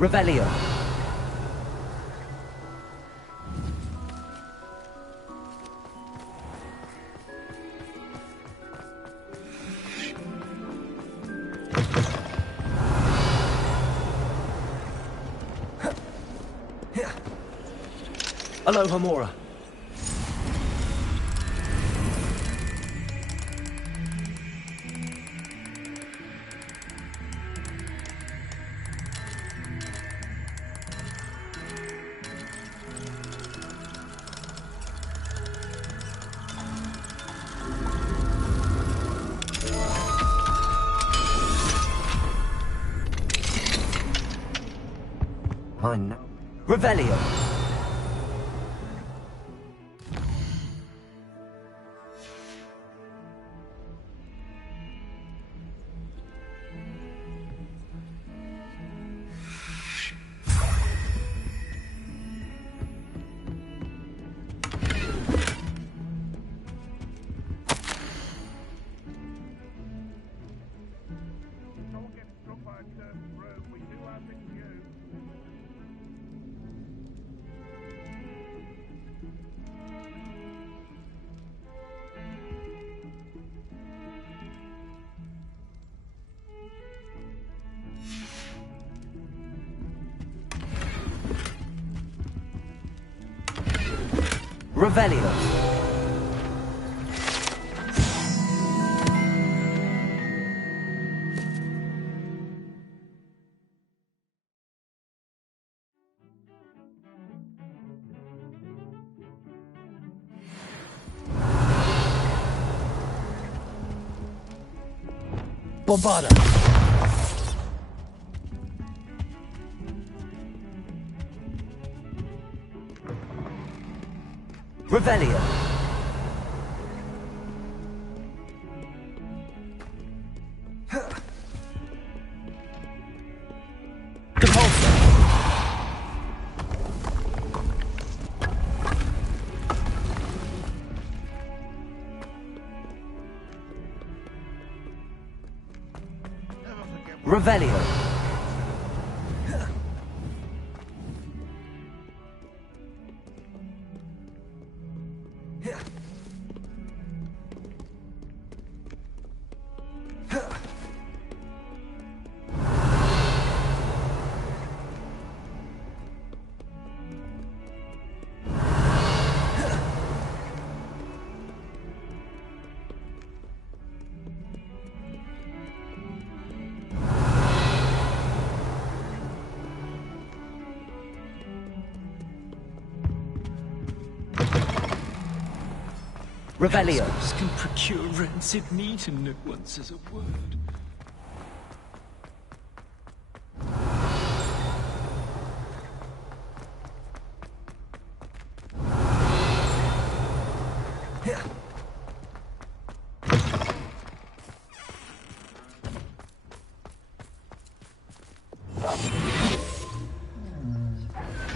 Revelio. Aloha Mora. Mine now. Revelio. Revelio. Bombada. Revelio. Compulsion. Revelio. Revelio. This can procure rancid meat and no one says a word.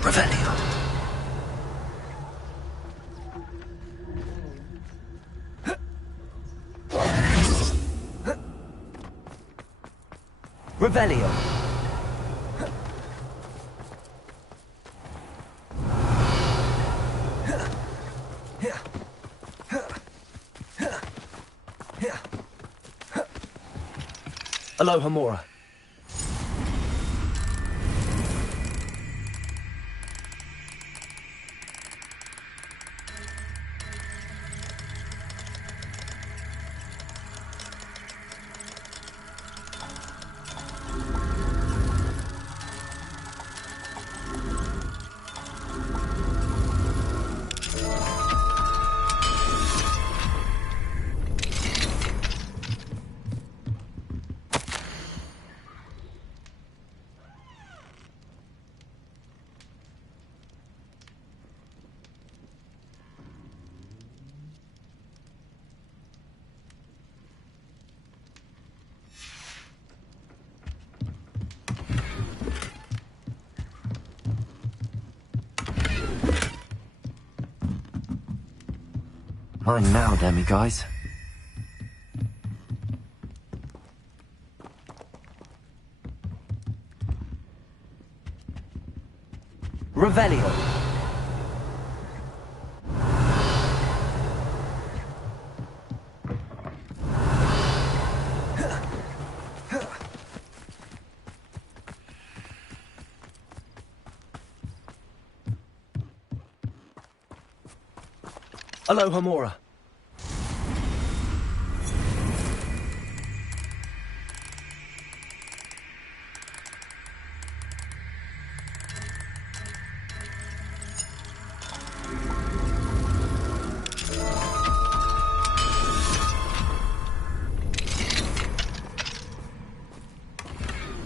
Revelio. Revelio. Aloha Mora. Mine now, demiguise. Revelio. Aloha Mora.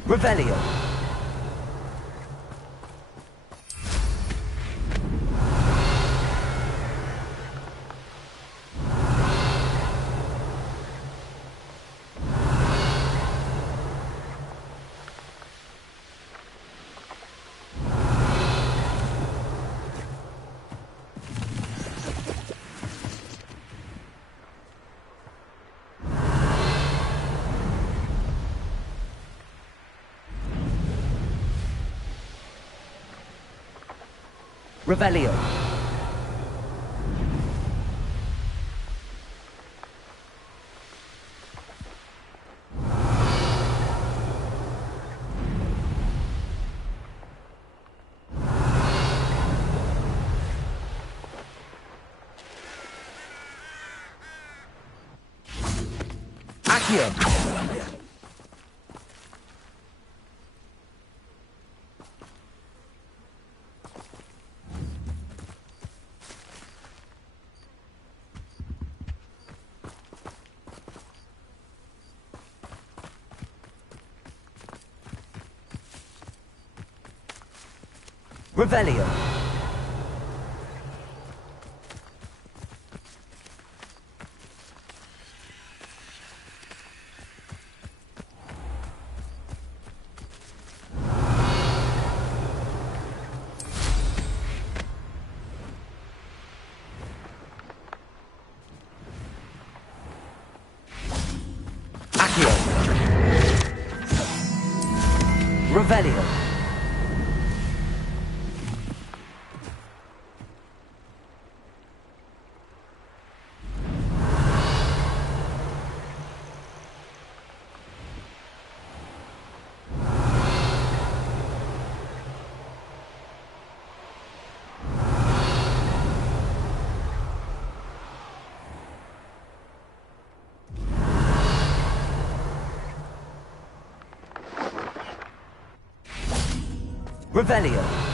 Revelio. Revelio. Accio. Revelio. Accio. Revelio. Revelio.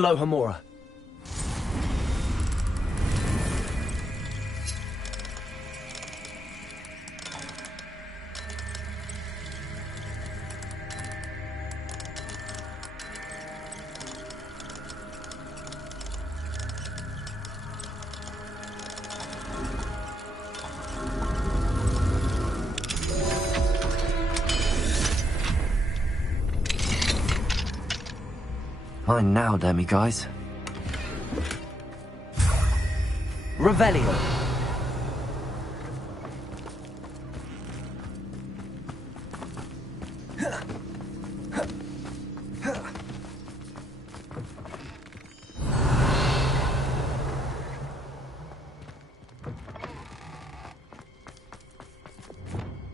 Alohomora. Fine now, guys. Revelio.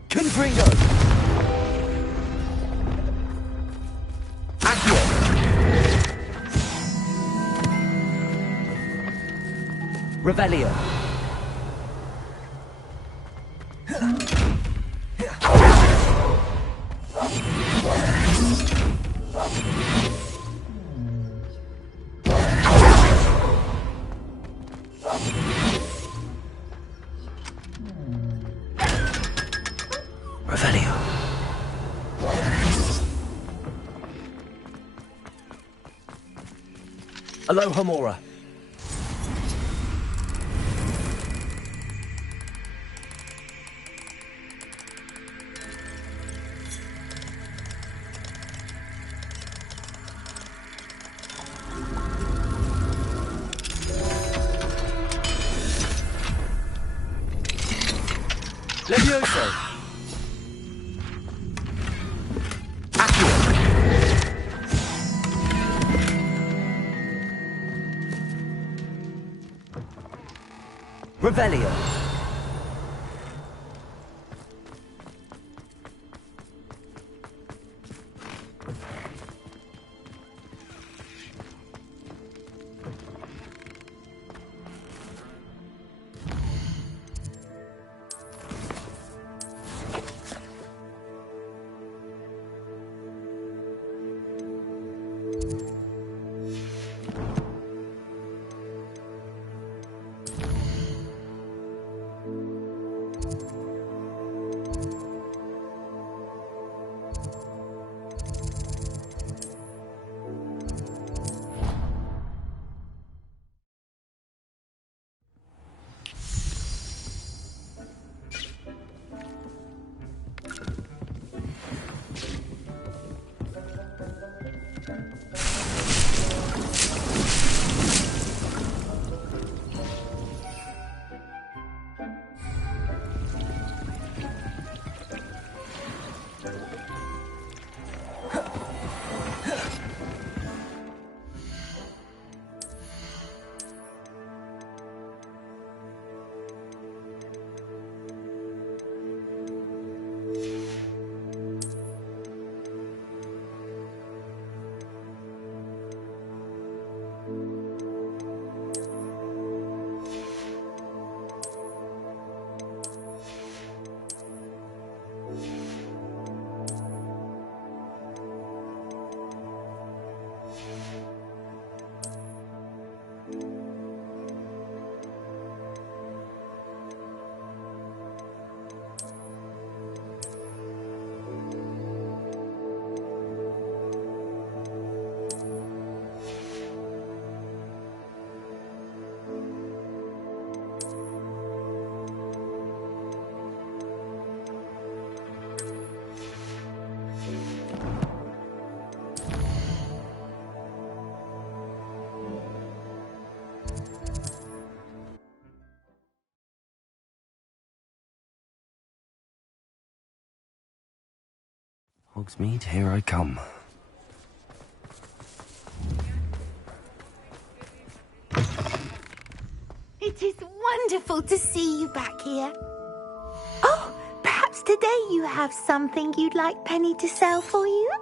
Confringo. Accio. Revelio. Revelio. Alohomora. Levioso. Accio. Revelio. Hogsmeade, here I come. It is wonderful to see you back here. Oh, perhaps today you have something you'd like Penny to sell for you?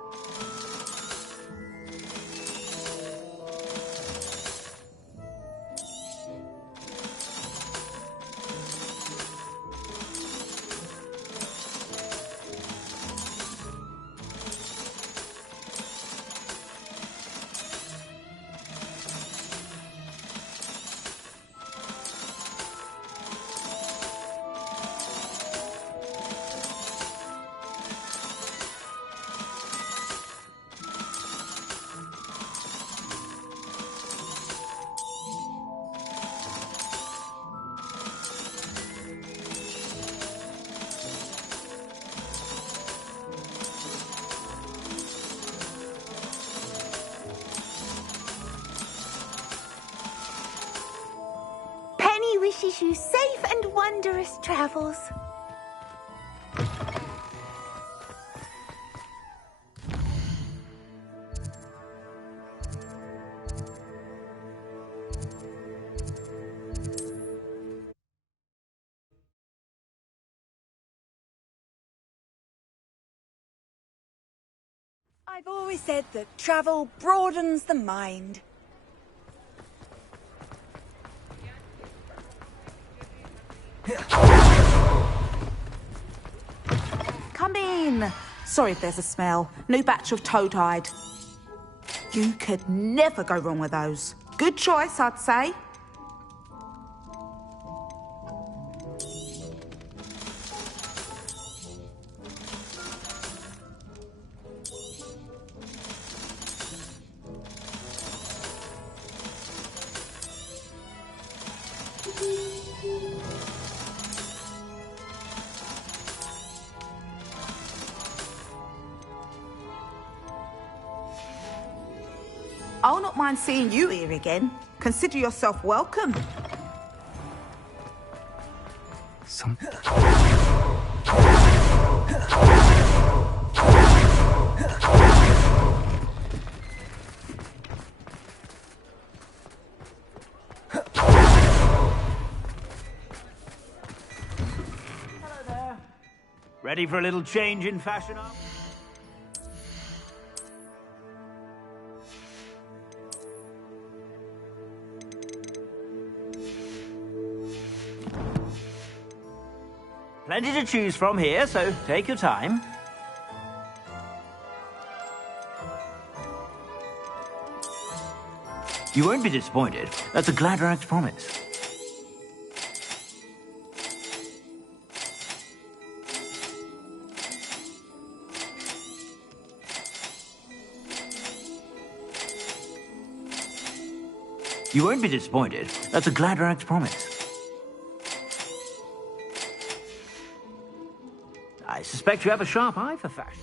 you safe and wondrous travels. I've always said that travel broadens the mind. Come in. Sorry if there's a smell. New batch of toad-hide. You could never go wrong with those. Good choice, I'd say. I'll not mind seeing you here again. Consider yourself welcome. Some... Ready for a little change in fashion? Plenty to choose from here, so take your time. You won't be disappointed. That's a Gladrag's promise. You won't be disappointed. That's a Gladrag's promise. I suspect you have a sharp eye for fashion.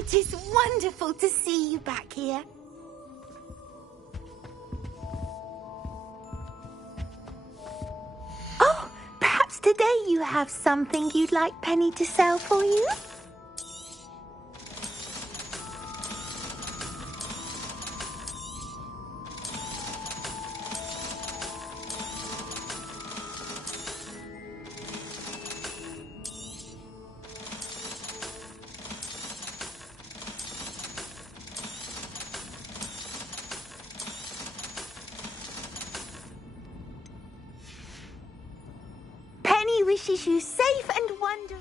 It is wonderful to see you back here. Oh, perhaps today you have something you'd like Penny to sell for you? Penny wishes you safe and wondrous.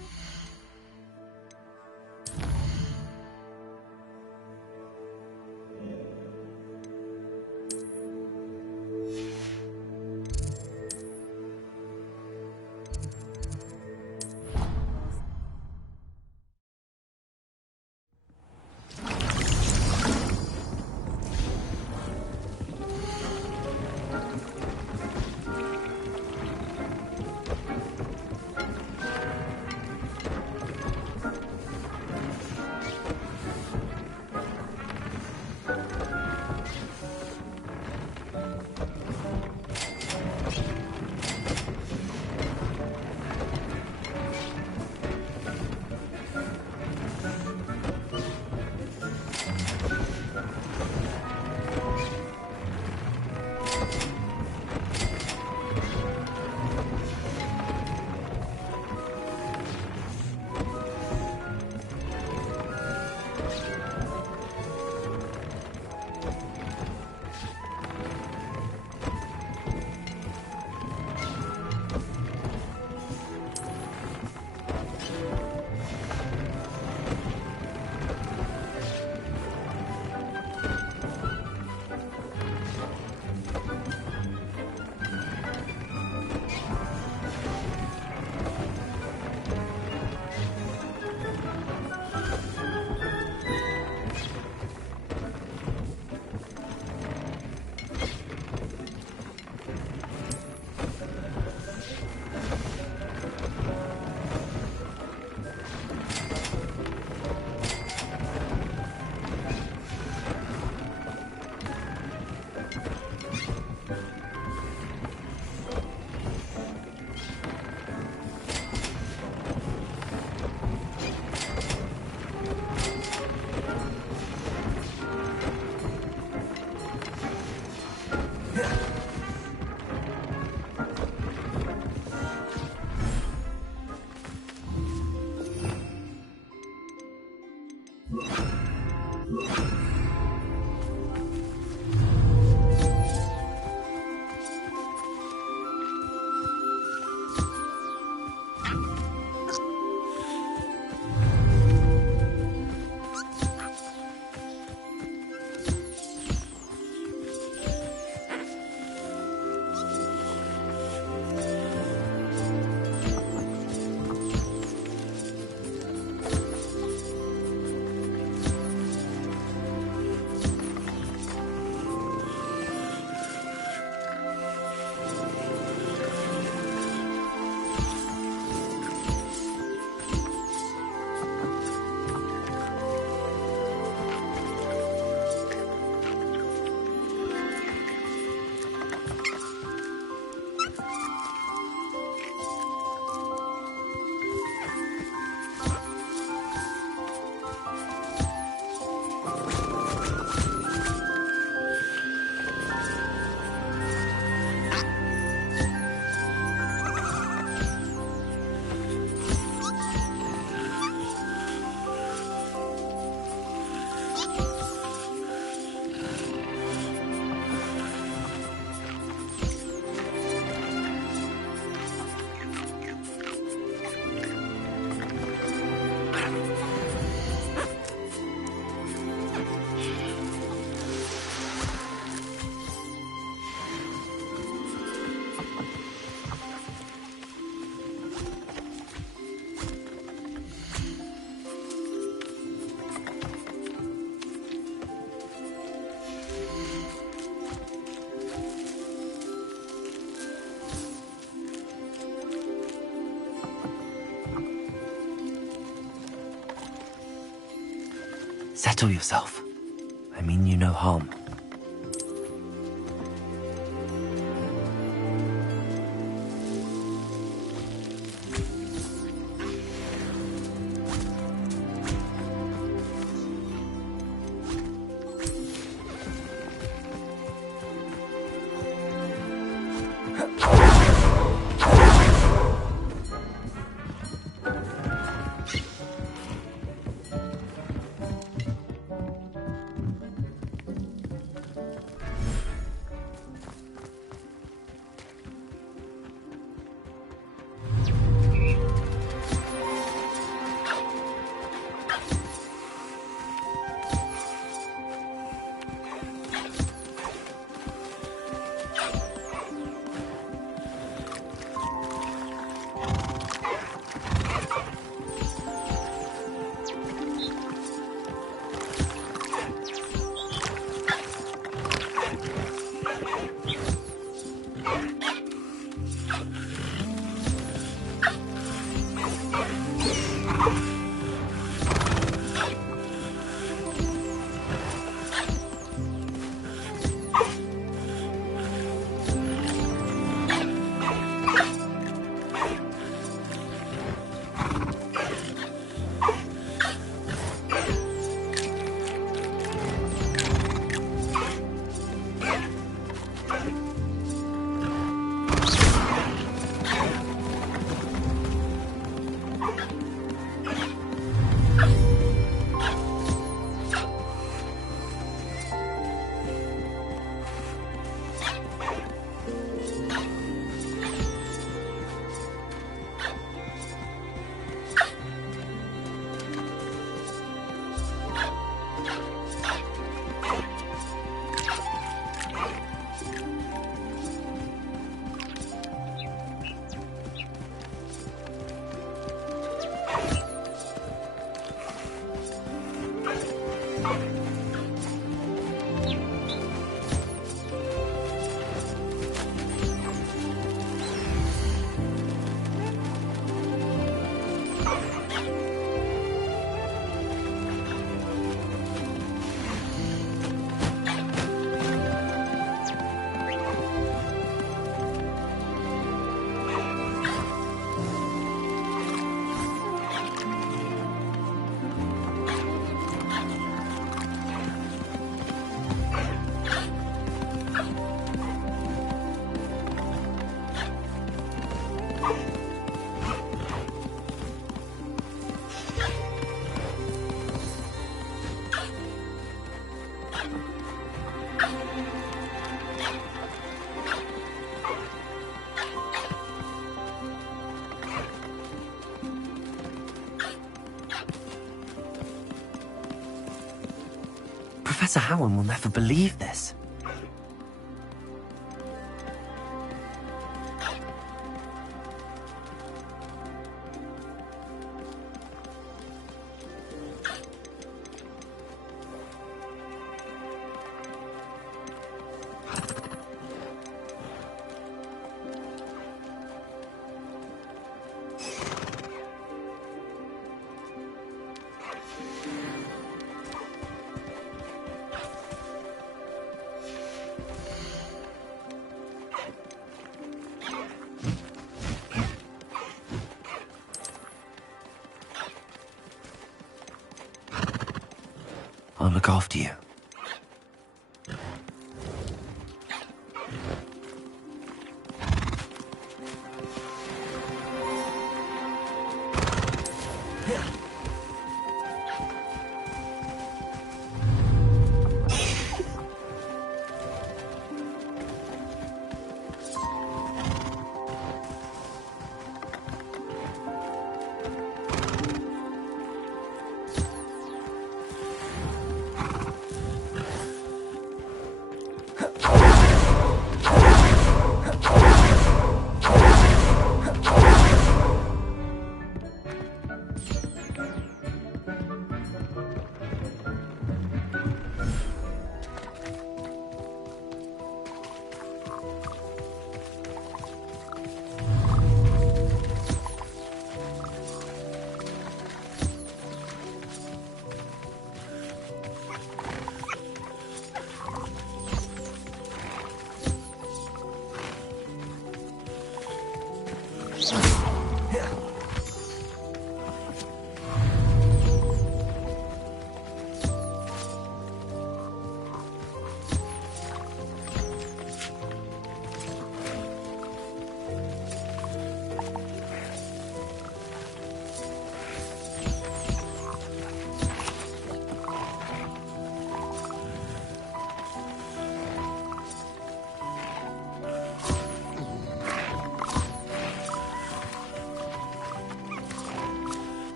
Settle yourself. I mean you no harm. Professor Howard will never believe this. I'll look after you.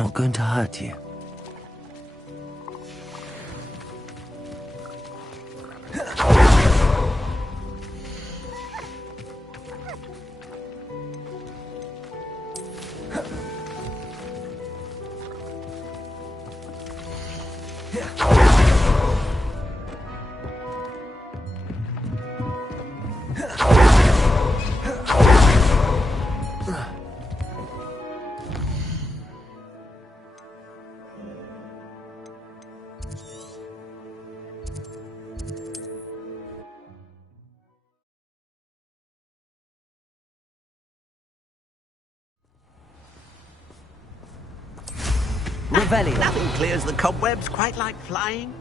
not going to hurt you. Revelio. Nothing clears the cobwebs quite like flying.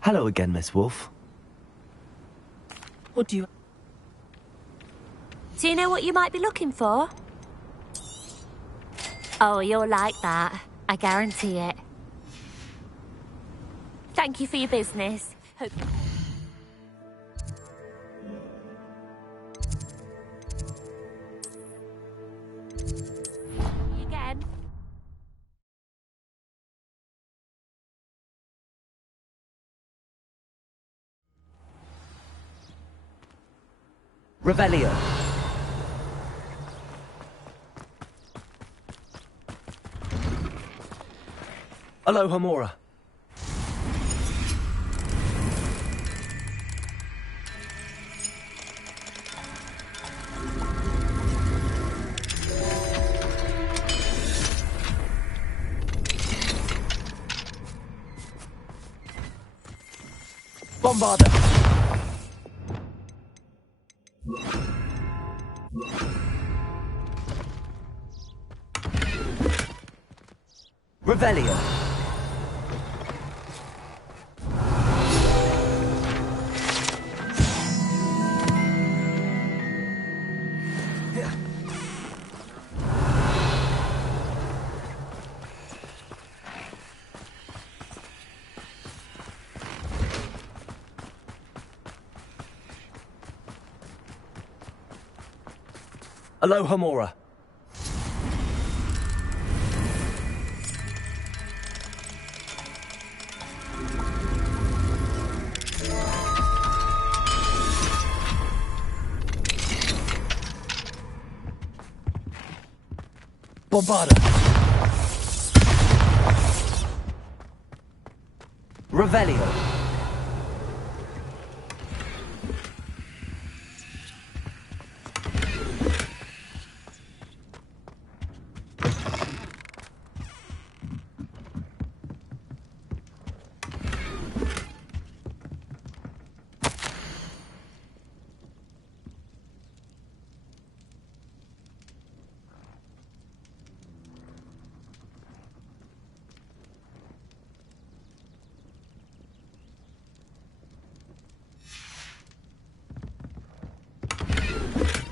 Hello again, Miss Wolf. What do you... Do you know what you might be looking for? Oh, you'll like that. I guarantee it. Thank you for your business. Hope... Again. Revelio. Alohomora. Bombarda. Revelio. Alohomora. Bombarda. Revelio.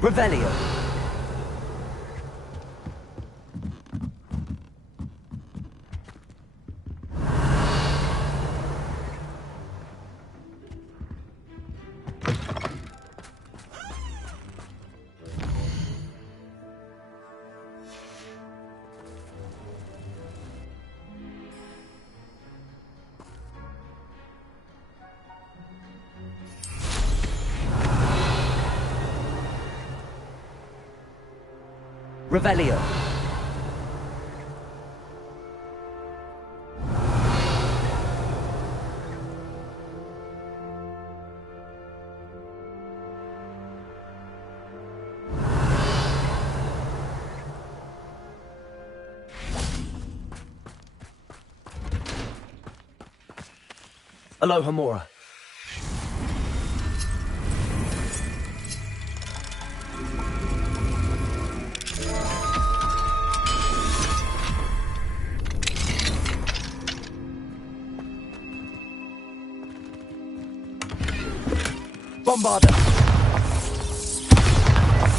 Revelio. Revelio. Alohomora. Bombarda.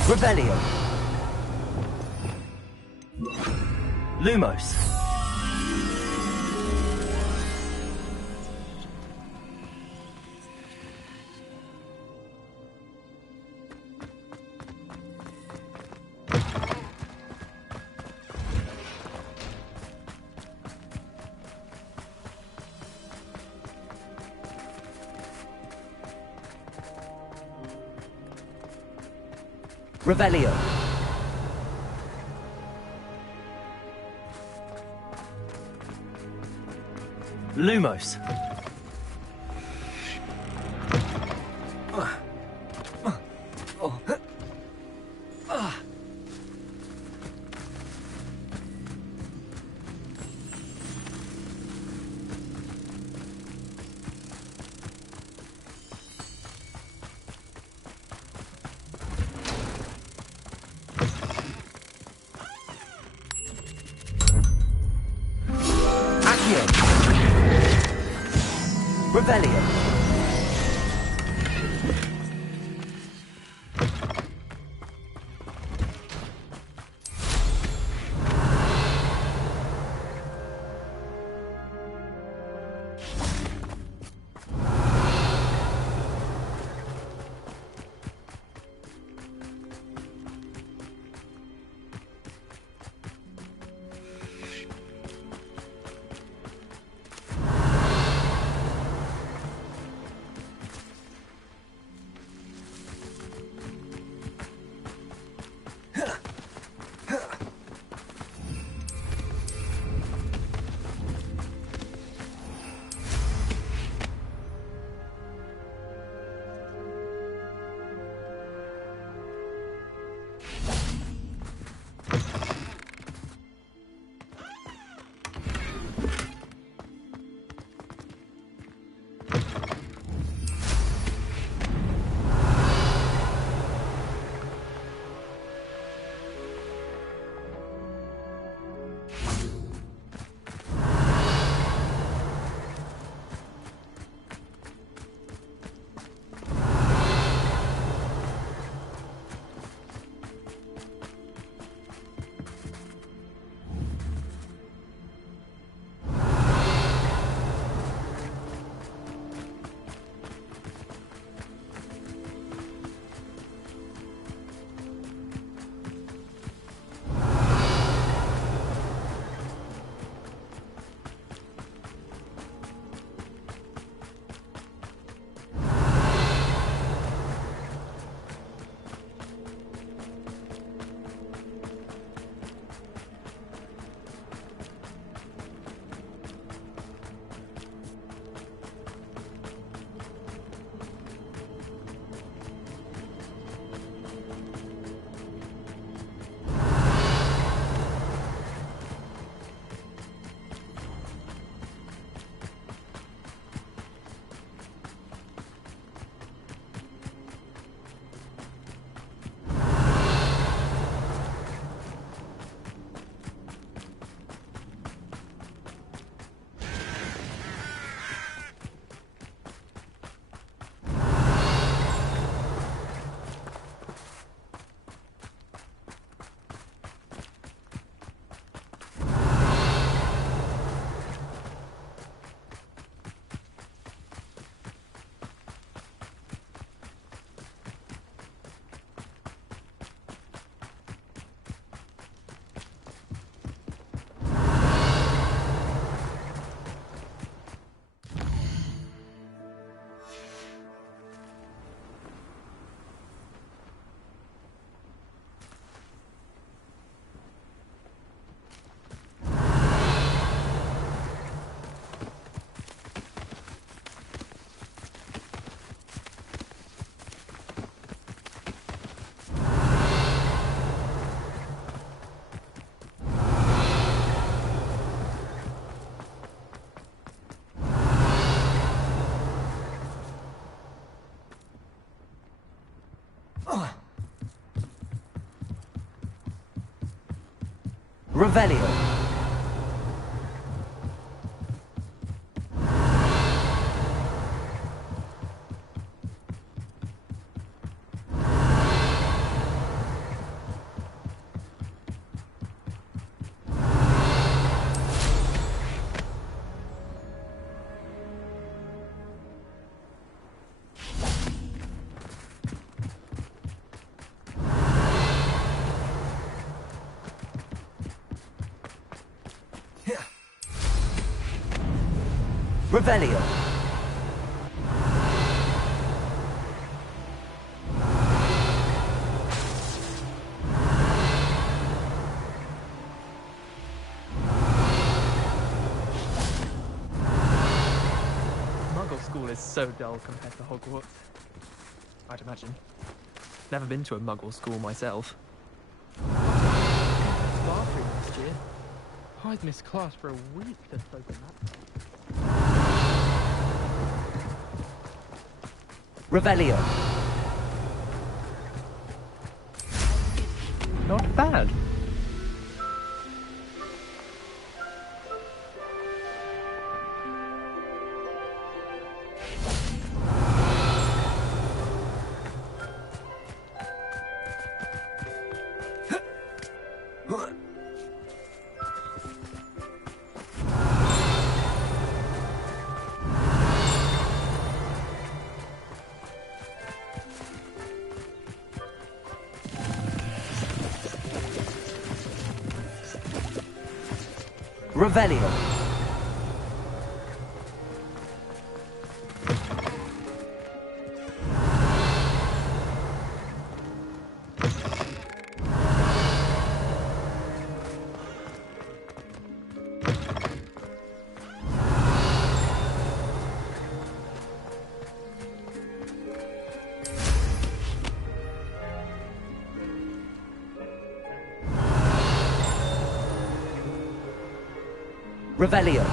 Revelio. Lumos. Revelio. Lumos. Accio. Revelio. Revelio. Revelio. is so dull compared to Hogwarts. I'd imagine. Never been to a Muggle school myself. Bathroom last year. I'd missed class for a week to soak in that. Revelio. Not bad. Revelio. Revelio.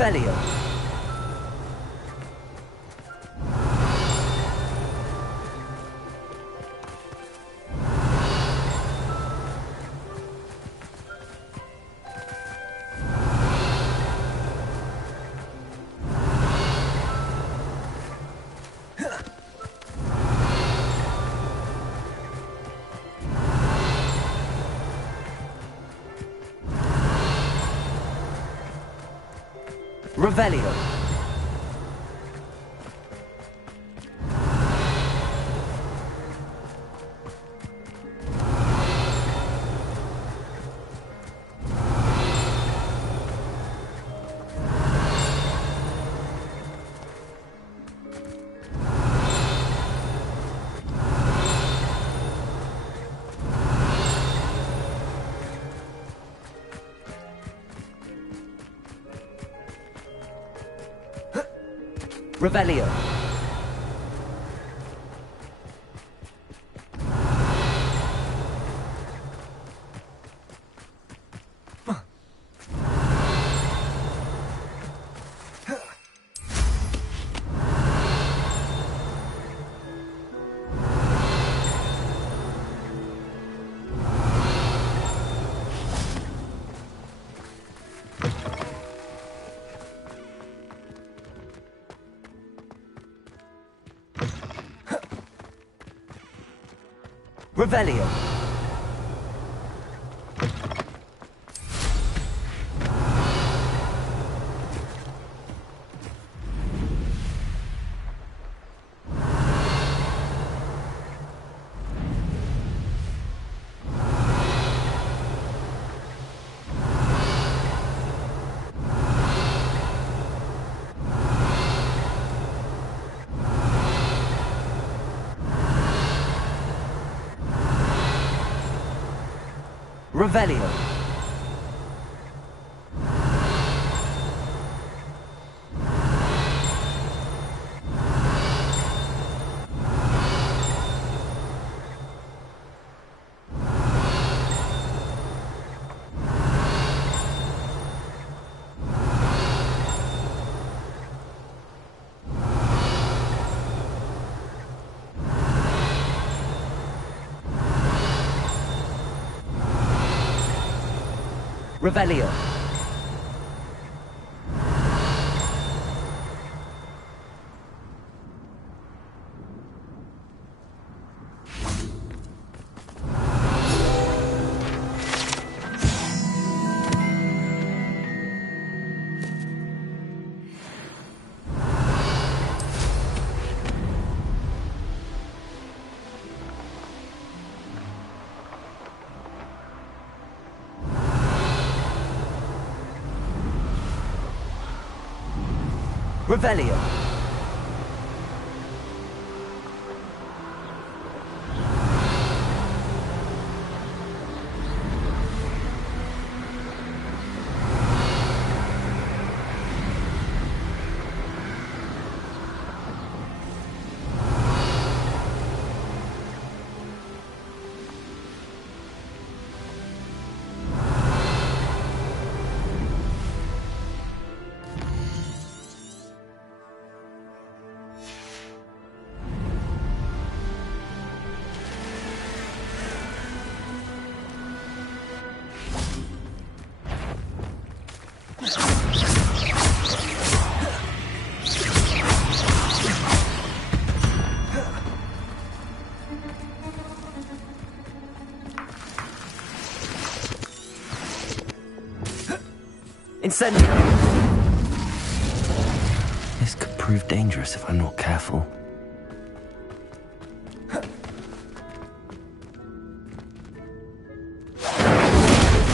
Revelio. Revelio. Revelio. Revelio. Revelio. Revelio. Revelio. Incendio. This could prove dangerous if I'm not careful.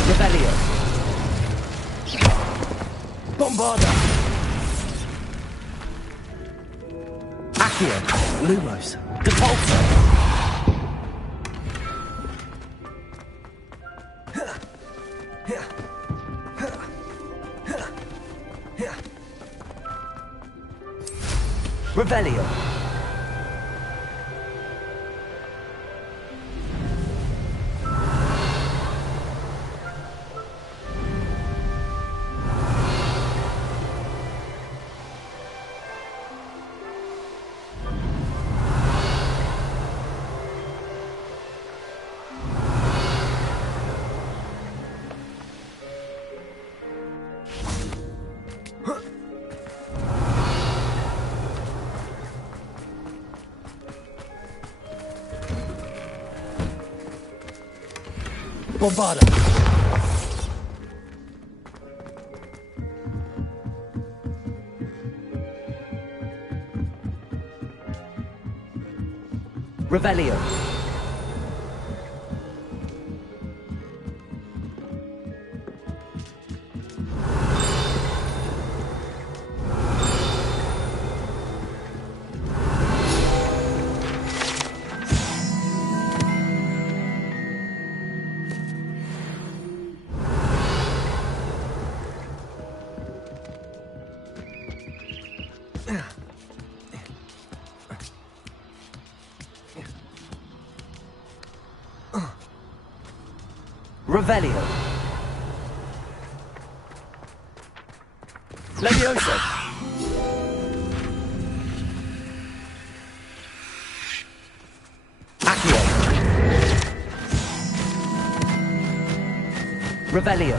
Revelio. Bombarda. Accio. Lumos. Depulso. Revelio. Bombarda. Revelio. Revelio. Levioso. Accio. Revelio.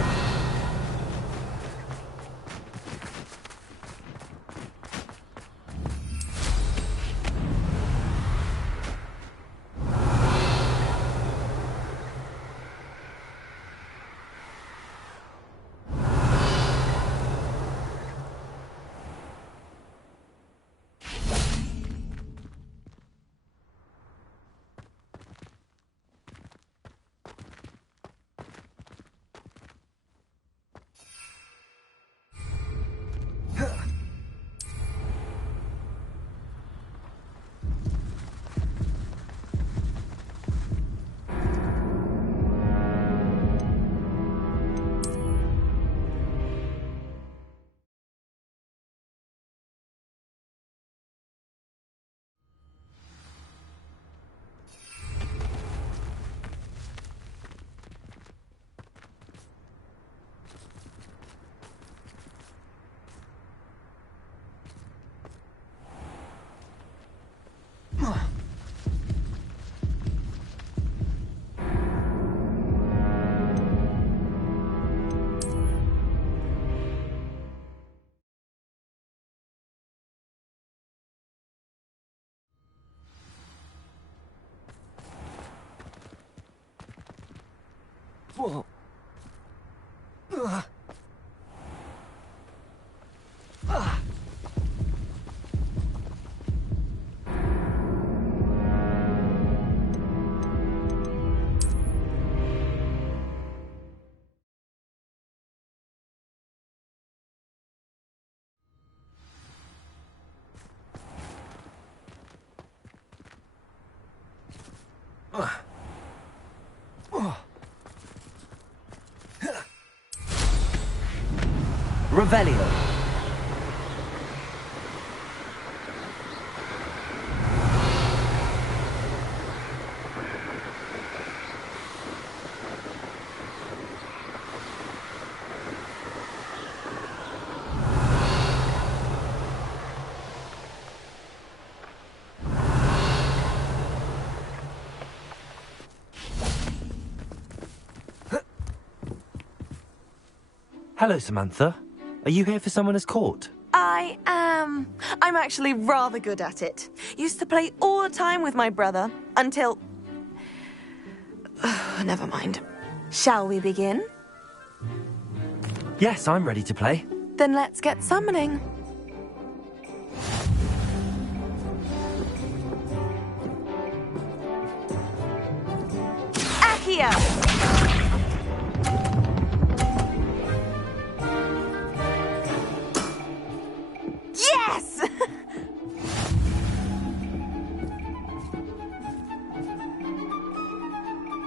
Whoa. Revelio. Hello, Samantha. Are you here for Summoner's Court? I am. I'm actually rather good at it. Used to play all the time with my brother until... Never mind. Shall we begin? Yes, I'm ready to play. Then let's get summoning. Accio! Yes!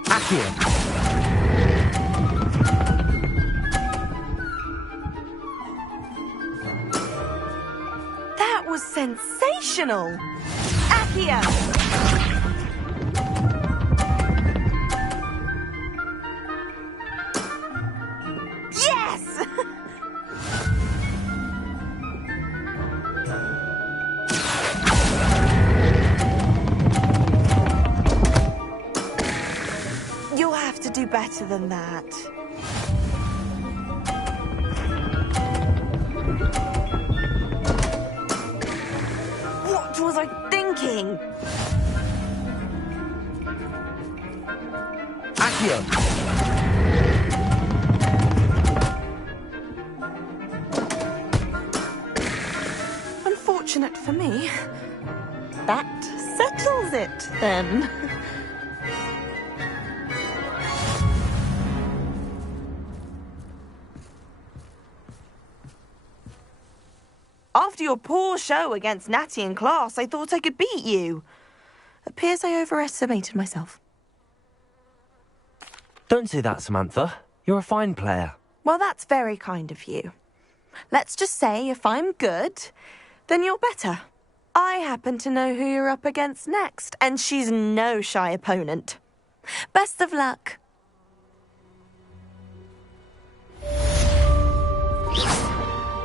Accio! That was sensational! Accio! Yes! You'll have to do better than that. What was I thinking? Accio! Unfortunate for me. That settles it, then. After your poor show against Natty in class, I thought I could beat you. Appears I overestimated myself. Don't say that, Samantha. You're a fine player. Well, that's very kind of you. Let's just say if I'm good, then you're better. I happen to know who you're up against next, and she's no shy opponent. Best of luck.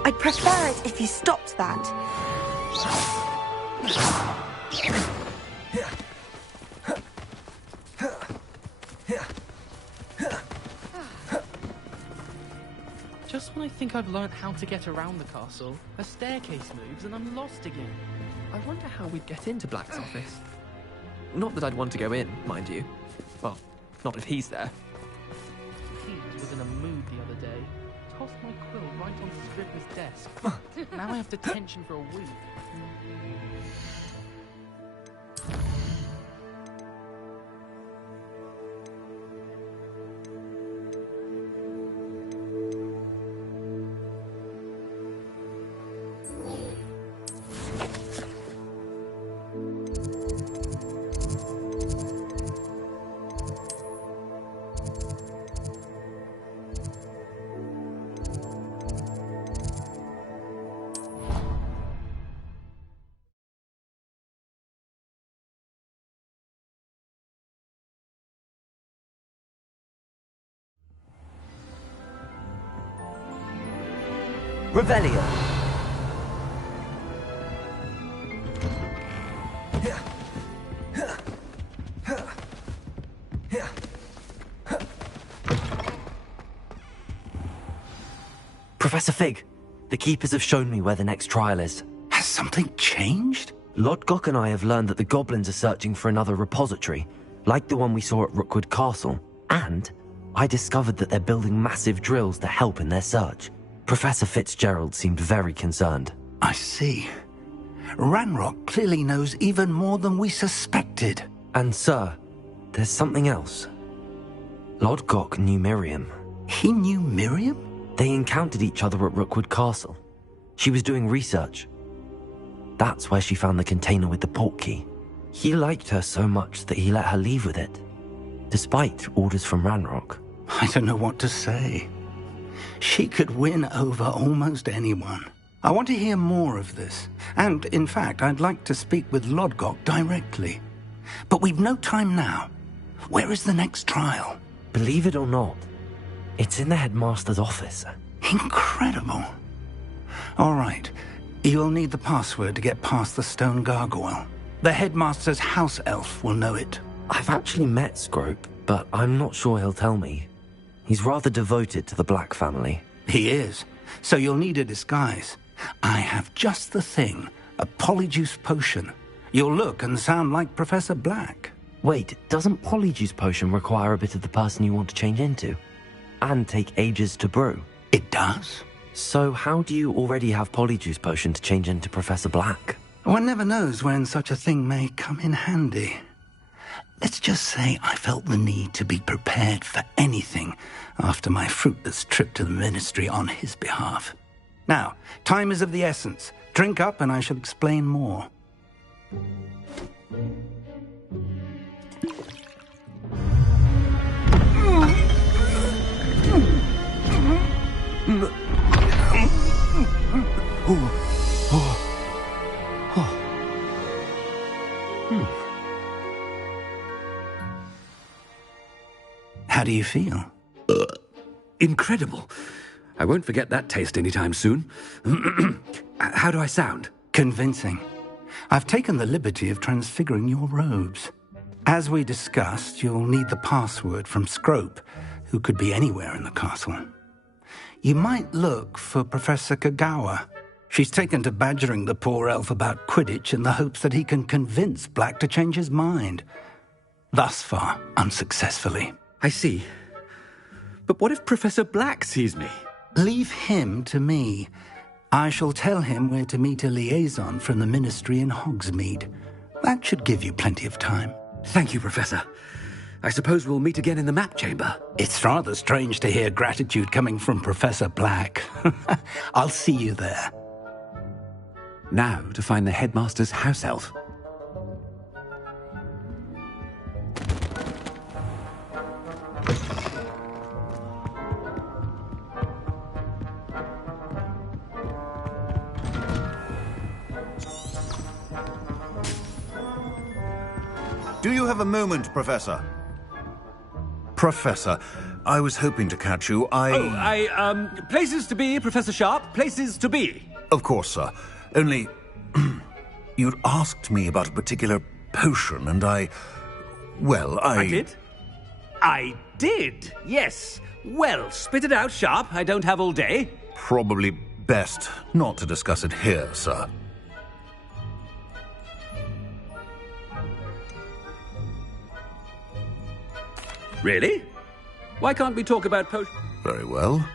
I'd prefer it if you stopped that. Just when I think I've learnt how to get around the castle, a staircase moves and I'm lost again. I wonder how we'd get into Black's office. Not that I'd want to go in, mind you. Well, not if he's there. Pete was in a mood the other day. Tossed my quill right on Stripper's desk. Now I have detention for a week. Revelio. Professor Fig, the Keepers have shown me where the next trial is. Has something changed? Lodgok and I have learned that the goblins are searching for another repository, like the one we saw at Rookwood Castle. And I discovered that they're building massive drills to help in their search. Professor Fitzgerald seemed very concerned. I see. Ranrock clearly knows even more than we suspected. And sir, there's something else. Lodgok knew Miriam. He knew Miriam? They encountered each other at Rookwood Castle. She was doing research. That's where she found the container with the portkey. He liked her so much that he let her leave with it, despite orders from Ranrock. I don't know what to say. She could win over almost anyone. I want to hear more of this. And, in fact, I'd like to speak with Lodgok directly. But we've no time now. Where is the next trial? Believe it or not, it's in the headmaster's office. Incredible. All right. You'll need the password to get past the stone gargoyle. The headmaster's house elf will know it. I've actually met Scrope, but I'm not sure he'll tell me. He's rather devoted to the Black family. He is. So you'll need a disguise. I have just the thing. A polyjuice potion. You'll look and sound like Professor Black. Wait, doesn't Polyjuice Potion require a bit of the person you want to change into? And take ages to brew? It does. So how do you already have Polyjuice Potion to change into Professor Black? One never knows when such a thing may come in handy. Let's just say I felt the need to be prepared for anything after my fruitless trip to the Ministry on his behalf. Now, time is of the essence. Drink up and I shall explain more. How do you feel? Incredible. I won't forget that taste anytime soon. How do I sound? Convincing. I've taken the liberty of transfiguring your robes. As we discussed, you'll need the password from Scrope, who could be anywhere in the castle. You might look for Professor Kagawa. She's taken to badgering the poor elf about Quidditch in the hopes that he can convince Black to change his mind. Thus far, unsuccessfully. I see. But what if Professor Black sees me? Leave him to me. I shall tell him where to meet a liaison from the Ministry in Hogsmeade. That should give you plenty of time. Thank you, Professor. I suppose we'll meet again in the map chamber. It's rather strange to hear gratitude coming from Professor Black. I'll see you there. Now to find the headmaster's house elf. Do you have a moment, Professor? Professor, I was hoping to catch you. Places to be, Professor Sharp, places to be. Of course, sir. Only, you'd asked me about a particular potion, and I did? I did, yes. Well, spit it out, Sharp. I don't have all day. Probably best not to discuss it here, sir. Really? Why can't we talk about potion? Very well.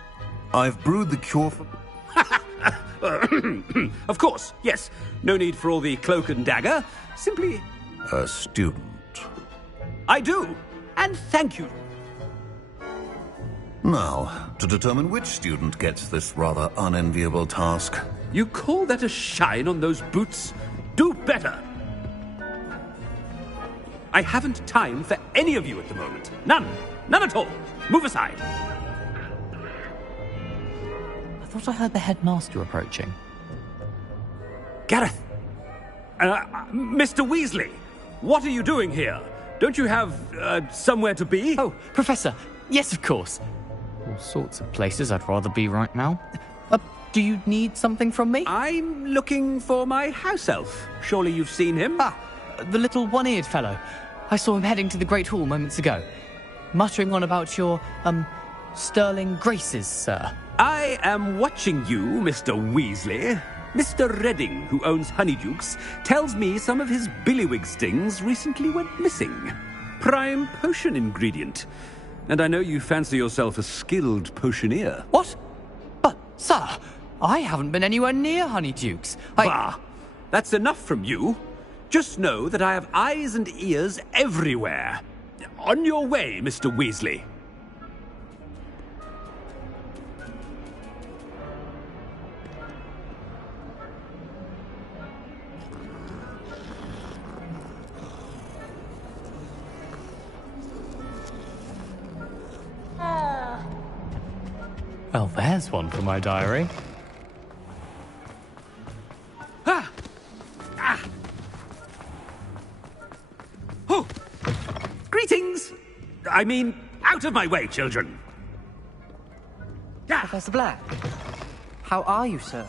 I've brewed the cure for... Of course, yes. No need for all the cloak and dagger. Simply... A student. I do. And thank you. Now, to determine which student gets this rather unenviable task. You call that a shine on those boots? Do better. I haven't time for any of you at the moment. None. None at all. Move aside. I thought I heard the headmaster approaching. Gareth! Mr. Weasley, what are you doing here? Don't you have, somewhere to be? Oh, Professor. Yes, of course. All sorts of places I'd rather be right now. Do you need something from me? I'm looking for my house elf. Surely you've seen him? Ah, the little one-eared fellow. I saw him heading to the Great Hall moments ago, muttering on about your, sterling graces, sir. I am watching you, Mr. Weasley. Mr. Redding, who owns Honeydukes, tells me some of his billywig stings recently went missing. Prime potion ingredient. And I know you fancy yourself a skilled potioneer. What? But, sir, I haven't been anywhere near Honeydukes. Bah! That's enough from you. Just know that I have eyes and ears everywhere. On your way, Mr. Weasley. Well, there's one for my diary. Ah! Ah! Oh! Greetings! I mean, out of my way, children! Ah! Professor Black, how are you, sir?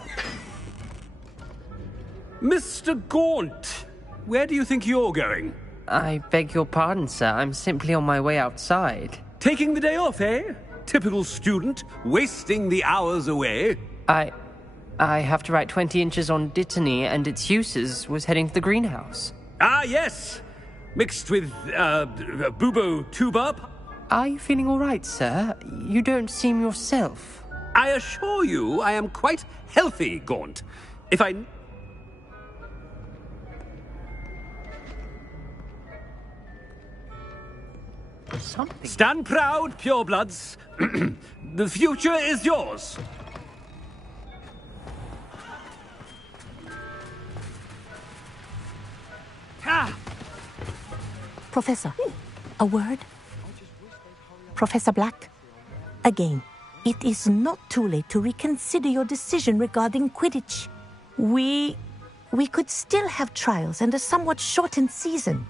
Mr. Gaunt, where do you think you're going? I beg your pardon, sir. I'm simply on my way outside. Taking the day off, eh? Typical student, wasting the hours away. I have to write 20 inches on Dittany and its uses. Was heading to the greenhouse. Ah, yes! Mixed with, bubo tubub. Are you feeling all right, sir? You don't seem yourself. I assure you I am quite healthy, Gaunt. If I... Something. Stand proud, purebloods. The future is yours. Ah! Professor, a word? Professor Black, again, it is not too late to reconsider your decision regarding Quidditch. We could still have trials and a somewhat shortened season.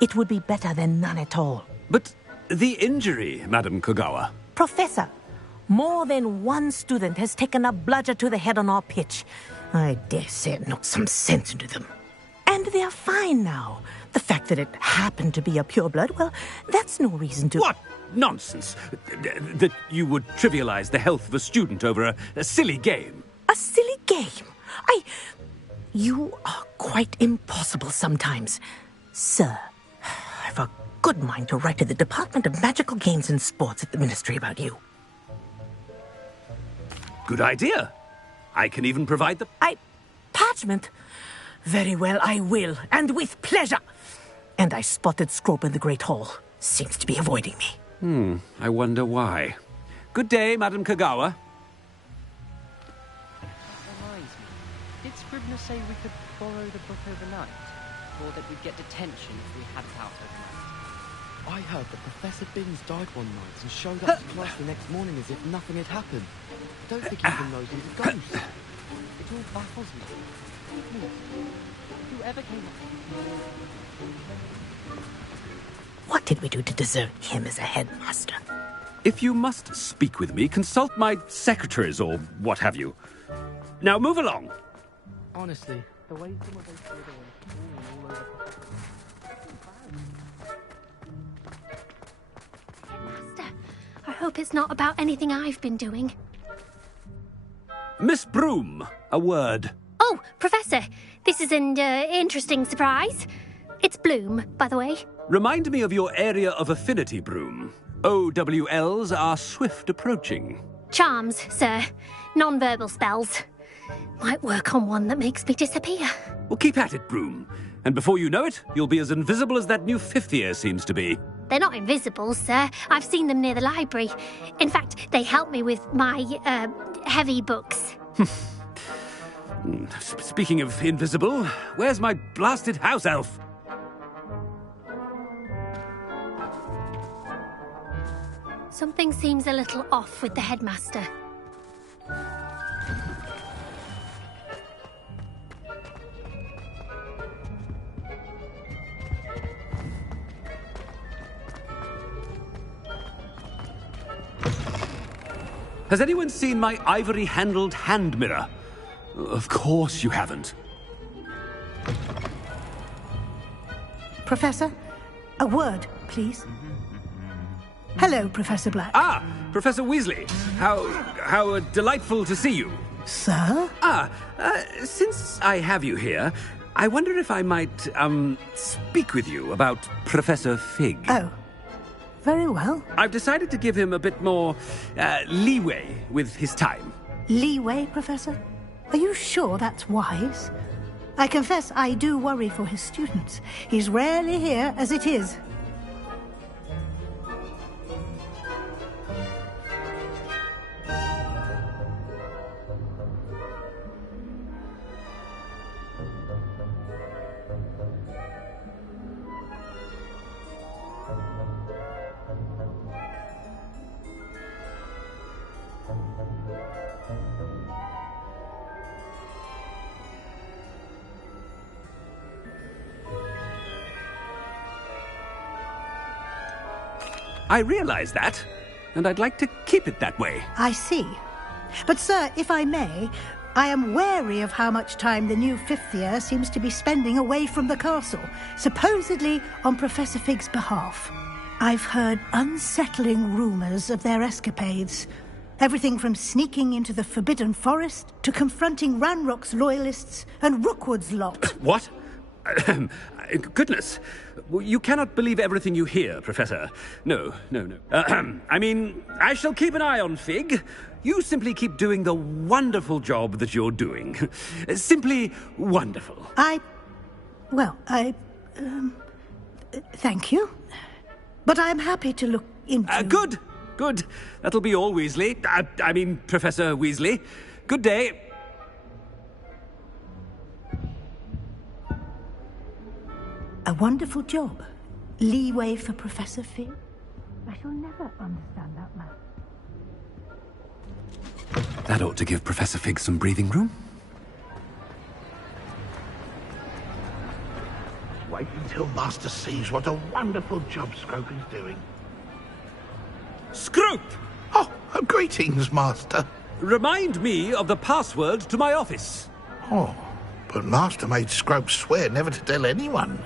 It would be better than none at all. But the injury, Madam Kogawa. Professor, more than one student has taken a bludger to the head on our pitch. I dare say it knocked some sense into them. And they are fine now. The fact that it happened to be a pureblood, well, that's no reason to... What nonsense! That you would trivialize the health of a student over a silly game. A silly game? You are quite impossible sometimes. Sir, I've a good mind to write to the Department of Magical Games and Sports at the Ministry about you. Good idea. I can even provide the... Parchment? Very well, I will, and with pleasure. And I spotted Scrope in the Great Hall. Seems to be avoiding me. I wonder why. Good day, Madam Kogawa. Reminds me, did Scribner say we could borrow the book overnight? Or that we'd get detention if we had it out overnight? I heard that Professor Binns died one night and showed up to class the next morning as if nothing had happened. I don't think he even knows he's a ghost. It all baffles me. Whoever came up What did we do to deserve him as a headmaster? If you must speak with me, consult my secretaries or what have you. Now move along. Honestly, the way some of those children are falling all over. Headmaster, I hope it's not about anything I've been doing. Miss Broom, a word. Oh, Professor, this is an interesting surprise. It's Bloom, by the way. Remind me of your area of affinity, Broom. OWLs are swift approaching. Charms, sir. Non-verbal spells. Might work on one that makes me disappear. Well, keep at it, Broom. And before you know it, you'll be as invisible as that new fifth year seems to be. They're not invisible, sir. I've seen them near the library. In fact, they help me with my, heavy books. Speaking of invisible, where's my blasted house elf? Something seems a little off with the headmaster. Has anyone seen my ivory-handled hand mirror? Of course you haven't. Professor, a word, please. Hello, Professor Black. Ah, Professor Weasley. How delightful to see you. Sir? Since I have you here, I wonder if I might, speak with you about Professor Fig. Oh, very well. I've decided to give him a bit more, leeway with his time. Leeway, Professor? Are you sure that's wise? I confess I do worry for his students. He's rarely here as it is. I realize that, and I'd like to keep it that way. I see. But, sir, if I may, I am wary of how much time the new fifth year seems to be spending away from the castle, supposedly on Professor Fig's behalf. I've heard unsettling rumours of their escapades. Everything from sneaking into the Forbidden Forest to confronting Ranrock's loyalists and Rookwood's lot. What? Goodness. You cannot believe everything you hear, Professor. No. I mean, I shall keep an eye on Fig. You simply keep doing the wonderful job that you're doing. Simply wonderful. Thank you. But I'm happy to look into... Good. That'll be all, Weasley. I mean, Professor Weasley. Good day. A wonderful job. Leeway for Professor Fig. I shall never understand that man. That ought to give Professor Fig some breathing room. Wait until Master sees what a wonderful job Scrope is doing. Scrope! Oh, greetings, Master. Remind me of the password to my office. Oh, but Master made Scrope swear never to tell anyone,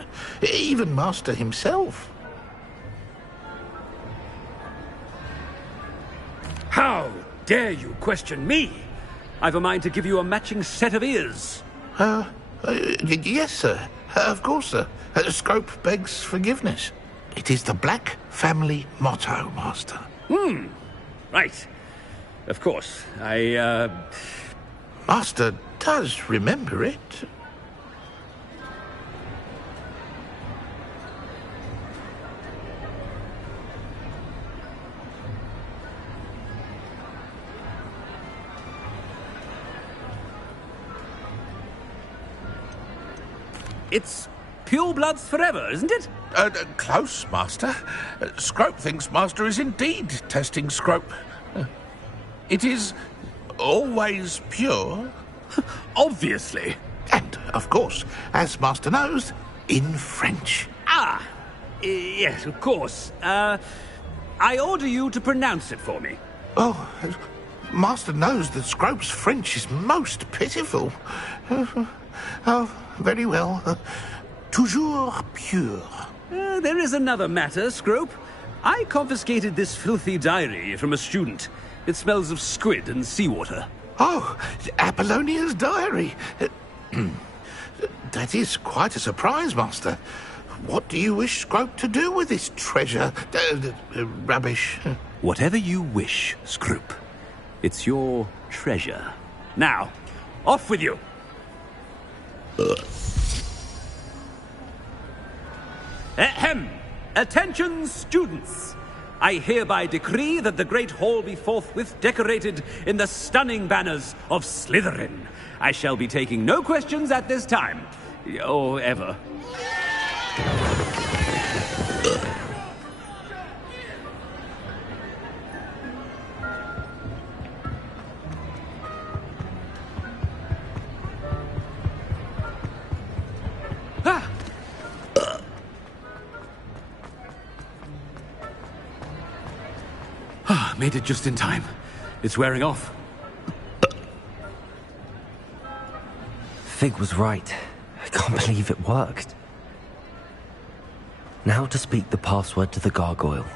even Master himself. How dare you question me? I've a mind to give you a matching set of ears. Yes, sir. Of course, sir. Scrope begs forgiveness. It is the Black family motto, Master. Right. Of course. Master does remember it. It's purebloods forever, isn't it? Close, Master. Scrope thinks Master is indeed testing Scrope. It is always pure. Obviously. And, of course, as Master knows, in French. Yes, of course. I order you to pronounce it for me. Oh, Master knows that Scrope's French is most pitiful. Oh, very well. Toujours pure. There is another matter, Scrope. I confiscated this filthy diary from a student. It smells of squid and seawater. Oh, Apollonia's diary. That is quite a surprise, Master. What do you wish Scrope to do with this treasure? Rubbish. Whatever you wish, Scrope. It's your treasure. Now, off with you. Ahem! Attention, students! I hereby decree that the Great Hall be forthwith decorated in the stunning banners of Slytherin. I shall be taking no questions at this time. Or ever. Made it just in time. It's wearing off. Fig was right. I can't believe it worked. Now to speak the password to the gargoyle.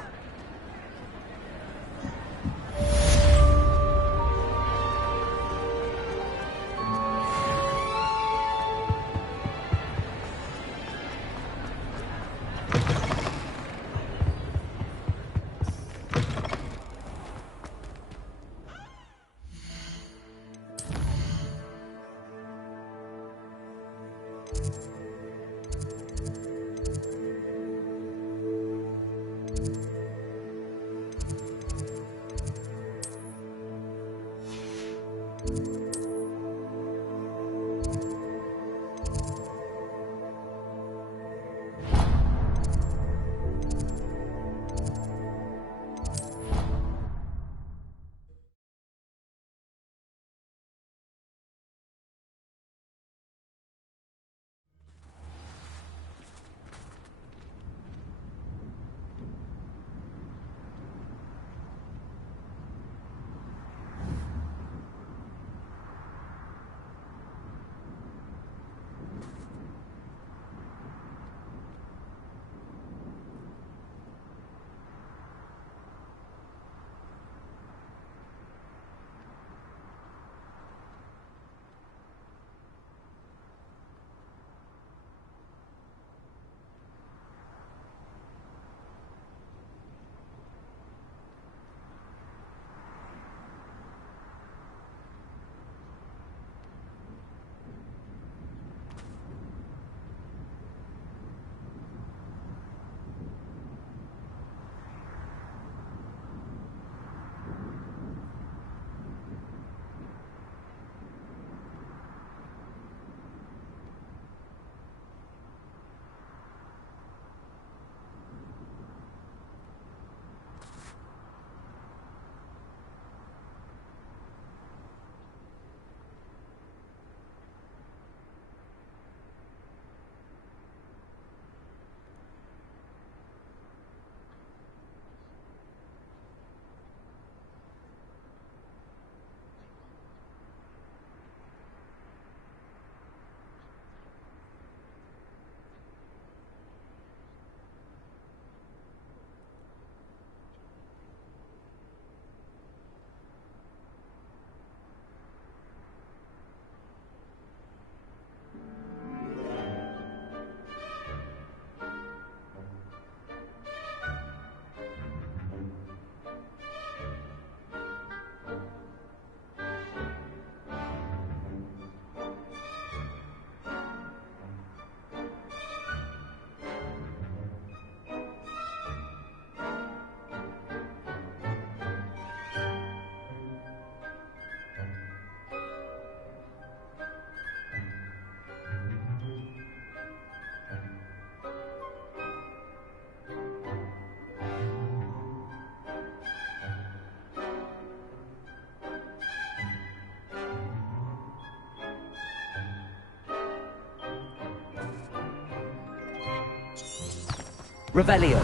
Revelio.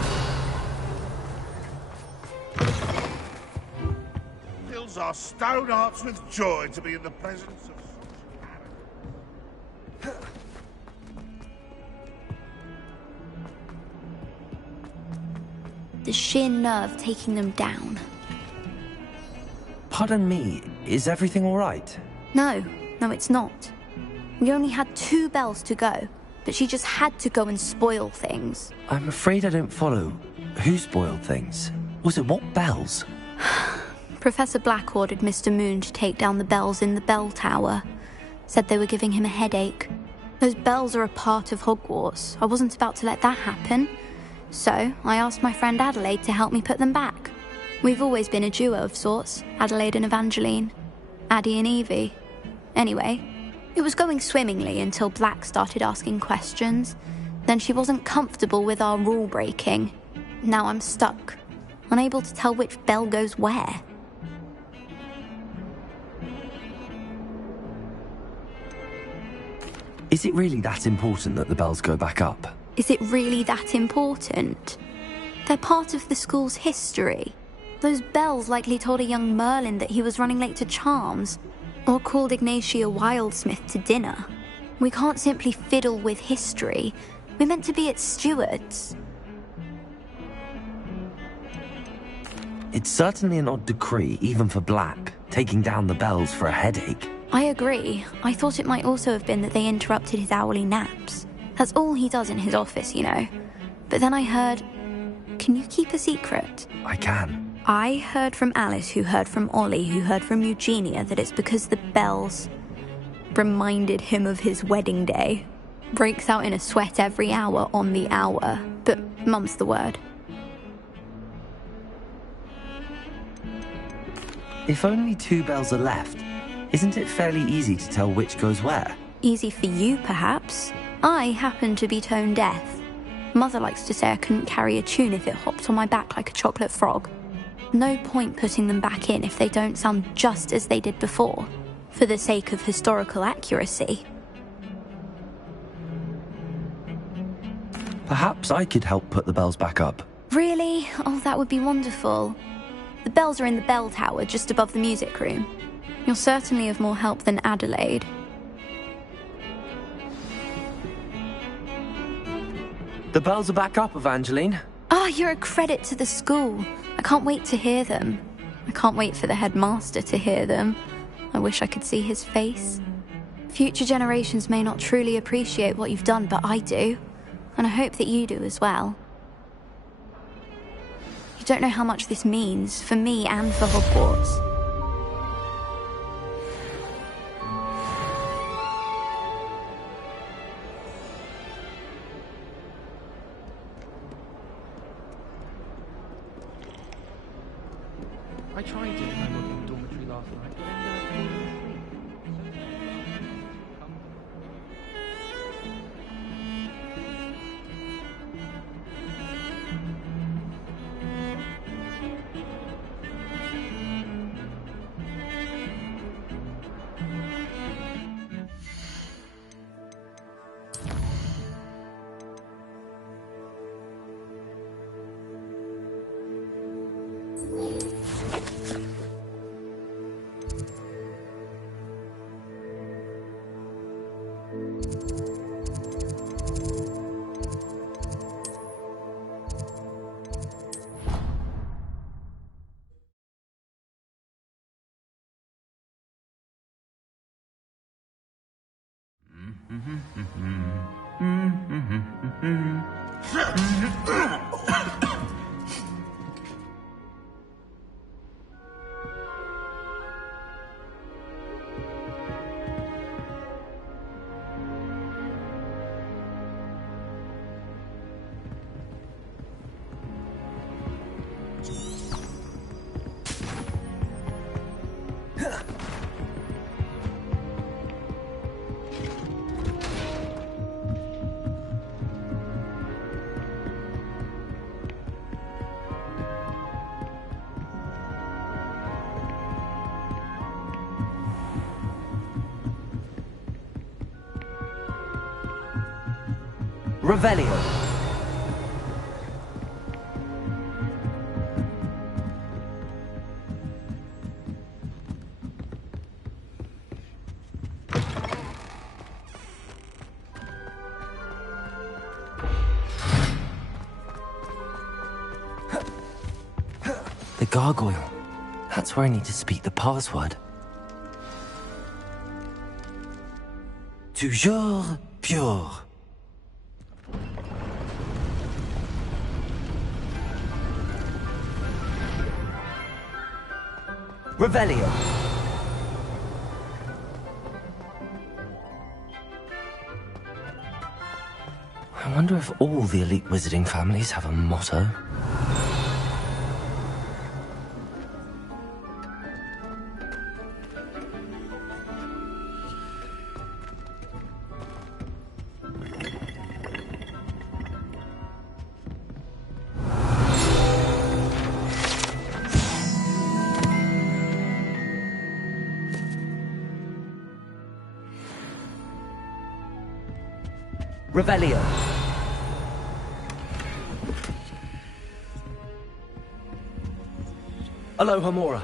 Fills our stone hearts with joy to be in the presence of... The sheer nerve taking them down. Pardon me, is everything all right? No, it's not. We only had 2 bells to go, but she just had to go and spoil things. I'm afraid I don't follow. Who spoiled things? Was it what bells? Professor Black ordered Mr. Moon to take down the bells in the bell tower. Said they were giving him a headache. Those bells are a part of Hogwarts. I wasn't about to let that happen. So, I asked my friend Adelaide to help me put them back. We've always been a duo of sorts, Adelaide and Evangeline. Addie and Evie. Anyway, it was going swimmingly until Black started asking questions. Then she wasn't comfortable with our rule breaking. Now I'm stuck, unable to tell which bell goes where. Is it really that important that the bells go back up? Is it really that important? They're part of the school's history. Those bells likely told a young Merlin that he was running late to Charms, or called Ignatia Wildsmith to dinner. We can't simply fiddle with history. We're meant to be its stewards. It's certainly an odd decree, even for Black, taking down the bells for a headache. I agree. I thought it might also have been that they interrupted his hourly naps. That's all he does in his office, you know. But then I heard... Can you keep a secret? I can. I heard from Alice, who heard from Ollie, who heard from Eugenia, that it's because the bells reminded him of his wedding day. Breaks out in a sweat every hour on the hour. But mum's the word. If only 2 bells are left, isn't it fairly easy to tell which goes where? Easy for you, perhaps. I happen to be tone deaf. Mother likes to say I couldn't carry a tune if it hopped on my back like a chocolate frog. No point putting them back in if they don't sound just as they did before, for the sake of historical accuracy. Perhaps I could help put the bells back up. Really? Oh, that would be wonderful. The bells are in the bell tower just above the music room. You're certainly of more help than Adelaide. The bells are back up, Evangeline. Ah, you're a credit to the school. I can't wait to hear them. I can't wait for the headmaster to hear them. I wish I could see his face. Future generations may not truly appreciate what you've done, but I do. And I hope that you do as well. You don't know how much this means, for me and for Hogwarts. I tried doing my work in the dormitory last night, but ended up falling asleep. Revelio. the gargoyle. That's where I need to speak the password. Toujours pure. Revelio. I wonder if all the elite wizarding families have a motto. Revelio. Aloha Mora.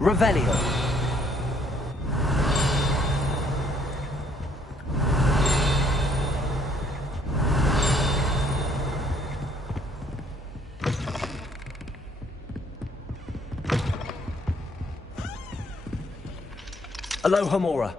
Revelio. Aloha Mora.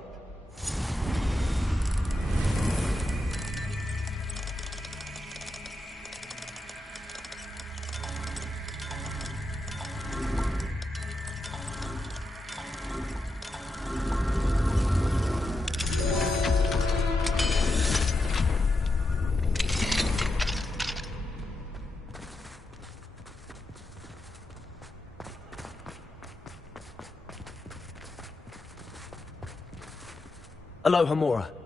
Aloha Mora.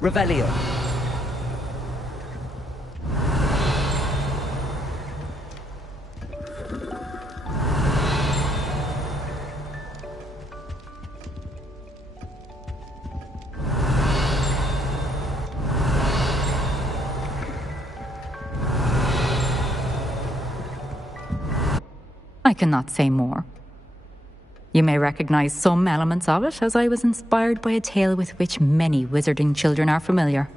Revelio. I cannot say more. You may recognize some elements of it, as I was inspired by a tale with which many wizarding children are familiar.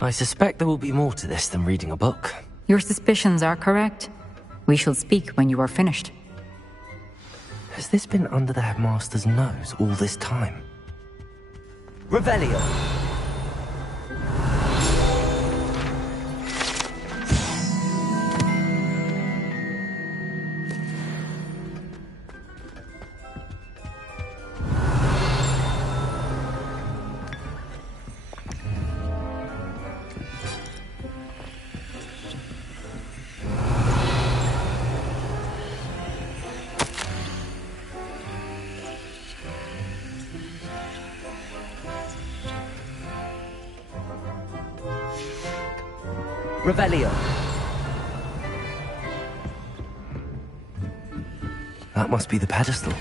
I suspect there will be more to this than reading a book. Your suspicions are correct. We shall speak when you are finished. Has this been under the headmaster's nose all this time? Revelio! Revelio. That must be the pedestal.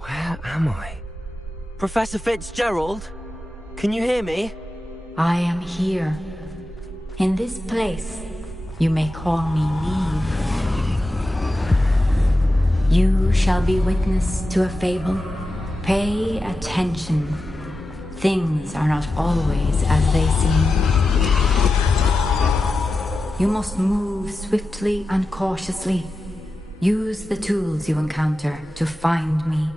Where am I? Professor Fitzgerald? Can you hear me? I am here. In this place, you may call me Neve. You shall be witness to a fable. Pay attention. Things are not always as they seem. You must move swiftly and cautiously. Use the tools you encounter to find me.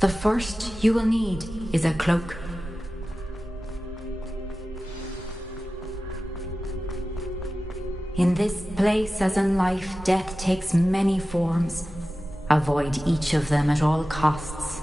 The first you will need is a cloak. In this place, as in life, death takes many forms. Avoid each of them at all costs.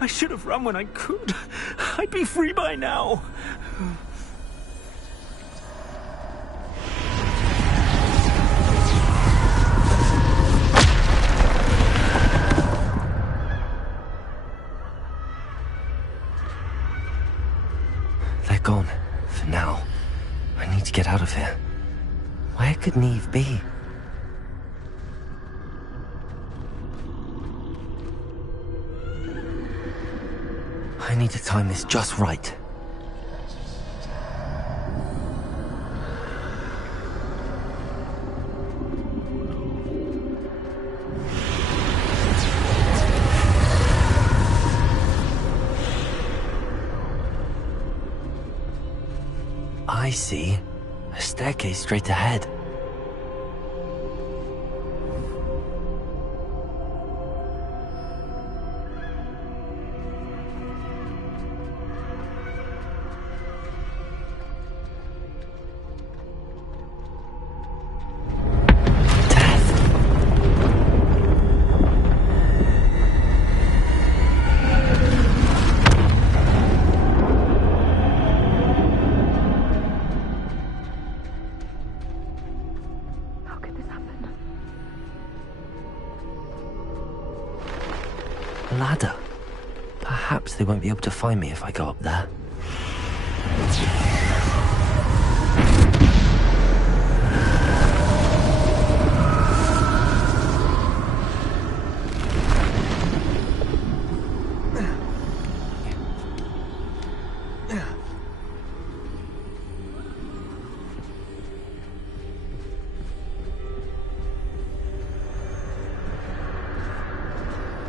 I should have run when I could. I'd be free by now. They're gone. For now. I need to get out of here. Where could Neve be? I need to time this just right. I see. A staircase straight ahead. Ladder. Perhaps they won't be able to find me if I go up there.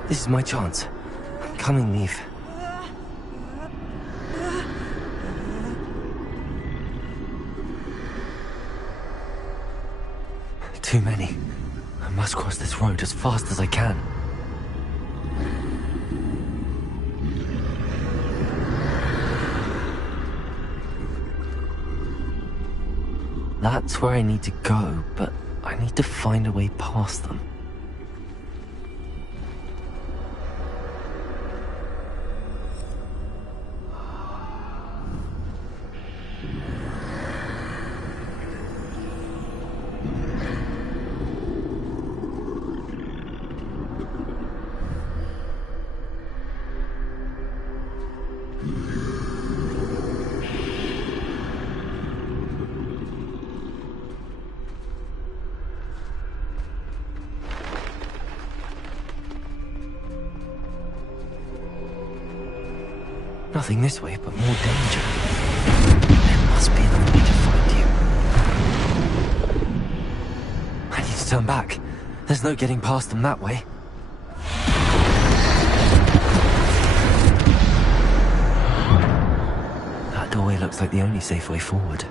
This is my chance. I'm coming, Neve. Too many. I must cross this road as fast as I can. That's where I need to go, but I need to find a way past them. Nothing this way, but more danger. There must be another way to find you. I need to turn back. There's no getting past them that way. That doorway looks like the only safe way forward.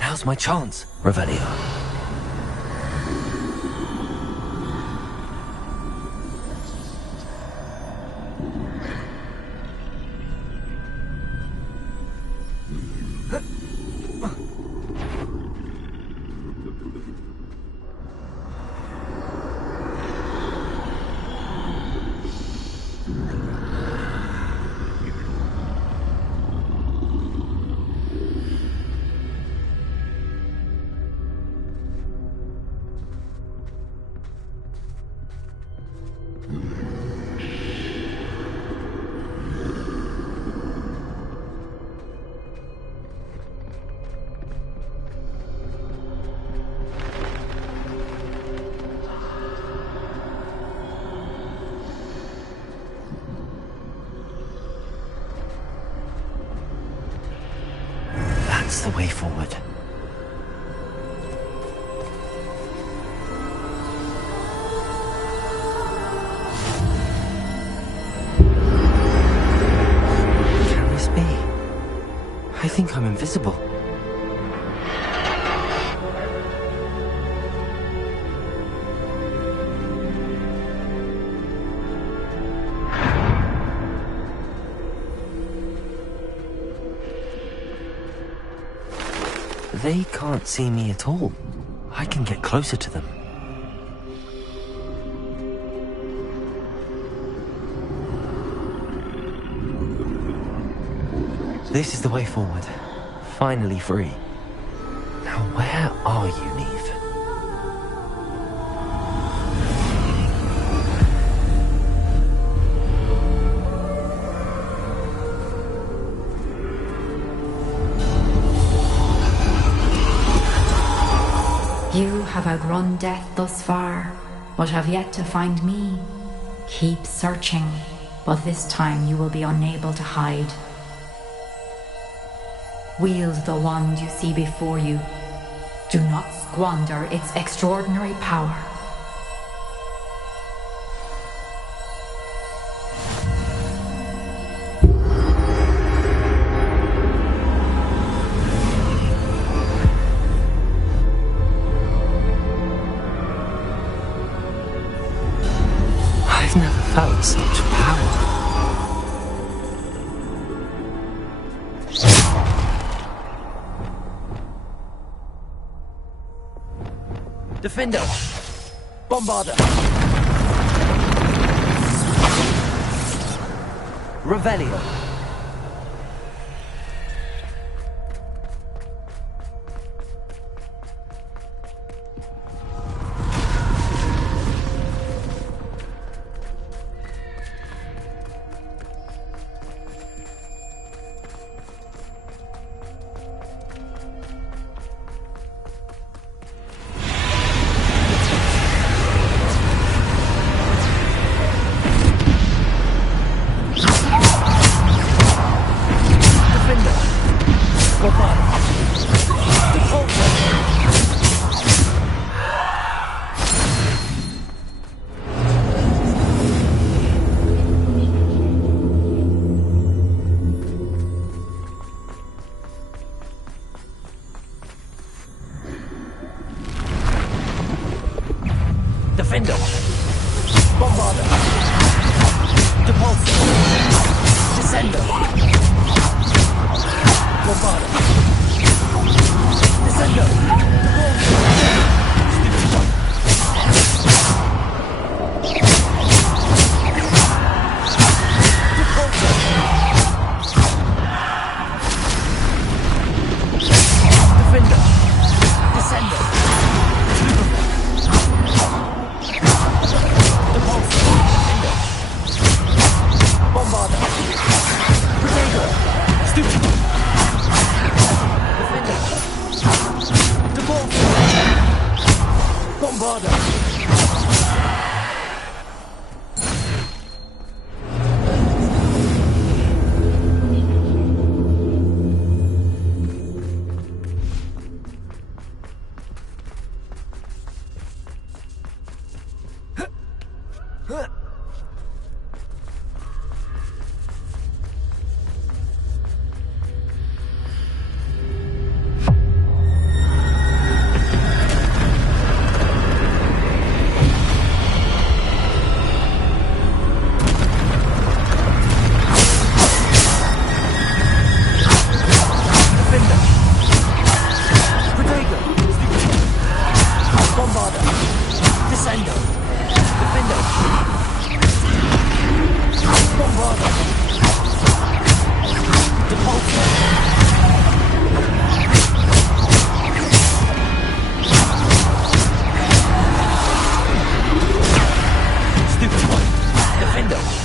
Now's my chance, Revelio. That's the way forward. Can this be? I think I'm invisible. They can't see me at all. I can get closer to them. This is the way forward. Finally free. Now where are you, Neve? You have outrun death thus far, but have yet to find me. Keep searching, but this time you will be unable to hide. Wield the wand you see before you. Do not squander its extraordinary power. I've never felt such power. Defender! Bombarder! Revelio! Defender!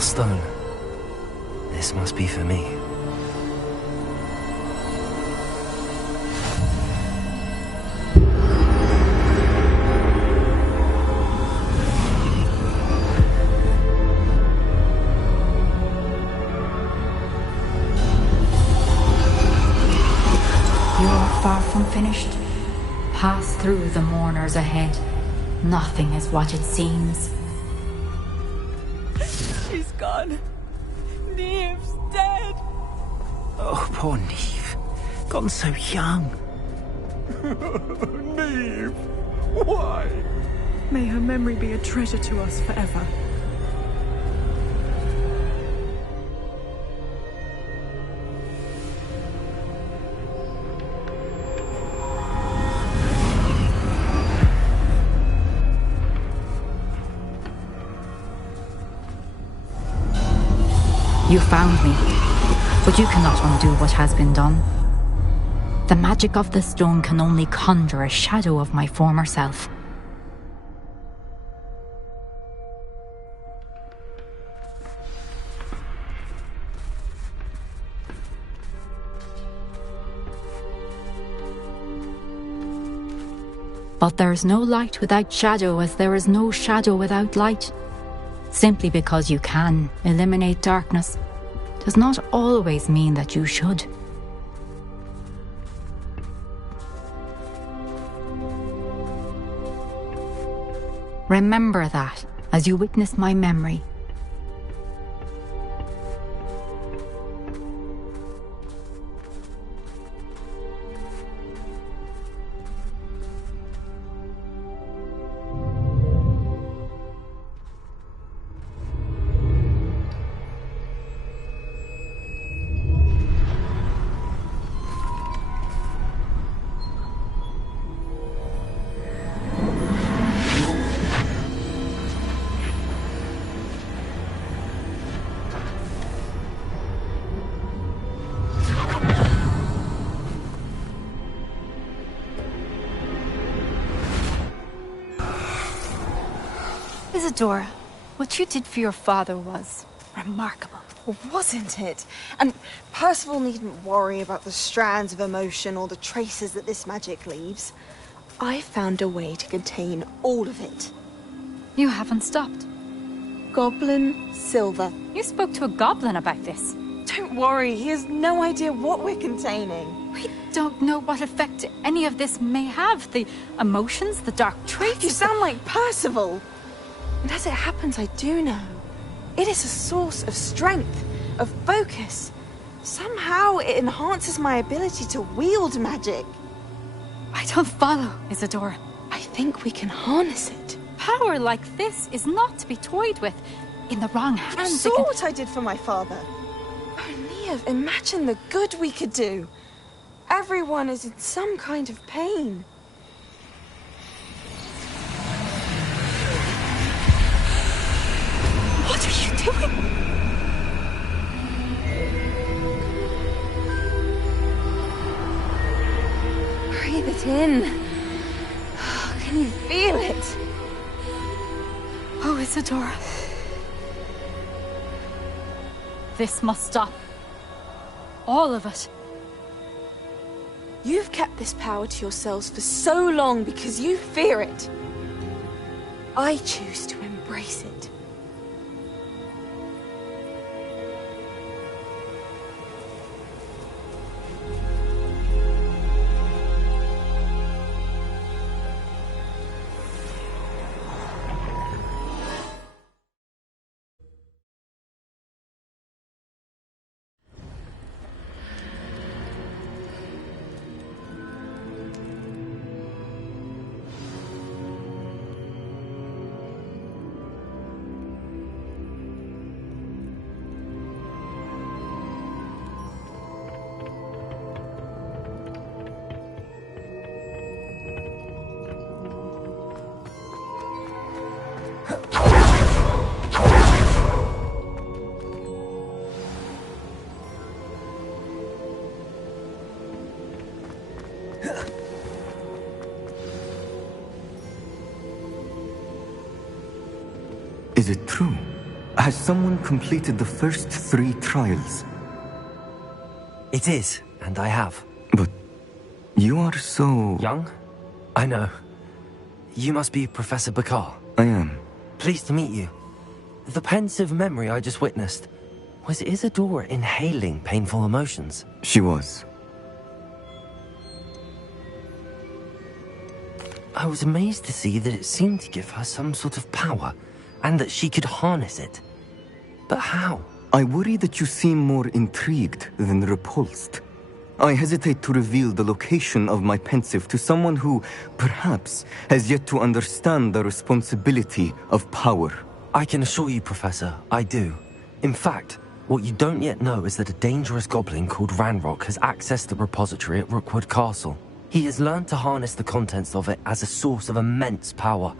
Stone. This must be for me. You're far from finished. Pass through the mourners ahead. Nothing is what it seems. She's gone. Neve's dead. Oh, poor Neve. Gone so young. Neve! Why? May her memory be a treasure to us forever. You found me, but you cannot undo what has been done. The magic of the stone can only conjure a shadow of my former self. But there is no light without shadow, as there is no shadow without light. Simply because you can eliminate darkness does not always mean that you should. Remember that as you witness my memory. Isadora, what you did for your father was remarkable. Wasn't it? And Percival needn't worry about the strands of emotion or the traces that this magic leaves. I found a way to contain all of it. You haven't stopped. Goblin Silver. You spoke to a goblin about this. Don't worry, he has no idea what we're containing. We don't know what effect any of this may have. The emotions, the dark traits. You sound like Percival. And as it happens, I do know. It is a source of strength, of focus. Somehow it enhances my ability to wield magic. I don't follow, Isadora. I think we can harness it. Power like this is not to be toyed with. In the wrong hands, You saw what I did for my father. Oh, Neve, imagine the good we could do. Everyone is in some kind of pain. What are you doing? Breathe it in. Can you feel it? Oh, Isadora. This must stop. All of it. You've kept this power to yourselves for so long because you fear it. I choose to embrace it. Is it true? Has someone completed the first 3 trials? It is, and I have. But you are so... Young? I know. You must be Professor Bakar. I am. Pleased to meet you. The pensive memory I just witnessed, was Isadora inhaling painful emotions? She was. I was amazed to see that it seemed to give her some sort of power, and that she could harness it. But how? I worry that you seem more intrigued than repulsed. I hesitate to reveal the location of my pensive to someone who, perhaps, has yet to understand the responsibility of power. I can assure you, Professor, I do. In fact, what you don't yet know is that a dangerous goblin called Ranrock has accessed the repository at Rookwood Castle. He has learned to harness the contents of it as a source of immense power.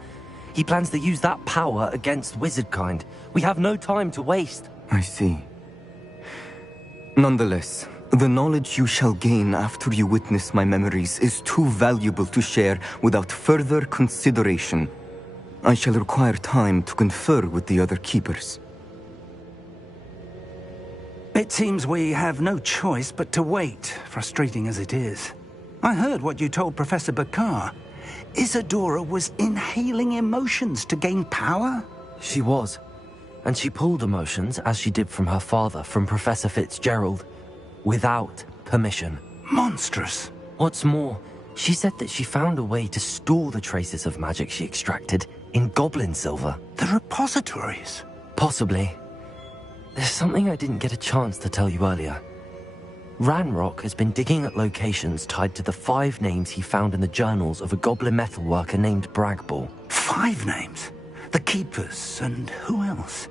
He plans to use that power against wizardkind. We have no time to waste. I see. Nonetheless, the knowledge you shall gain after you witness my memories is too valuable to share without further consideration. I shall require time to confer with the other keepers. It seems we have no choice but to wait, frustrating as it is. I heard what you told Professor Bakar. Isadora was inhaling emotions to gain power? She was. And she pulled emotions, as she did from her father, from Professor Fitzgerald, without permission. Monstrous. What's more, she said that she found a way to store the traces of magic she extracted in goblin silver. The repositories? Possibly. There's something I didn't get a chance to tell you earlier. Ranrock has been digging at locations tied to the 5 names he found in the journals of a goblin metalworker named Bragball. 5 names? The Keepers, and who else?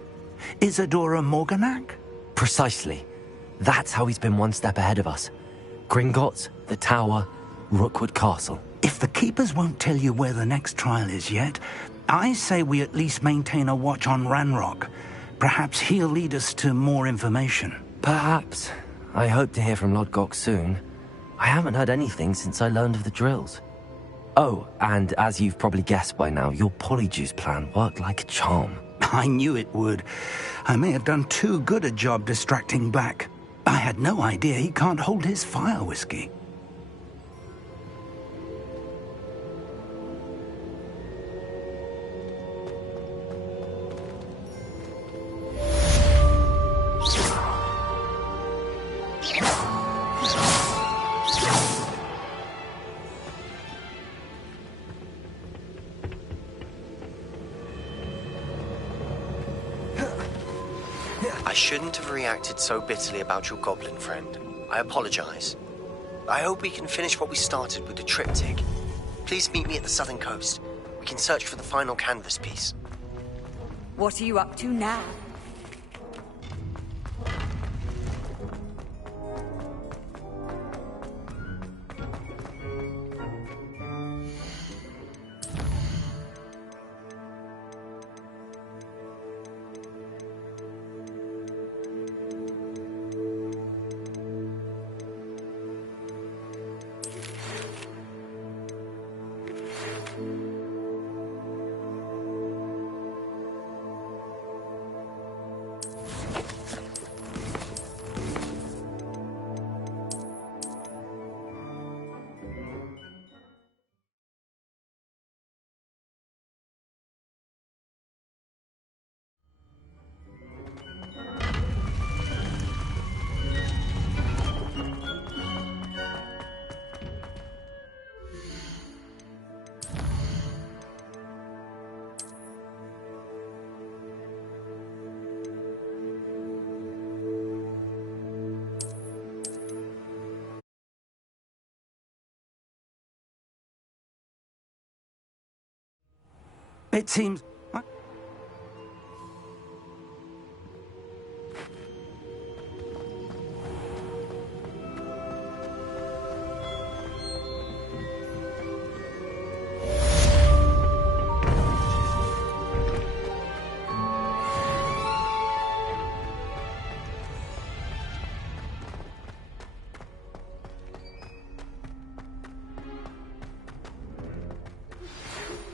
Isadora Morganac? Precisely. That's how he's been one step ahead of us. Gringotts, the Tower, Rookwood Castle. If the Keepers won't tell you where the next trial is yet, I say we at least maintain a watch on Ranrock. Perhaps he'll lead us to more information. Perhaps. I hope to hear from Lodgok soon. I haven't heard anything since I learned of the drills. Oh, and as you've probably guessed by now, your polyjuice plan worked like a charm. I knew it would. I may have done too good a job distracting Black. I had no idea he can't hold his fire whiskey. I shouldn't have reacted so bitterly about your goblin friend. I apologize. I hope we can finish what we started with the triptych. Please meet me at the southern coast. We can search for the final canvas piece. What are you up to now? It seems...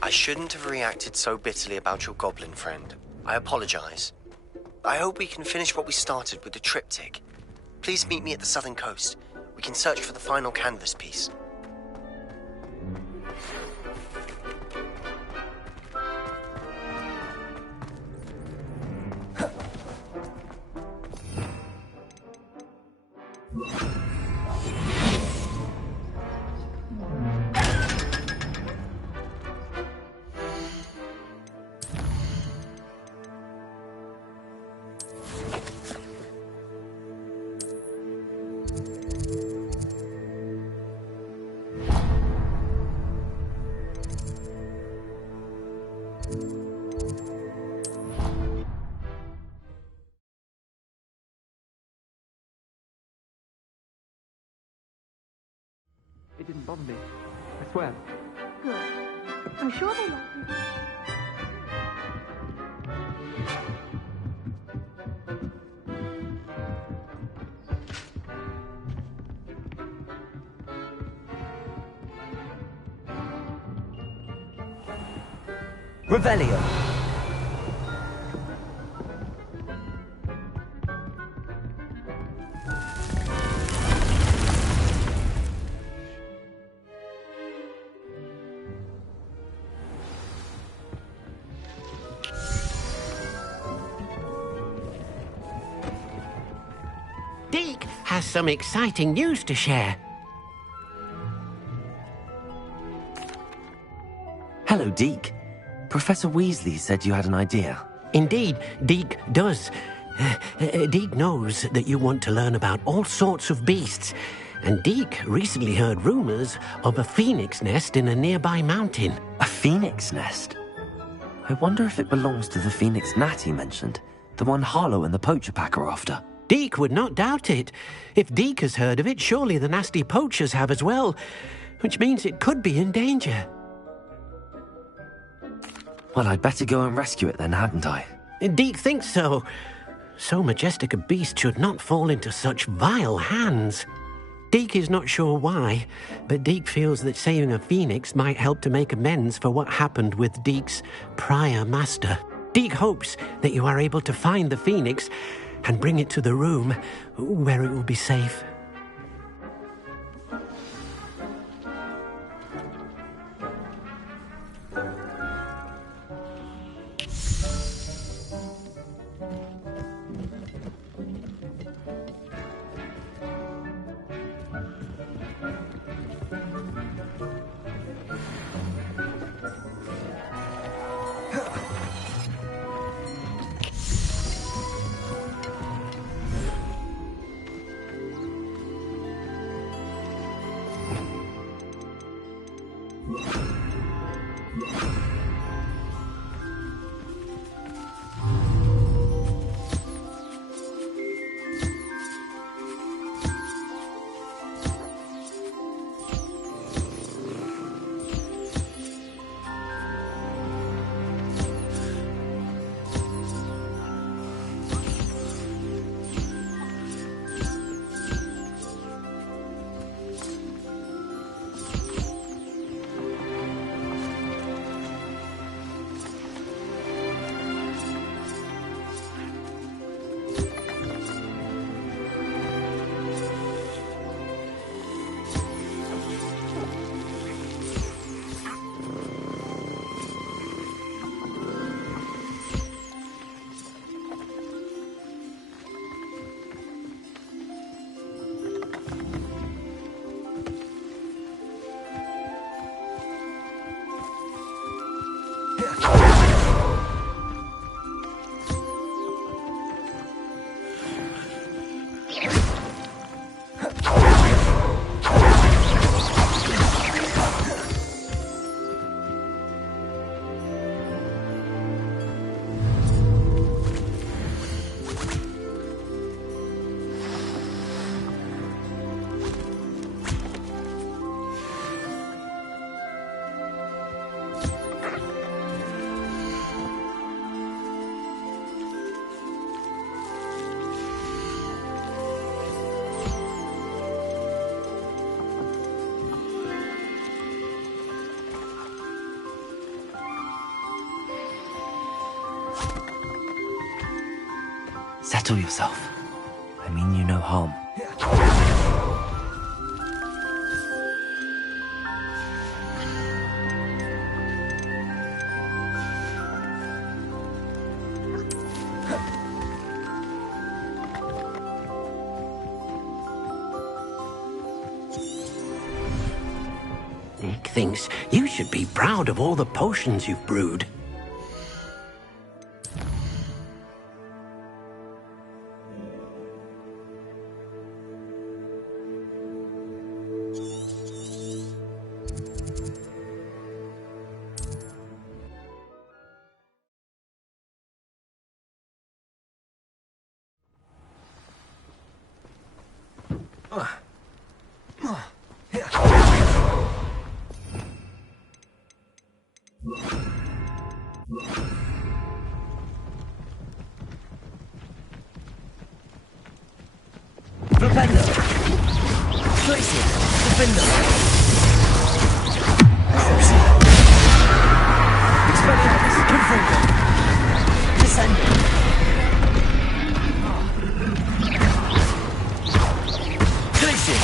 I shouldn't have reacted so bitterly about your goblin friend. I apologize. I hope we can finish what we started with the triptych. Please meet me at the southern coast. We can search for the final canvas piece. It didn't bother me. I swear. Good. I'm sure they like me. Revelio. Deke has some exciting news to share. Hello, Deke. Professor Weasley said you had an idea. Indeed, Deke does. Deke knows that you want to learn about all sorts of beasts, and Deke recently heard rumors of a phoenix nest in a nearby mountain. A phoenix nest? I wonder if it belongs to the phoenix gnat he mentioned, the one Harlow and the poacher pack are after. Deke would not doubt it. If Deke has heard of it, surely the nasty poachers have as well, which means it could be in danger. Well, I'd better go and rescue it then, hadn't I? Deke thinks so. So majestic a beast should not fall into such vile hands. Deke is not sure why, but Deke feels that saving a phoenix might help to make amends for what happened with Deke's prior master. Deke hopes that you are able to find the phoenix and bring it to the room where it will be safe. Settle yourself. I mean you no harm. Nick thinks you should be proud of all the potions you've brewed. Propender! Glacier! Defender! Expelliarmus! Confringo! Descendant! Glacier!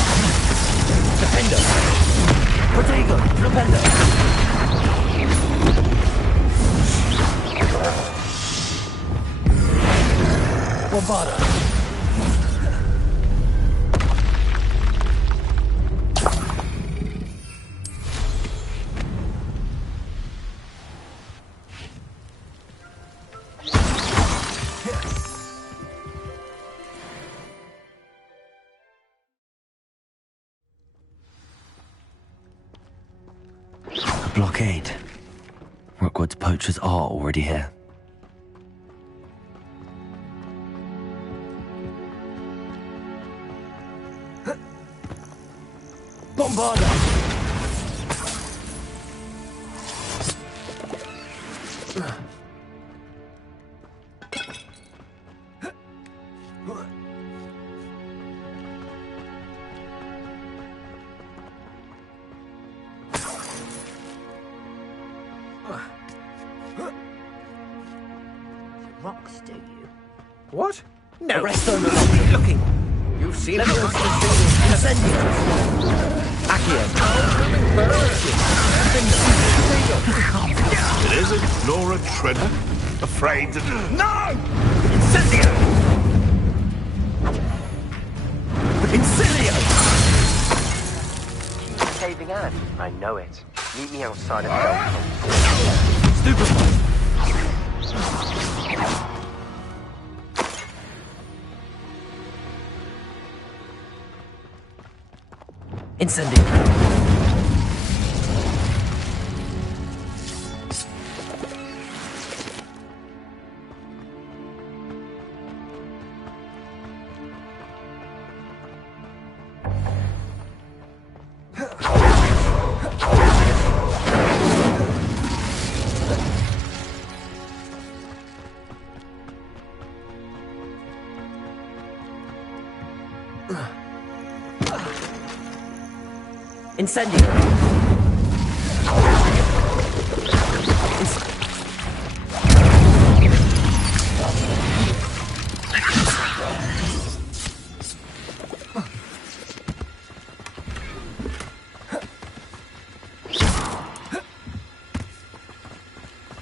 Defender! Protego! Propender! Bombarda! Blockade. Rookwood's poachers are already here. Bombarda! Rocks, do you? What? No. Arresto Keep looking. You've seen Incendio! Accio! It isn't Laura Shredder. Afraid to... No! Incendio! Incendio! Saving Anne. I know it. Meet me outside of Belton. Stupefy! Incendio! Incendio!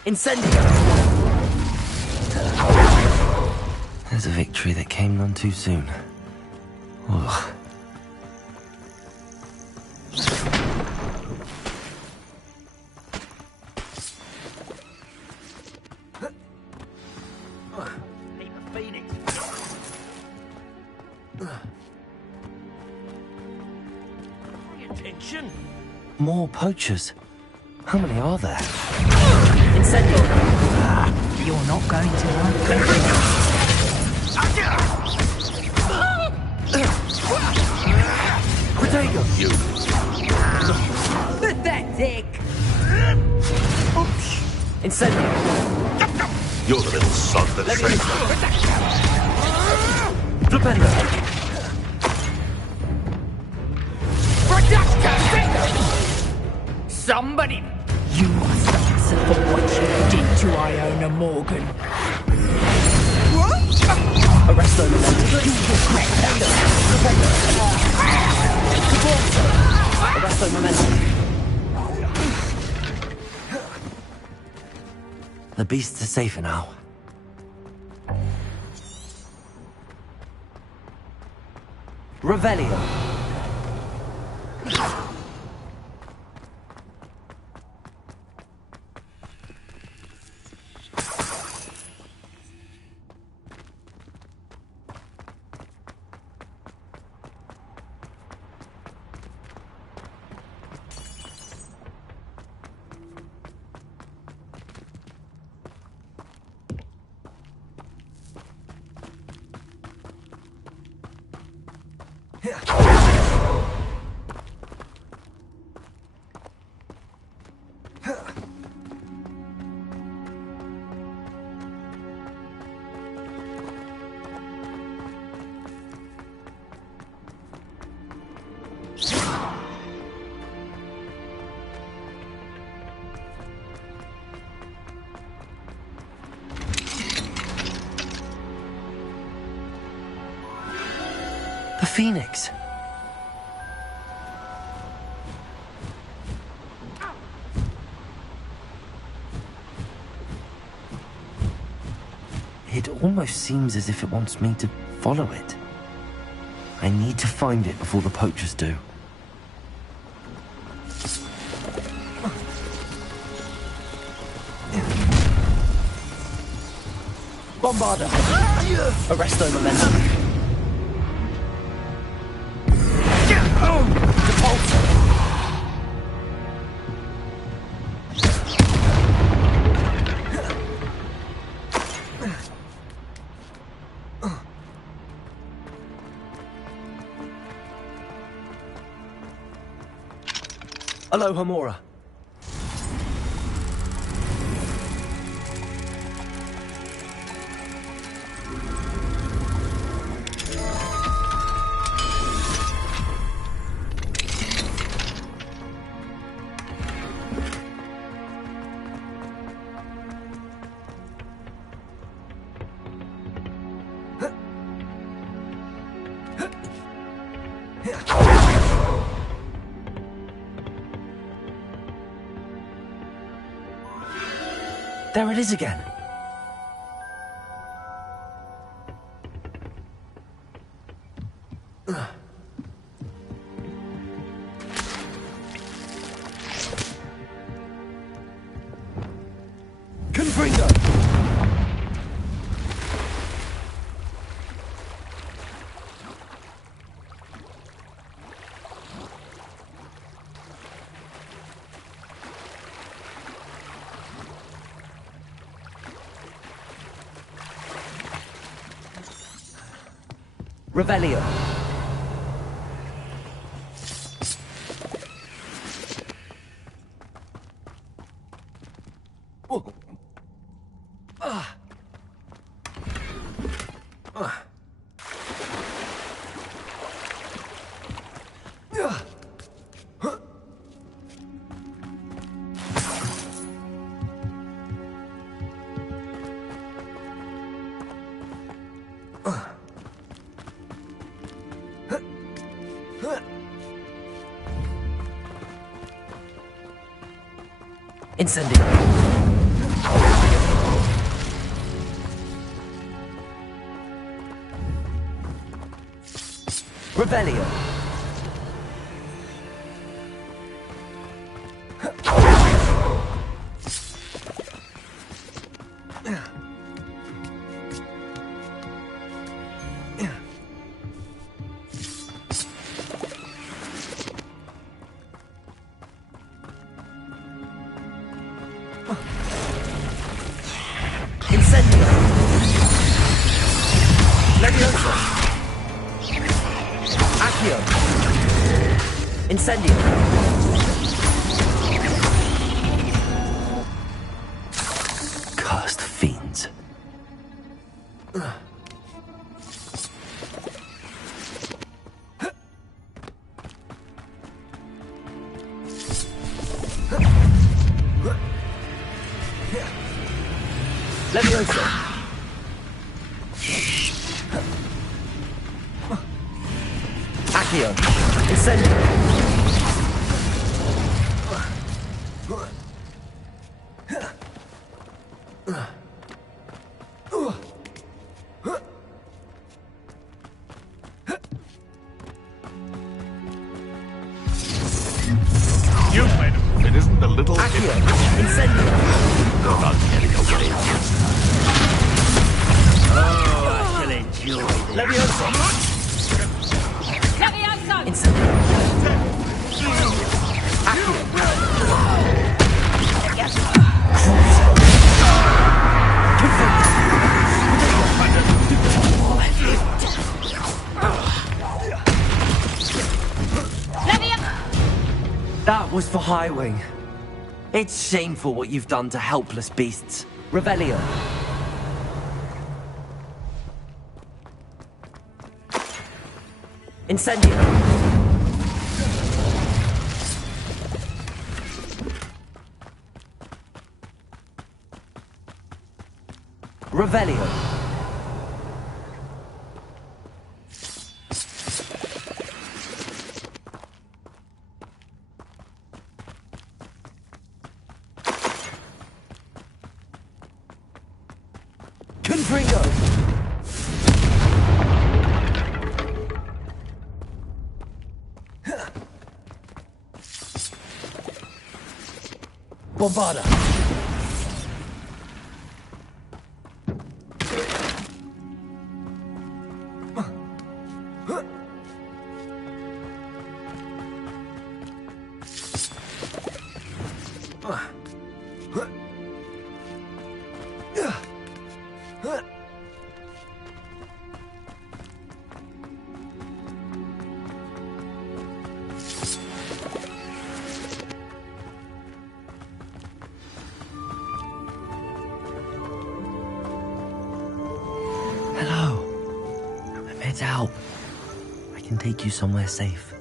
Incendio! There's a victory that came none too soon. Ugh. More poachers. How many are there? Incendio! You're not going to Protego! You. Pathetic! Oops! Incendio! You're the little sod that saved Flipendo! Somebody! You must answer for what you did to Iona Morgan. What? Arresto momentum. Arresto momentum. The beasts are safer now. Revelio. The Phoenix. It almost seems as if it wants me to follow it. I need to find it before the poachers do. Bombarda! Arresto momentum. Aloha Mora. There it is again. Confringo! Revelio. Incendio. Revelio. Incendio. Leviosa. Accio. Incendio. Cursed fiends. Leviosa. You made a move. It isn't the little... Incendio! You're not getting away. Oh, I shall enjoy this. Levioso! That was for Highwing. It's shameful what you've done to helpless beasts. Revelio. Incendio. Revelio. Confringo. Bombarda. Hello. I'm here to help. I can take you somewhere safe.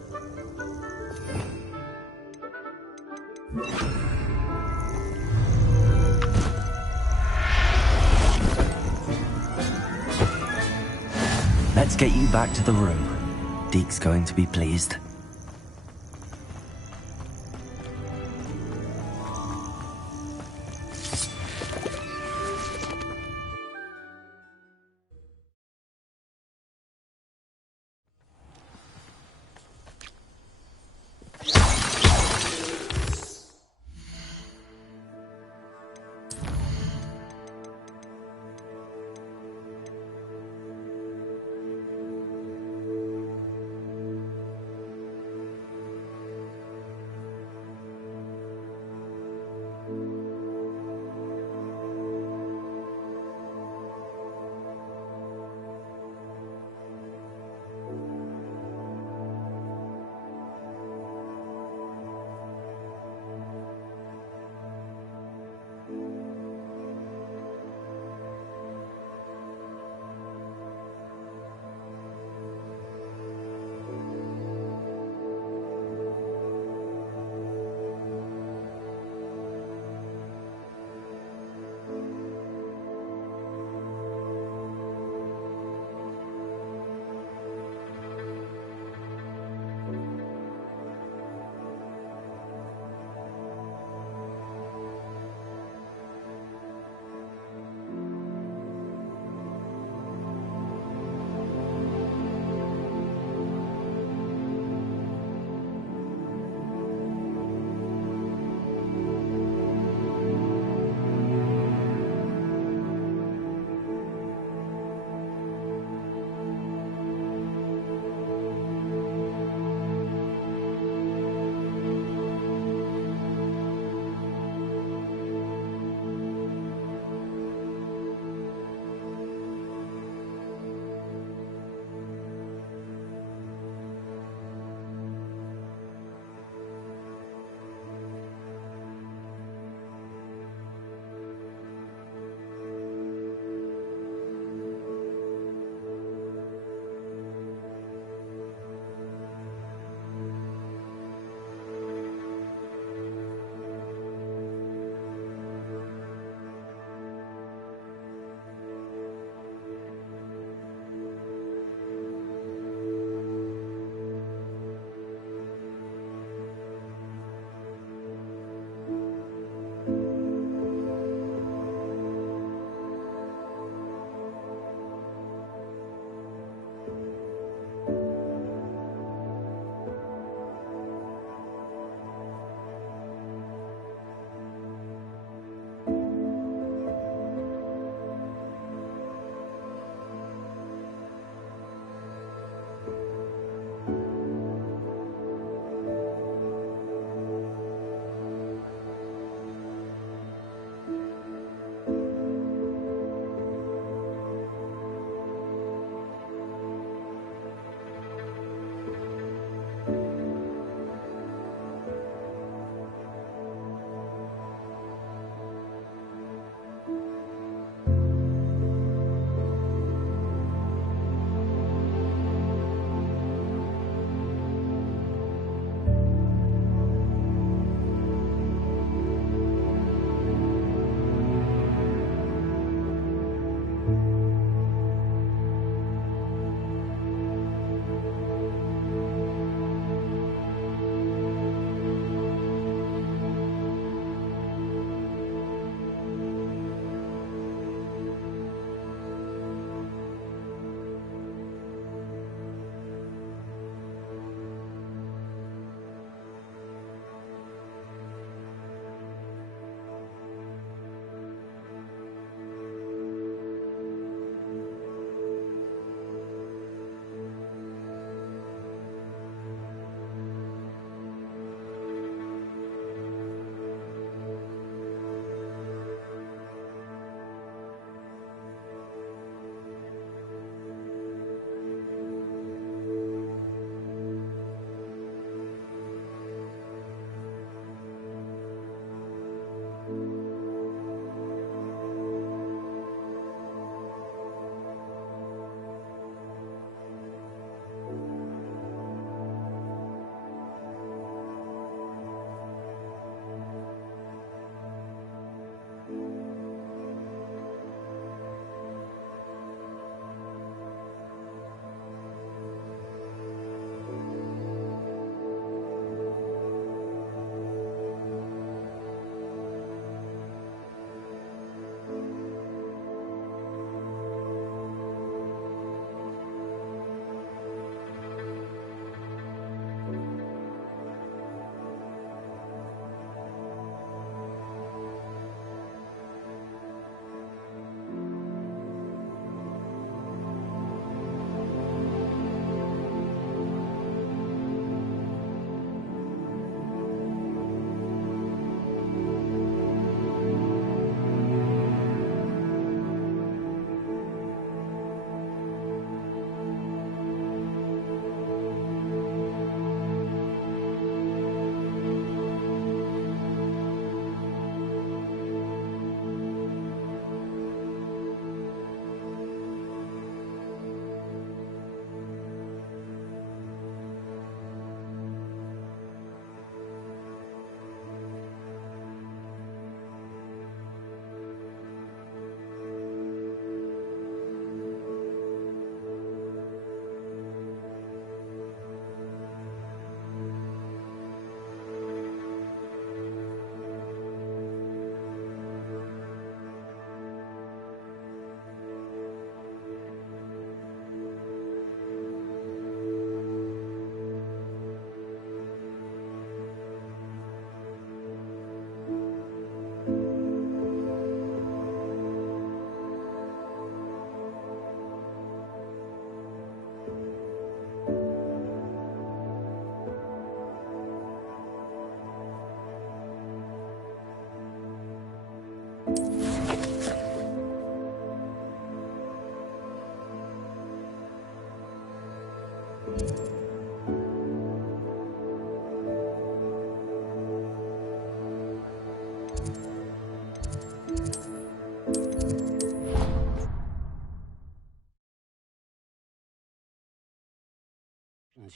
Let's get you back to the room. Deke's going to be pleased.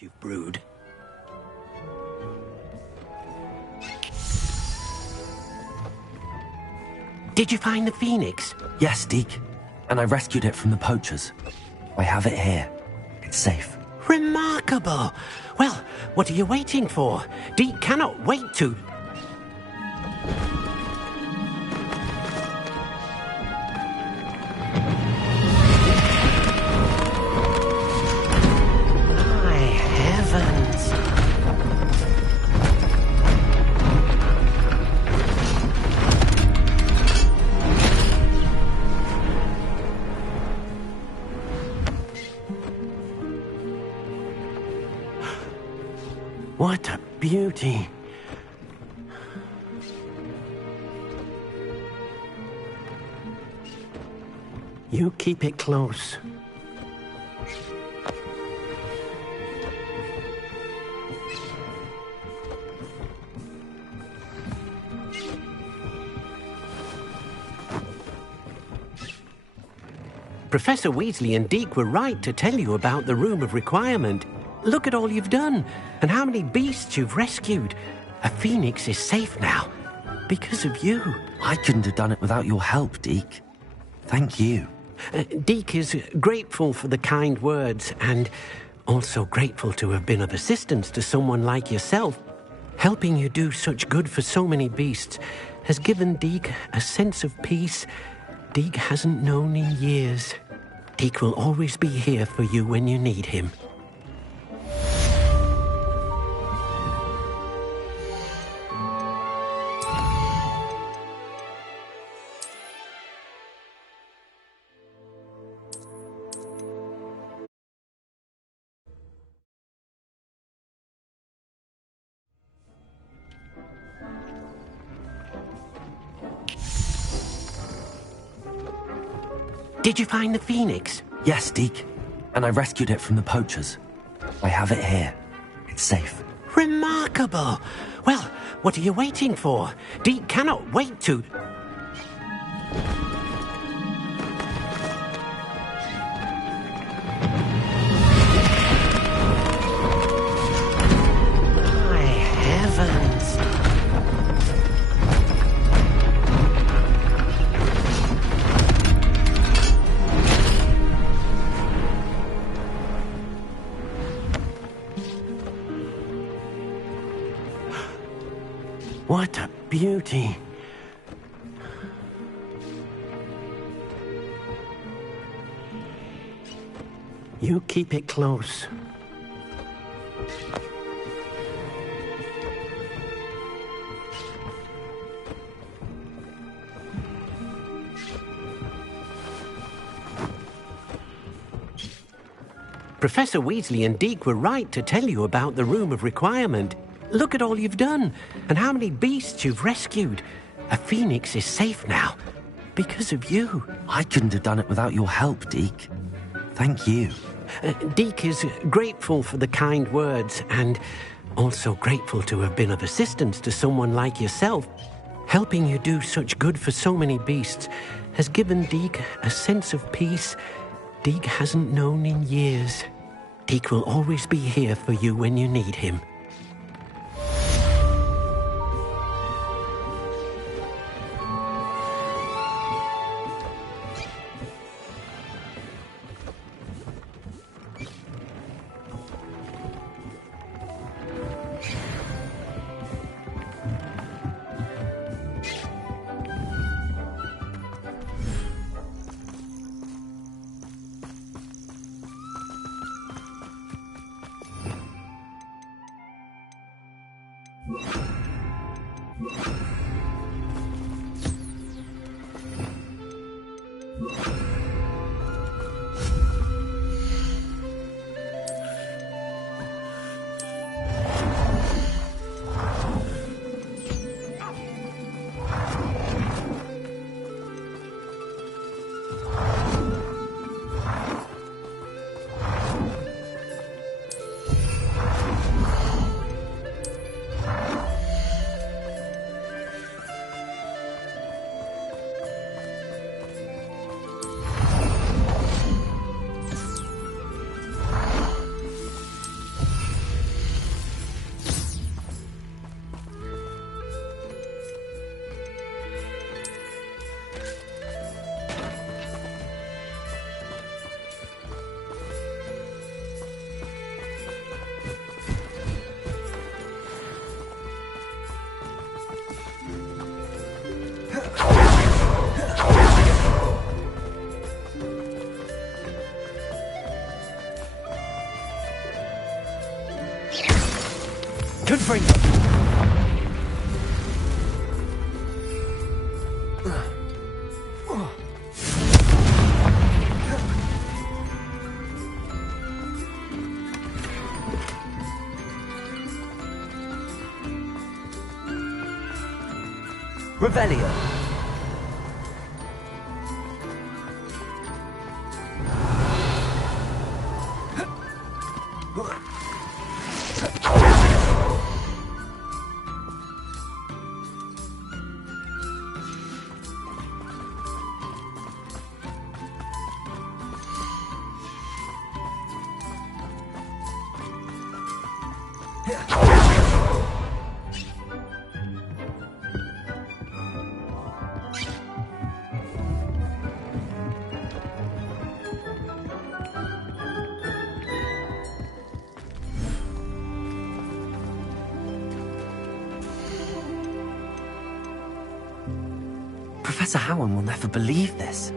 potions you've brewed. Did you find the phoenix? Yes, Deke. And I rescued it from the poachers. I have it here. It's safe. Remarkable! Well, what are you waiting for? Deke cannot wait to... My heavens! What a beauty! You keep it close. Professor Weasley and Deke were right to tell you about the Room of Requirement. Look at all you've done, and how many beasts you've rescued. A phoenix is safe now, because of you. I couldn't have done it without your help, Deke. Thank you. Deke is grateful for the kind words, and also grateful to have been of assistance to someone like yourself. Helping you do such good for so many beasts has given Deke a sense of peace Deke hasn't known in years. Deke will always be here for you when you need him. Did you find the phoenix? Yes, Deke. And I rescued it from the poachers. I have it here. It's safe. Remarkable! Well, what are you waiting for? Deke cannot wait to... My heavens! What a beauty! You keep it close. Professor Weasley and Deke were right to tell you about the Room of Requirement. Look at all you've done, and how many beasts you've rescued. A phoenix is safe now, because of you. I couldn't have done it without your help, Deke. Thank you. Deke is grateful for the kind words, and also grateful to have been of assistance to someone like yourself. Helping you do such good for so many beasts has given Deke a sense of peace Deke hasn't known in years. Deke will always be here for you when you need him. Revelio. Professor Howard will never believe this.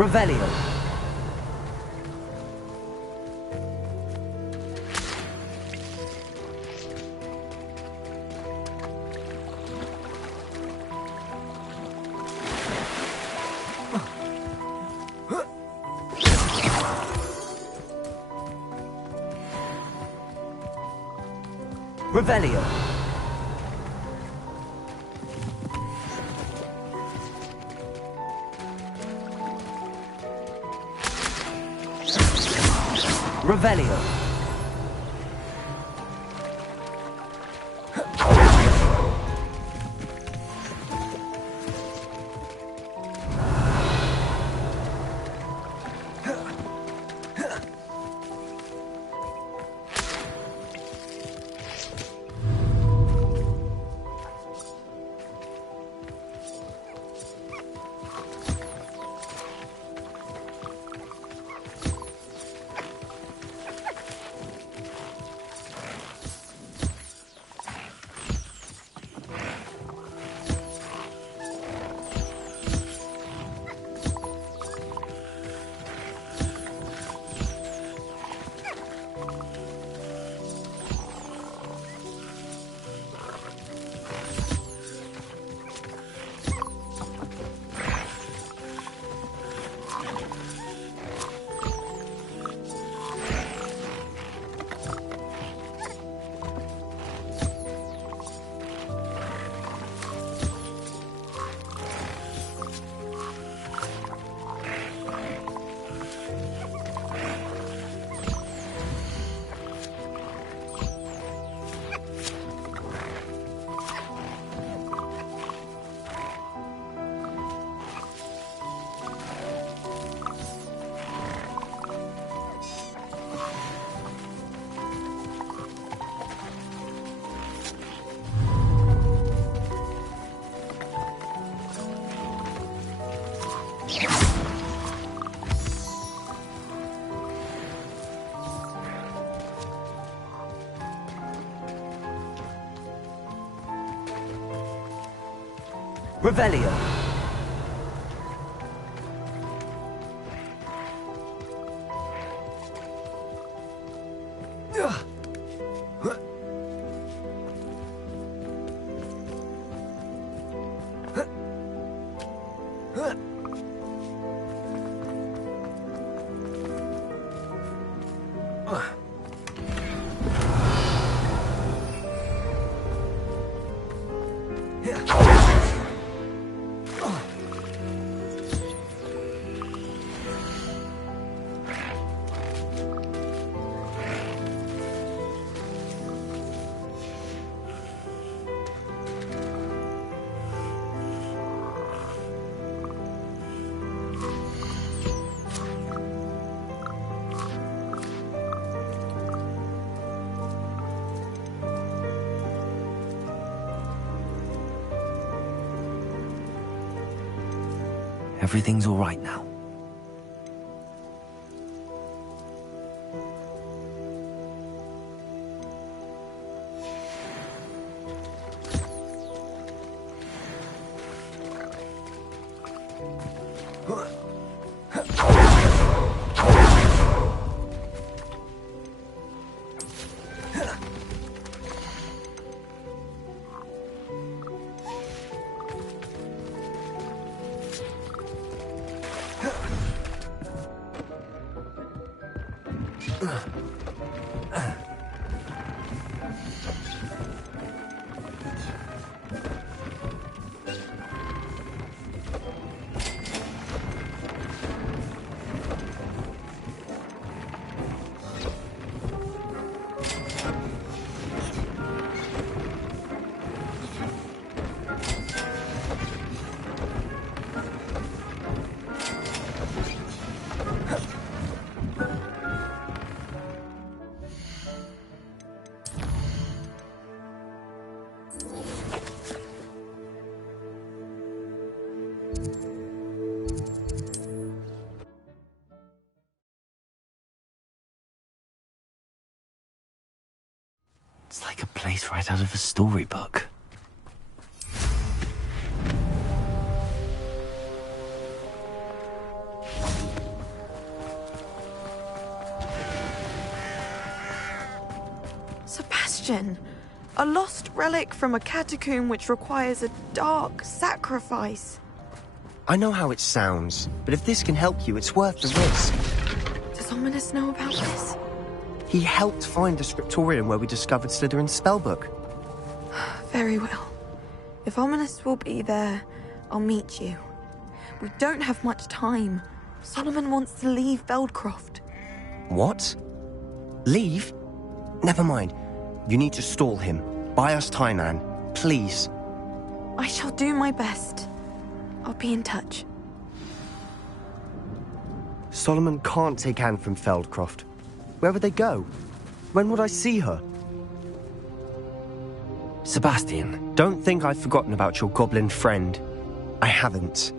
Revelio. Revelio. Revelio. Revelio. Everything's all right now. It's like a place right out of a storybook. Sebastian, a lost relic from a catacomb which requires a dark sacrifice. I know how it sounds, but if this can help you, it's worth the risk. Does Ominous know about this? He helped find the scriptorium where we discovered Slytherin's spellbook. Very well. If Ominous will be there, I'll meet you. We don't have much time. Solomon wants to leave Feldcroft. What? Leave? Never mind. You need to stall him. Buy us time, Anne. Please. I shall do my best. I'll be in touch. Solomon can't take Anne from Feldcroft. Where would they go? When would I see her? Sebastian. Don't think I've forgotten about your goblin friend. I haven't.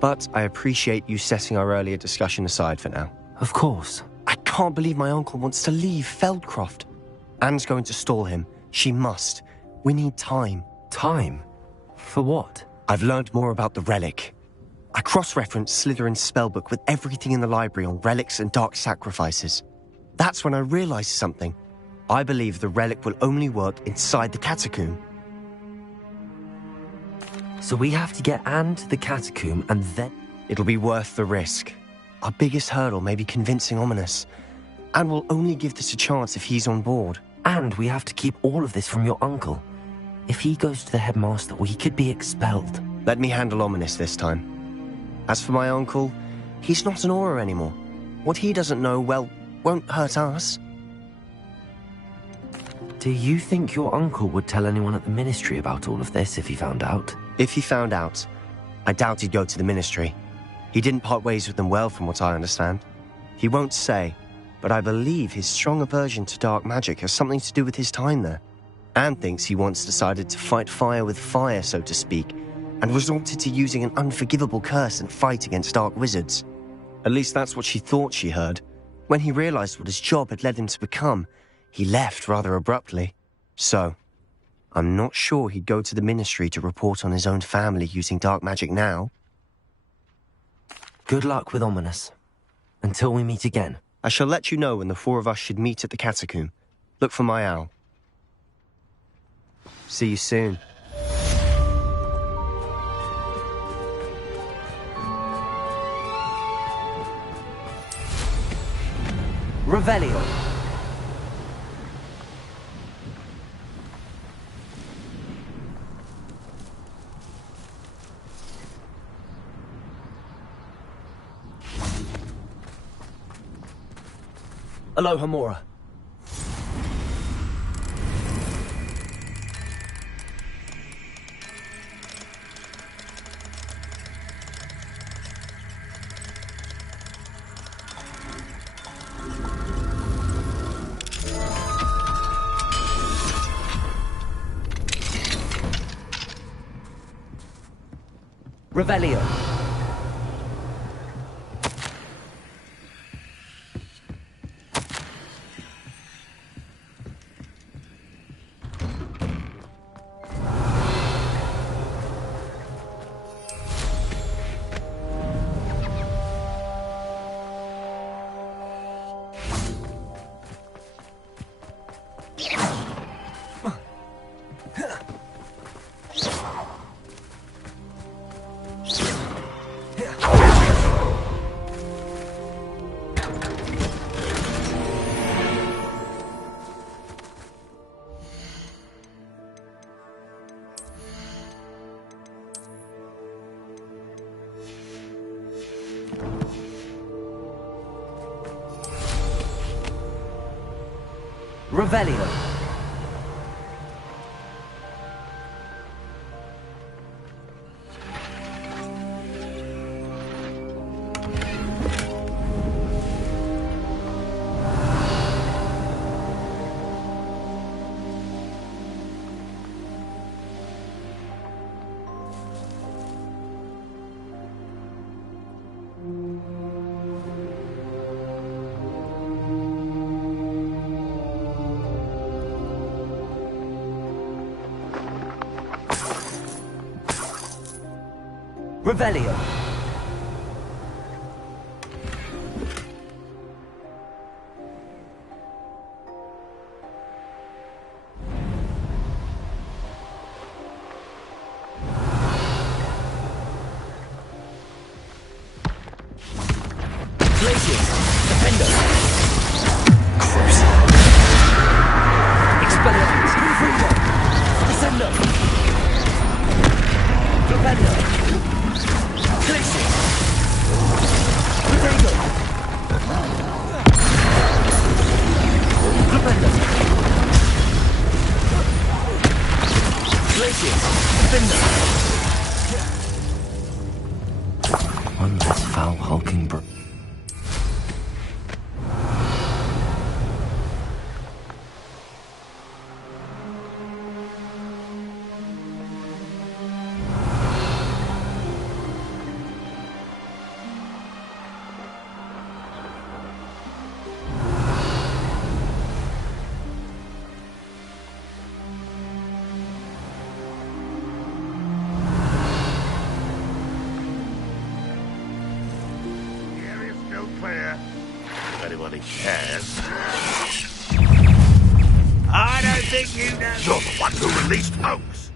But I appreciate you setting our earlier discussion aside for now. Of course. I can't believe my uncle wants to leave Feldcroft. Anne's going to stall him. She must. We need time. Time? For what? I've learned more about the relic. I cross-referenced Slytherin's spellbook with everything in the library on relics and dark sacrifices. That's when I realized something. I believe the relic will only work inside the catacomb. So we have to get Anne to the catacomb and then... It'll be worth the risk. Our biggest hurdle may be convincing Ominous. And we'll only give this a chance if he's on board. And we have to keep all of this from your uncle. If he goes to the headmaster, we could be expelled. Let me handle Ominous this time. As for my uncle, he's not an Auror anymore. What he doesn't know, well, won't hurt us. Do you think your uncle would tell anyone at the ministry about all of this if he found out? If he found out, I doubt he'd go to the ministry. He didn't part ways with them well, from what I understand. He won't say, but I believe his strong aversion to dark magic has something to do with his time there. Anne thinks he once decided to fight fire with fire, so to speak, and resorted to using an unforgivable curse and fight against dark wizards. At least that's what she thought she heard. When he realized what his job had led him to become, he left rather abruptly. So, I'm not sure he'd go to the Ministry to report on his own family using dark magic now. Good luck with Ominous. Until we meet again. I shall let you know when the four of us should meet at the catacomb. Look for my owl. See you soon. Revelio. Aloha Mora. Revelio. Revelio. Revelio. Glacius. Defender. Crucible. Expelliarmus. Freedom. Descender. Defender. Glacius. Protego. Defender. Glacius. Defender. One less foul hulking bro. Anybody cares. I don't think you know. You're the one who released Hoax.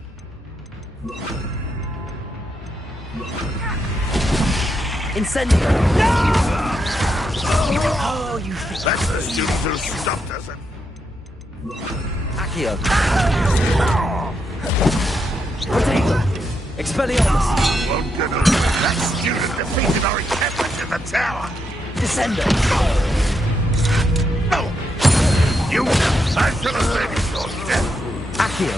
Incendio. No! Oh, you think that's the student who stopped us. Accio. Protego. Expelliarmus. Won't get on. That student defeated our encampment in the tower. Descender. No! You I shall avenge your death. Accio.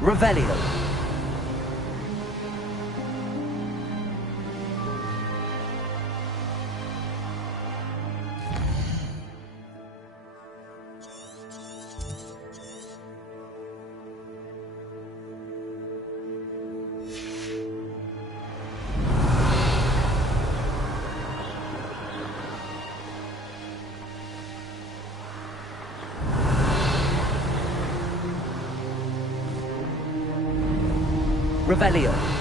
Revelio. Revelio.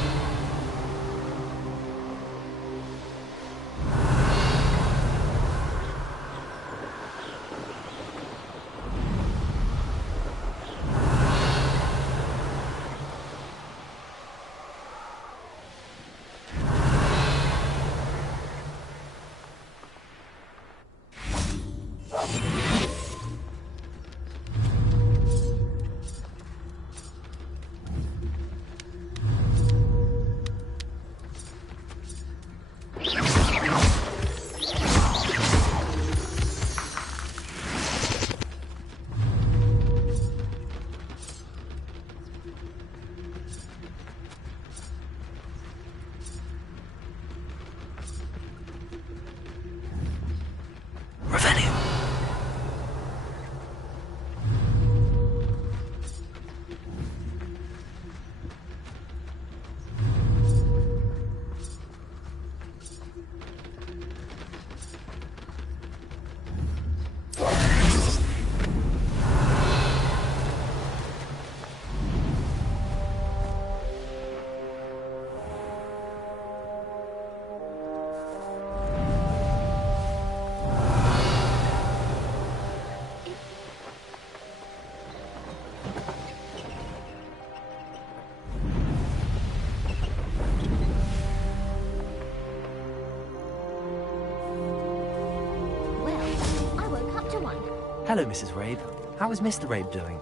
Hello, Mrs. Rabe. How is Mr. Rabe doing?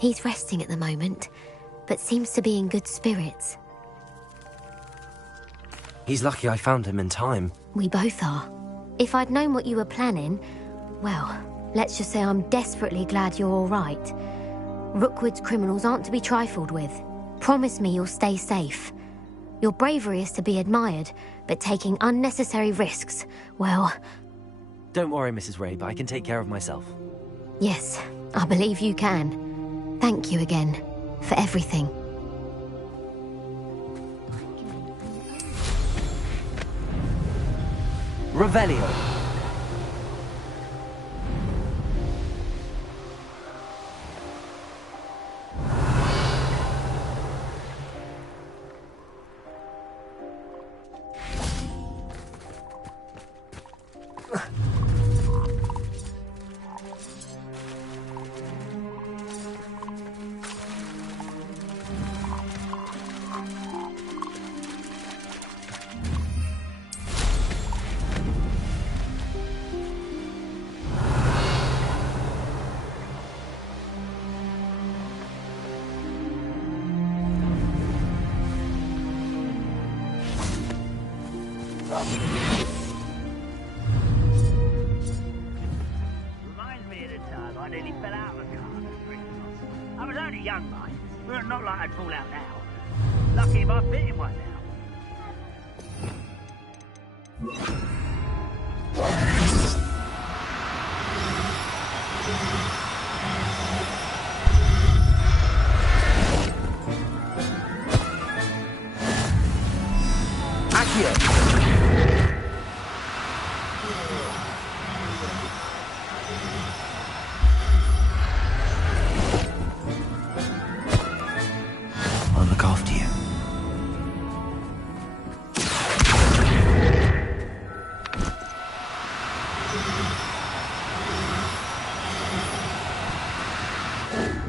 He's resting at the moment, but seems to be in good spirits. He's lucky I found him in time. We both are. If I'd known what you were planning, well, let's just say I'm desperately glad you're all right. Rookwood's criminals aren't to be trifled with. Promise me you'll stay safe. Your bravery is to be admired, but taking unnecessary risks, well... Don't worry, Mrs. Rabe. I can take care of myself. Yes, I believe you can. Thank you again, for everything. Revelio. Reminds me of the time I nearly fell out of a car at Christmas. I was only young, mind, but not like I'd fall out now. Lucky if I fit in one I'll look after you.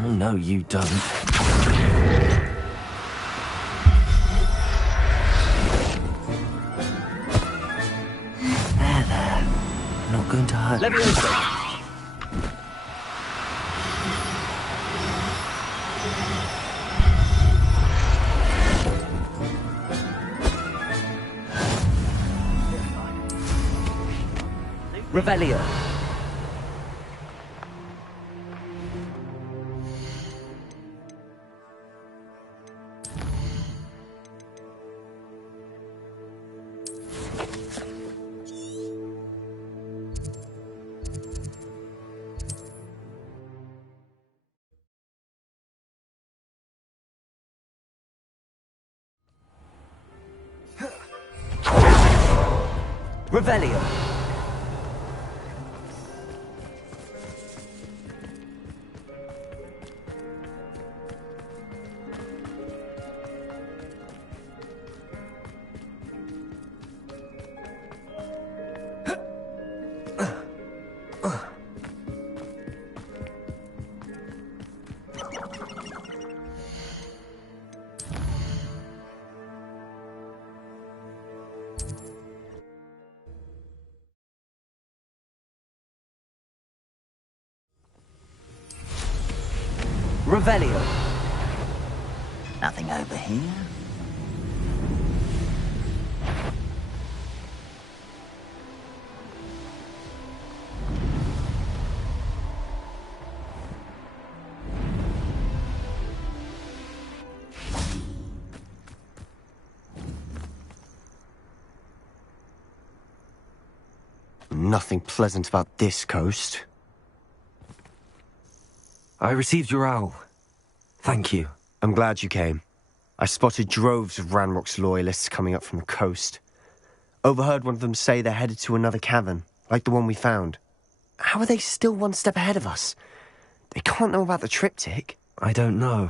Oh, no, you don't. There. I'm not going to hurt you. Revelio. Revelio. Revelio. Nothing over here. Nothing pleasant about this coast. I received your owl. Thank you. I'm glad you came. I spotted droves of Ranrock's loyalists coming up from the coast. Overheard one of them say they're headed to another cavern, like the one we found. How are they still one step ahead of us? They can't know about the triptych. I don't know.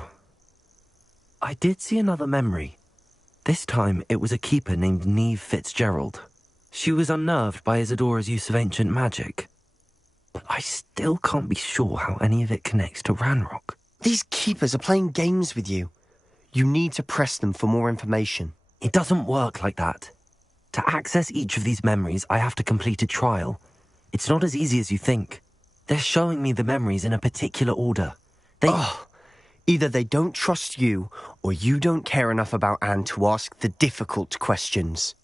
I did see another memory. This time, it was a keeper named Neve Fitzgerald. She was unnerved by Isadora's use of ancient magic. But I still can't be sure how any of it connects to Ranrock. These keepers are playing games with you. You need to press them for more information. It doesn't work like that. To access each of these memories, I have to complete a trial. It's not as easy as you think. They're showing me the memories in a particular order. Either they don't trust you, or you don't care enough about Anne to ask the difficult questions.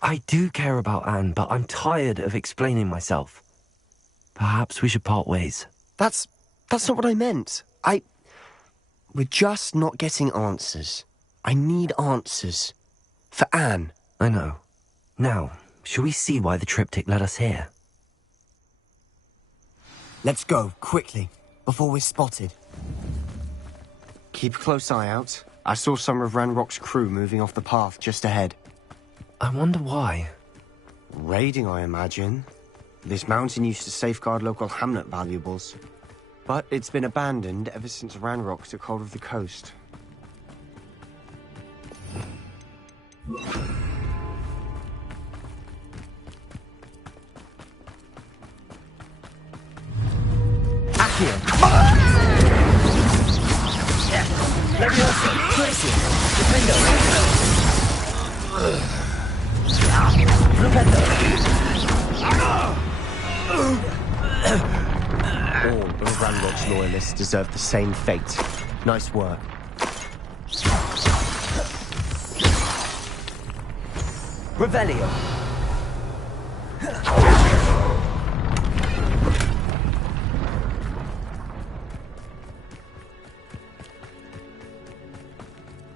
I do care about Anne, but I'm tired of explaining myself. Perhaps we should part ways. That's not what I meant. We're just not getting answers. I need answers. For Anne. I know. Now, shall we see why the triptych led us here? Let's go, quickly, before we're spotted. Keep a close eye out. I saw some of Ranrock's crew moving off the path just ahead. I wonder why. Raiding, I imagine. This mountain used to safeguard local hamlet valuables. But it's been abandoned ever since Ranrock took hold of the coast. Accio! Leviosa! Crazy! Defendo! Rependo! All of Ranrock's loyalists deserve the same fate. Nice work. Revelio!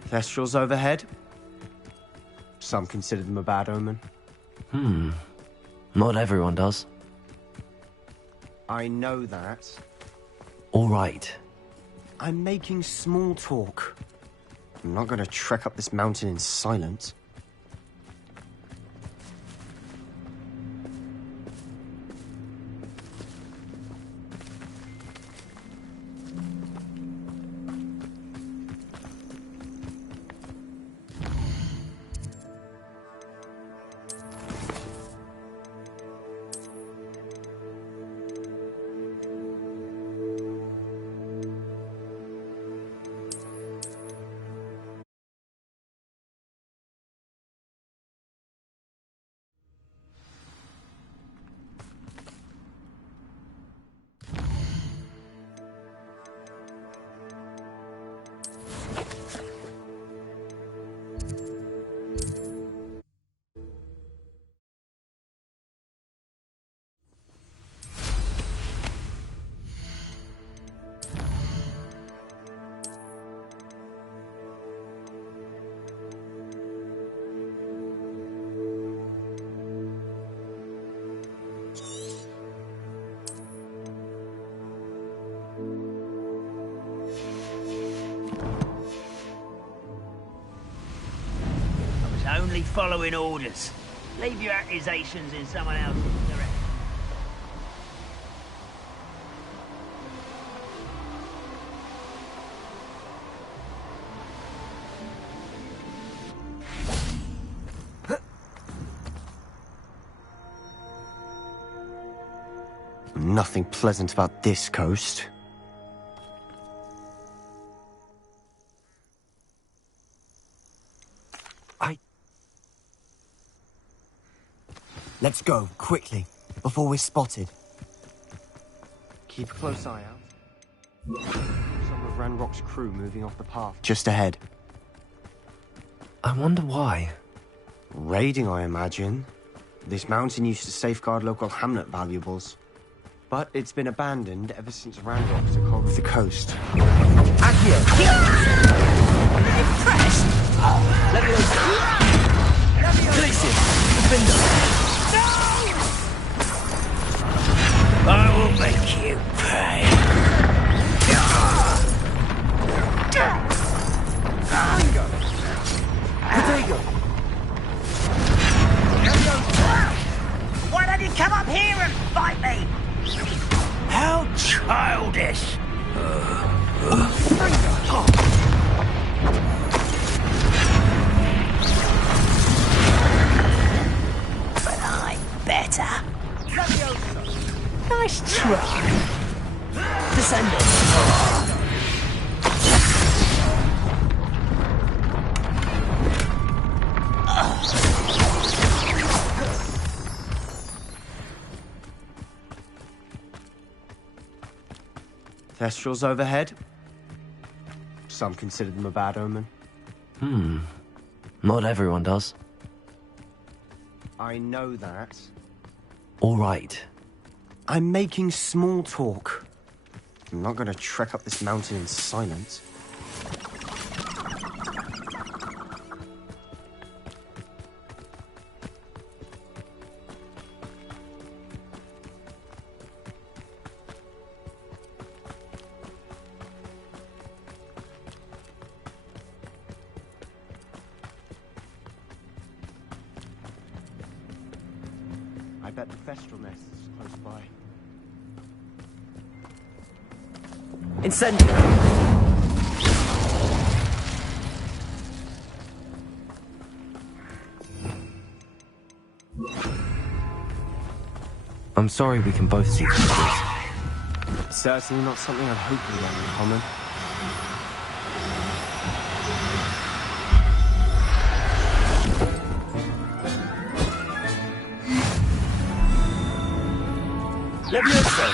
Thestrals overhead. Some consider them a bad omen. Not everyone does. I know that. All right. I'm making small talk. I'm not going to trek up this mountain in silence. Only following orders. Leave your accusations in someone else's direction. Nothing pleasant about this coast. Let's go, quickly, before we're spotted. Keep a close eye out. Some of Ranrock's crew moving off the path. Just ahead. I wonder why. Raiding, I imagine. This mountain used to safeguard local hamlet valuables. But it's been abandoned ever since Ranrock took hold of the coast. Impressed? I will make you pay. Why don't you come up here and fight me? How childish! But I'm better. Nice try. Descendant. Thestrals overhead. Some consider them a bad omen. Not everyone does. I know that. All right. I'm making small talk. I'm not going to trek up this mountain in silence. I bet the Thestral nest is close by. Incendio! I'm sorry we can both see through this. Certainly not something I'd hoped we'd have in common. Levioso!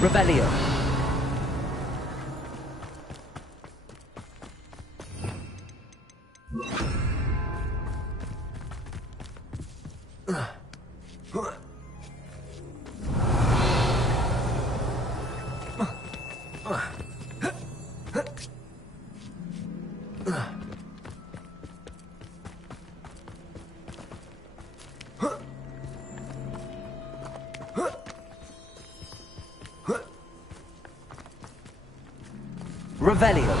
Revelio. Revelio.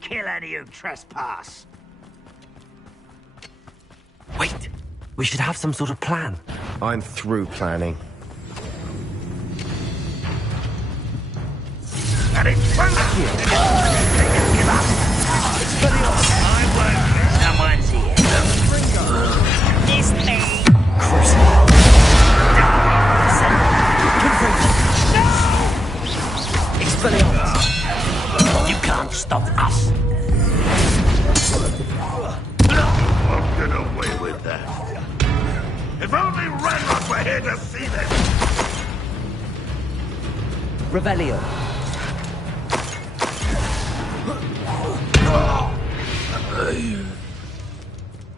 Kill any who trespass. Wait, we should have some sort of plan. I'm through planning. An intruder! Give up! I won't let someone's here. This thing! You can't stop us! Won't get away with that. If only Ranrock were here to see this! Revelio.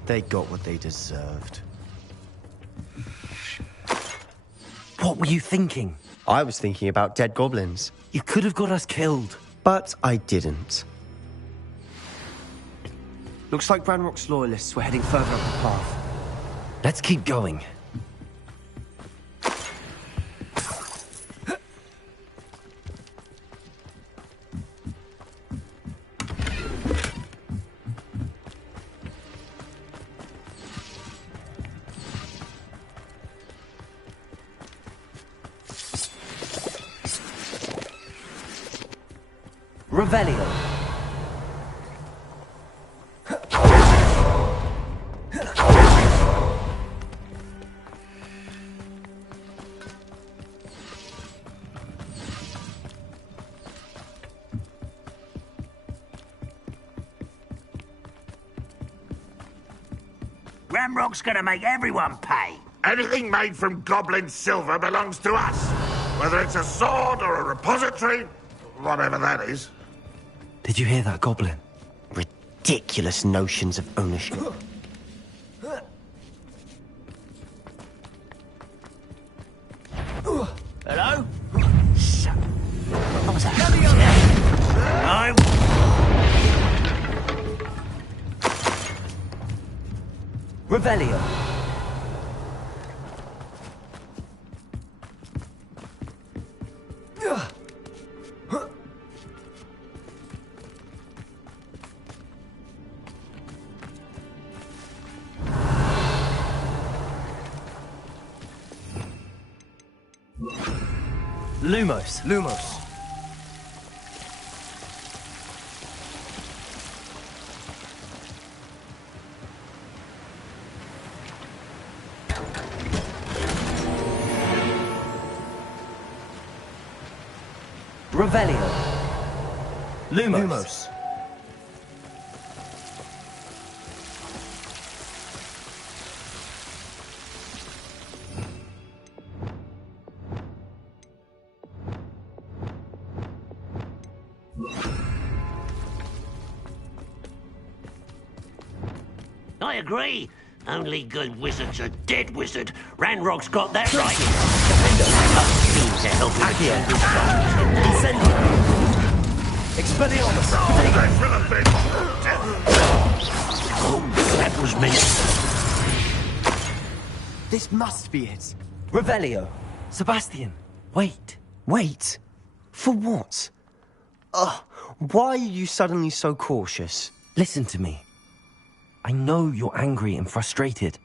They got what they deserved. What were you thinking? I was thinking about dead goblins. You could have got us killed. But I didn't. Looks like Ranrock's loyalists were heading further up the path. Let's keep going. Revelio. Ramrock's gonna make everyone pay. Anything made from goblin silver belongs to us. Whether it's a sword or a repository, whatever that is. Did you hear that, Goblin? Ridiculous notions of ownership. Hello? Shut. What was that? I'm... Revelio. Lumos. Lumos. Revelio. Lumos. I agree. Only good wizards are dead wizard. Ranrock's got that right. Seems to help him achieve his goals. Expelliarmus. Oh, that was meant. This must be it. Revelio. Sebastian. Wait. Wait. For what? Why are you suddenly so cautious? Listen to me. I know you're angry and frustrated,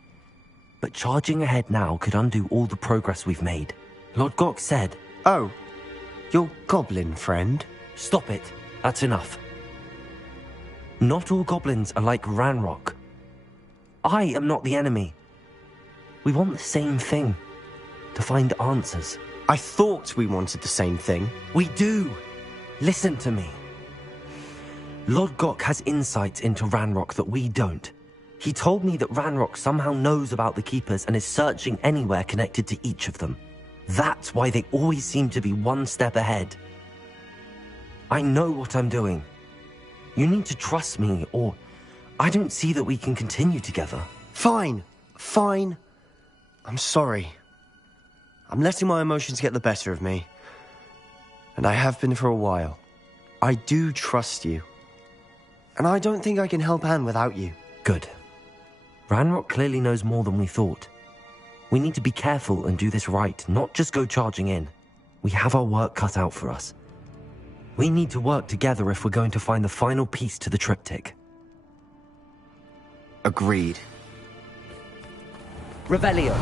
but charging ahead now could undo all the progress we've made. Lord Gok said... Oh, your goblin friend? Stop it. That's enough. Not all goblins are like Ranrock. I am not the enemy. We want the same thing. To find answers. I thought we wanted the same thing. We do. Listen to me. Lord Gok has insights into Ranrock that we don't. He told me that Ranrock somehow knows about the Keepers and is searching anywhere connected to each of them. That's why they always seem to be one step ahead. I know what I'm doing. You need to trust me, or I don't see that we can continue together. Fine. Fine. I'm sorry. I'm letting my emotions get the better of me. And I have been for a while. I do trust you. And I don't think I can help Anne without you. Good. Ranrock clearly knows more than we thought. We need to be careful and do this right, not just go charging in. We have our work cut out for us. We need to work together if we're going to find the final piece to the triptych. Agreed. Revelio.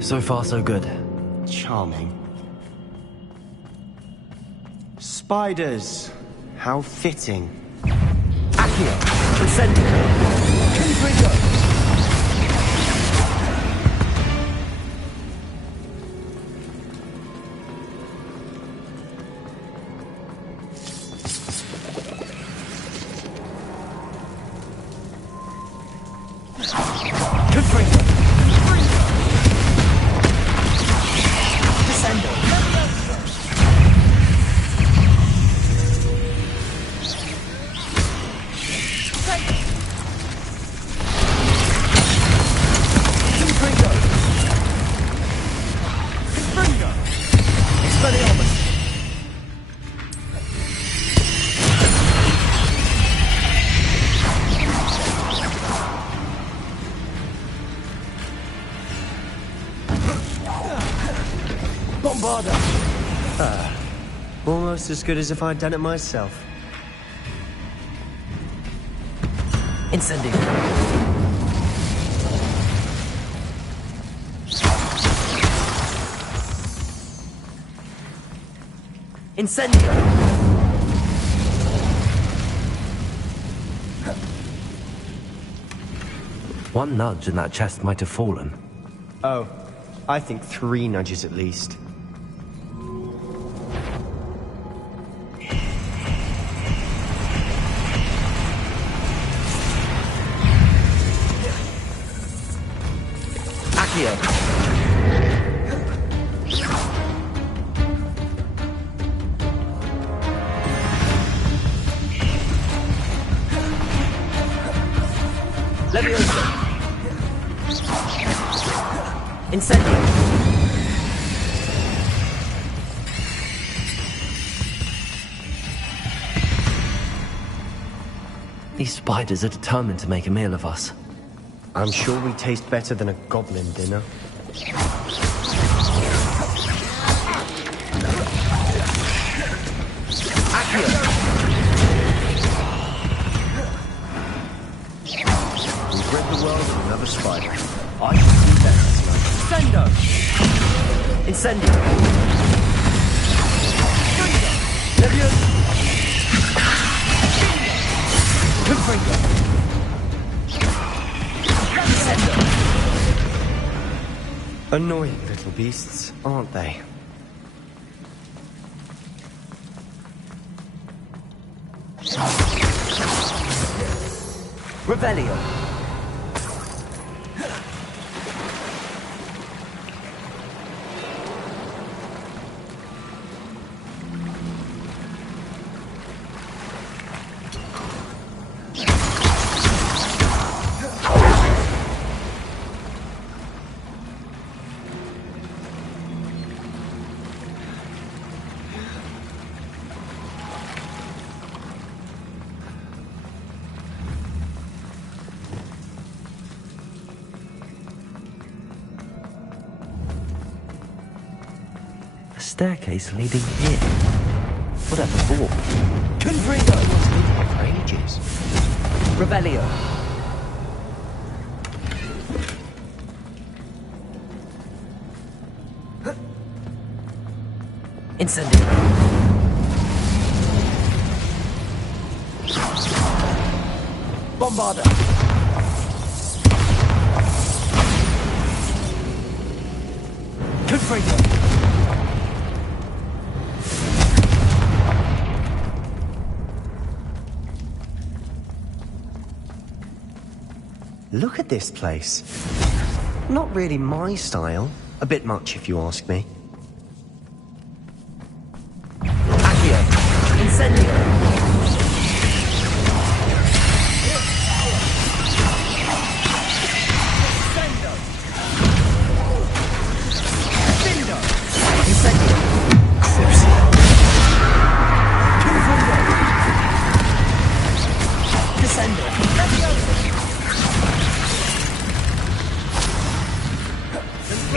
So far, so good. Charming. Spiders. How fitting. Accio. Incendio. Confringo. almost as good as if I'd done it myself. Incendio. Incendio. One nudge and that chest might have fallen. Oh, I think 3 nudges at least. Accio. Leviosa. Incendio. These spiders are determined to make a meal of us. I'm sure we taste better than a goblin dinner. Accio. We've rid the world of another spider. I can do better tonight. Sendo. Incendio. Leviosa. Confringo. Annoying little beasts, aren't they? Revelio. Staircase leading here. Whatever for? Confringo! It was been here for ages. Revelio. Incendio. Bombarda. Confringo. Look at this place. Not really my style. A bit much, if you ask me. Accio. Incendio. Incendio. Descendo.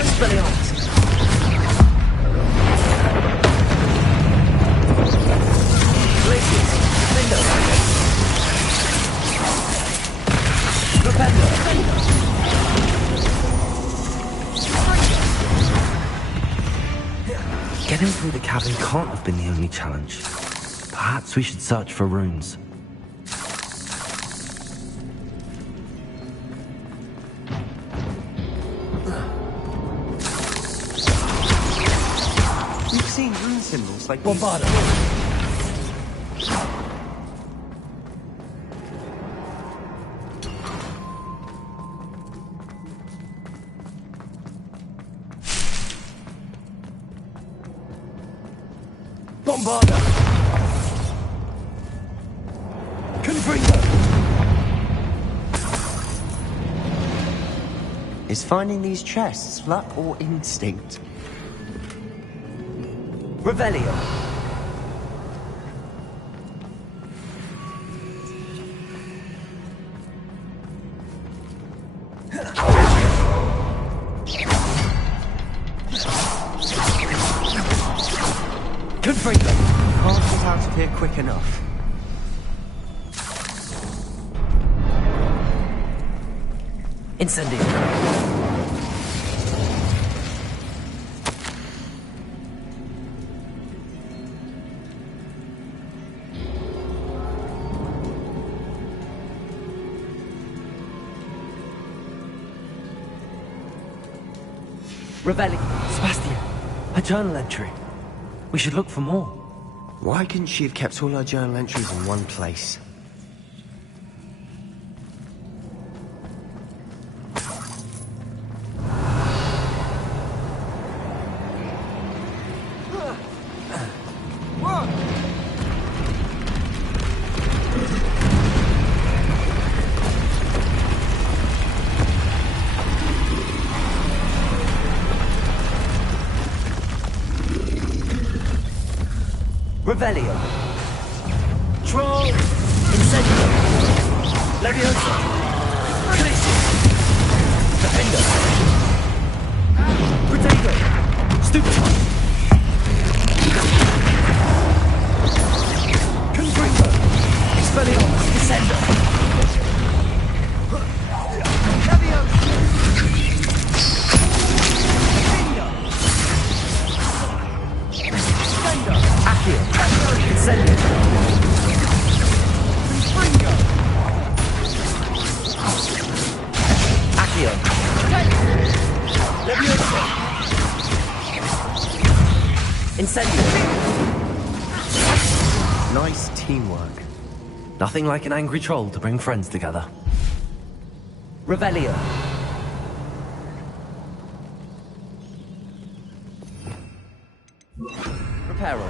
Expelliarmus. Glacius. Defendo. Rependo. Getting through the cabin can't have been the only challenge. Perhaps we should search for runes. We've seen rune symbols like Bombarda. Bombarda. Confringo. Is finding these chests luck or instinct? Revelio. Confringo. Hard out of here quick enough. Incendio. Revelli. Sebastian, a journal entry. We should look for more. Why couldn't she have kept all her journal entries in one place? Revelio. Troll. Incendio. Leviosa. Glacius. Defender. Protego. Stupefy. Confringo. Expelliarmus. Descender. Leviosa. Accio. Incendio. Confringo. Accio. Leviosa. Incendio. Nice teamwork. Nothing like an angry troll to bring friends together. Revelio. Reparo.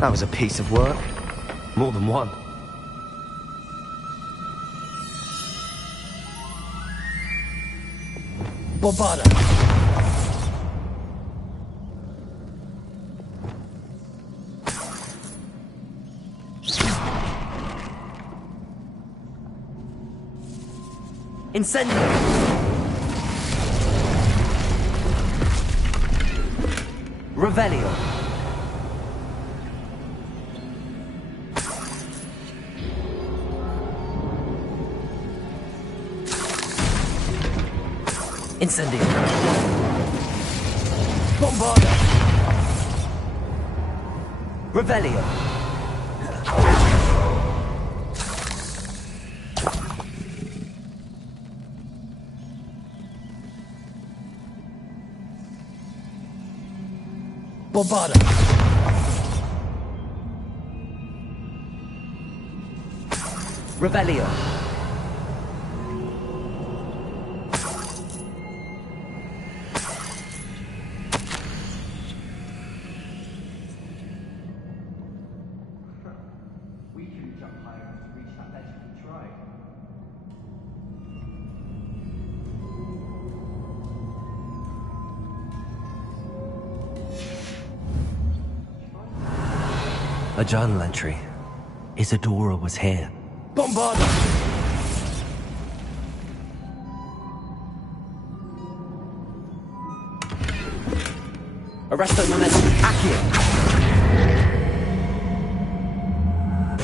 That was a piece of work. More than one. Bombarda. Incendio. Revelio. Incendio. Bombarda. Revelio. Bombarda. Revelio. We can jump high enough to reach that ledge if we try. A journal entry. Isadora was here. Bombarda! Arresto momentum. Accio.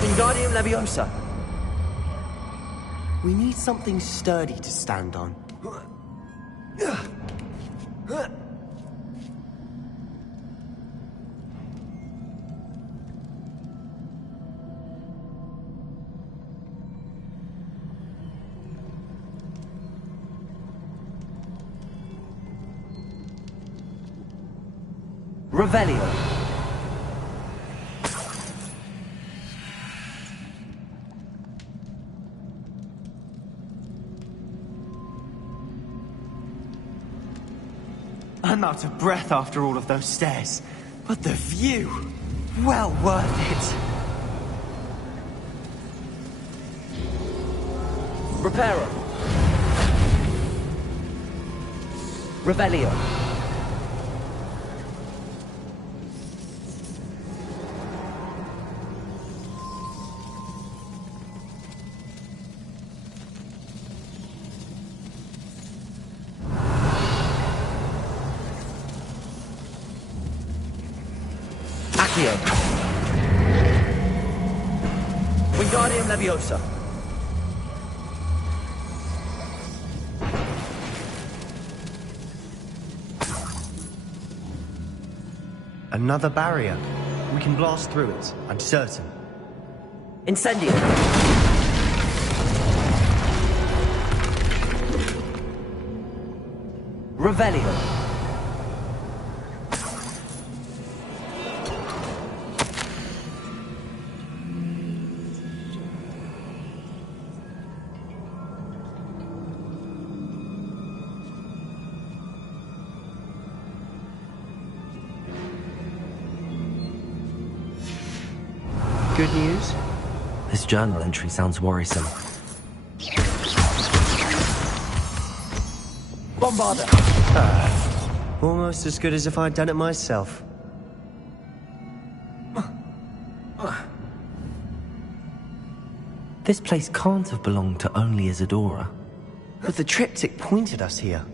Wingardium Leviosa. We need something sturdy to stand on. Revelio. I'm out of breath after all of those stairs. But the view! Well worth it! Reparo. Revelio. Accio. Wingardium Leviosa. Another barrier. We can blast through it, I'm certain. Incendio. Revelio. Good news? This journal entry sounds worrisome. Bombarder! Almost as good as if I'd done it myself. This place can't have belonged to only Isadora. But the triptych pointed us here.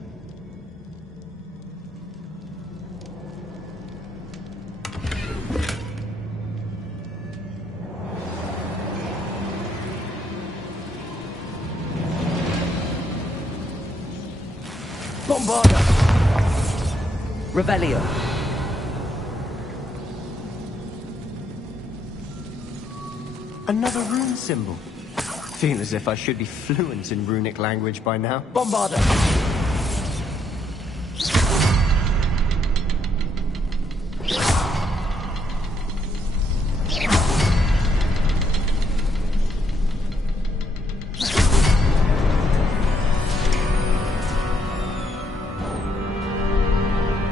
Bombarder! Revelio. Another rune symbol. Feel as if I should be fluent in runic language by now. Bombarder!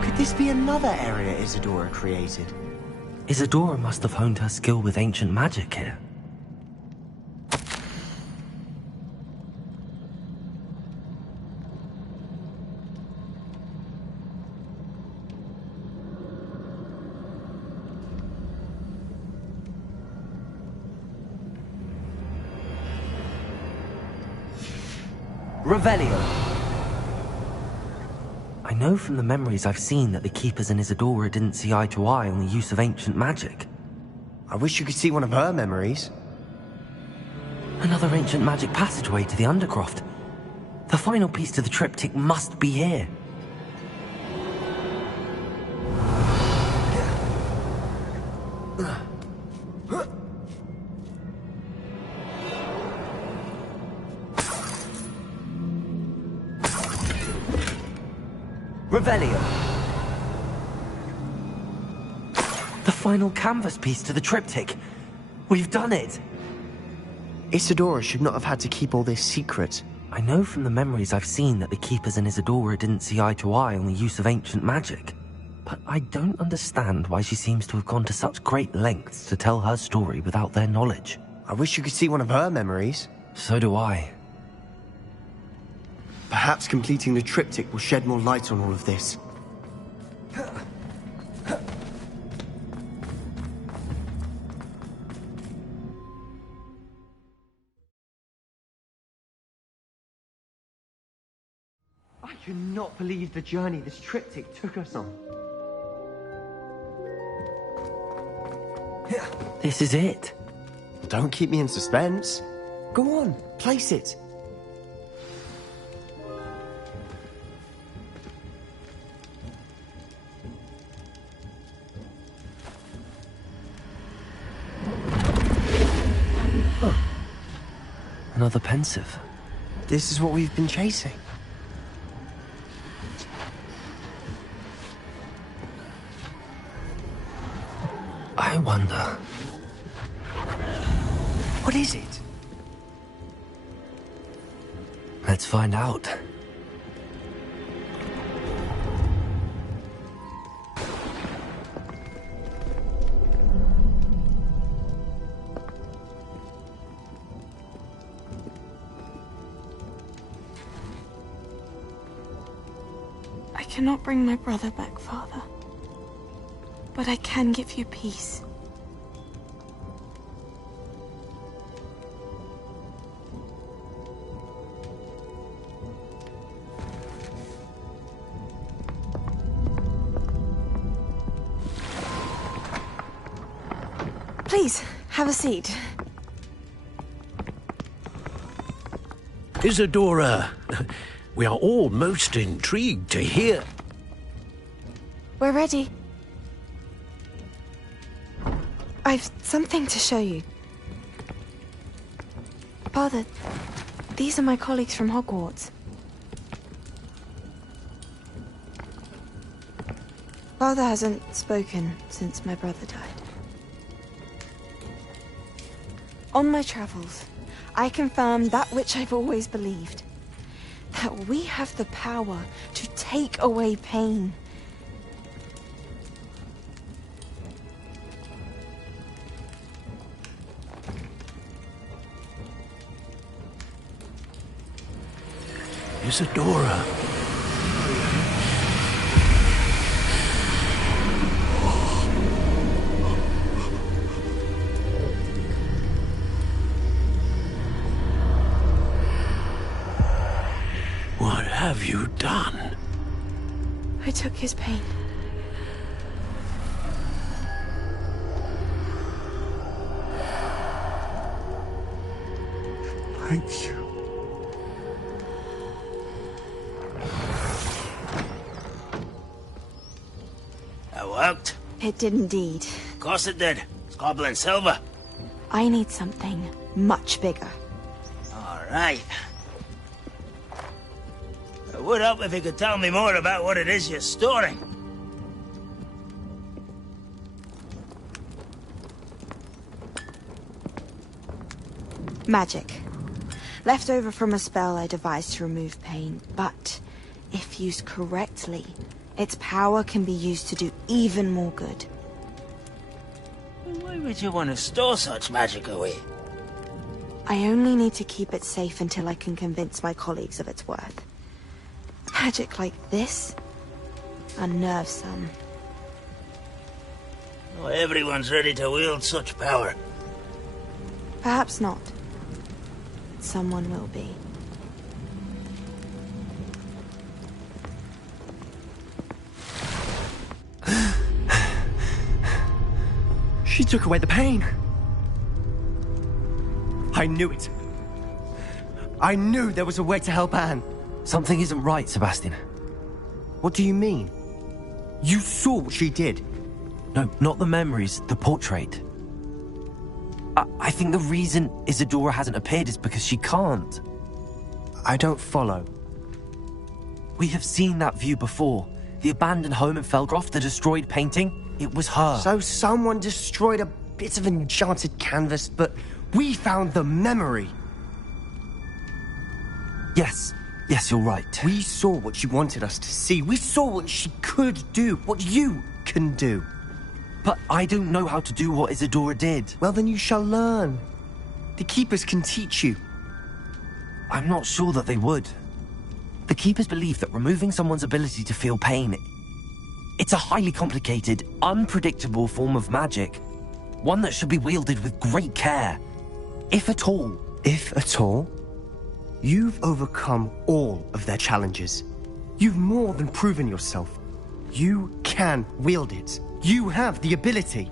Could this be another area Isadora created? Isadora must have honed her skill with ancient magic here. Revelio. I know from the memories I've seen that the Keepers and Isadora didn't see eye to eye on the use of ancient magic. I wish you could see one of her memories. Another ancient magic passageway to the Undercroft. The final piece to the triptych must be here. Revelio. The final canvas piece to the triptych. We've done it. Isadora should not have had to keep all this secret. I know from the memories I've seen that the Keepers and Isadora didn't see eye to eye on the use of ancient magic. But I don't understand why she seems to have gone to such great lengths to tell her story without their knowledge. I wish you could see one of her memories. So do I. Perhaps completing the triptych will shed more light on all of this. I cannot believe the journey this triptych took us on. This is it. Don't keep me in suspense. Go on, place it. Another pensive. This is what we've been chasing. I wonder... What is it? Let's find out. I cannot bring my brother back, Father. But I can give you peace. Please, have a seat. Isadora, we are all most intrigued to hear. We're ready. I've something to show you. Father, these are my colleagues from Hogwarts. Father hasn't spoken since my brother died. On my travels, I confirmed that which I've always believed. That we have the power to take away pain. Isadora. What have you done? I took his pain. Thank you. That worked? It did indeed. Of course it did. It's goblin silver. I need something much bigger. All right. It would help if you could tell me more about what it is you're storing. Magic. Left over from a spell I devised to remove pain, but if used correctly, its power can be used to do even more good. Why would you want to store such magic away? I only need to keep it safe until I can convince my colleagues of its worth. Magic like this unnerves some. Not everyone's ready to wield such power. Perhaps not. Someone will be. She took away the pain. I knew it. I knew there was a way to help Anne. Something isn't right, Sebastian. What do you mean? You saw what she did. No, not the memories, the portrait. I think the reason Isadora hasn't appeared is because she can't. I don't follow. We have seen that view before. The abandoned home in Felgroth, the destroyed painting, it was her. So someone destroyed a bit of enchanted canvas, but we found the memory. Yes, you're right. We saw what she wanted us to see. We saw what she could do, what you can do. But I don't know how to do what Isadora did. Well, then you shall learn. The Keepers can teach you. I'm not sure that they would. The Keepers believe that removing someone's ability to feel pain, it's a highly complicated, unpredictable form of magic. One that should be wielded with great care. If at all. If at all? You've overcome all of their challenges. You've more than proven yourself. You can wield it. You have the ability.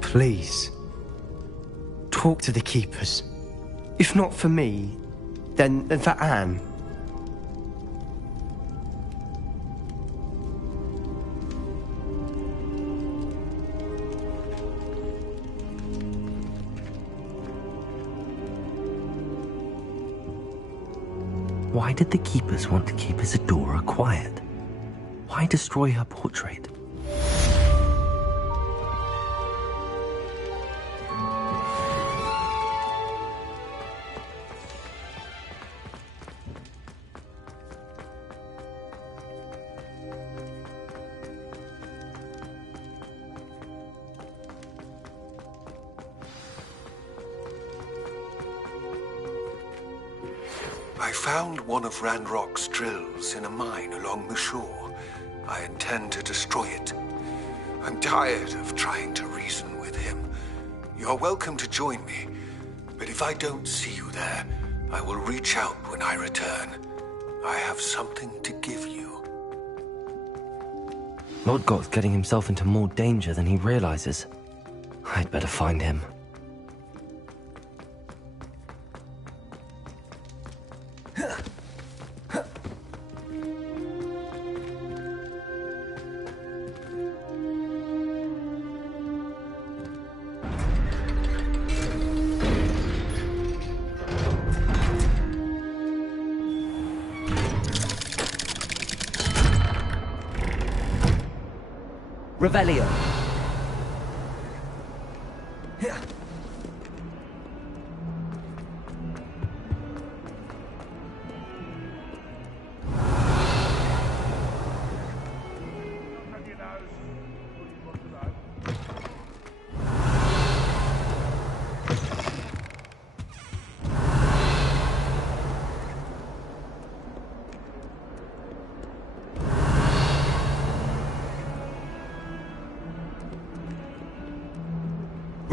Please, talk to the Keepers. If not for me, then for Anne. Why did the Keepers want to keep Isadora quiet? Why destroy her portrait? I found one of Ranrock's drills in a mine along the shore. I intend to destroy it. I'm tired of trying to reason with him. You're welcome to join me, but if I don't see you there, I will reach out when I return. I have something to give you. Lord Got's getting himself into more danger than he realizes. I'd better find him. Revelio.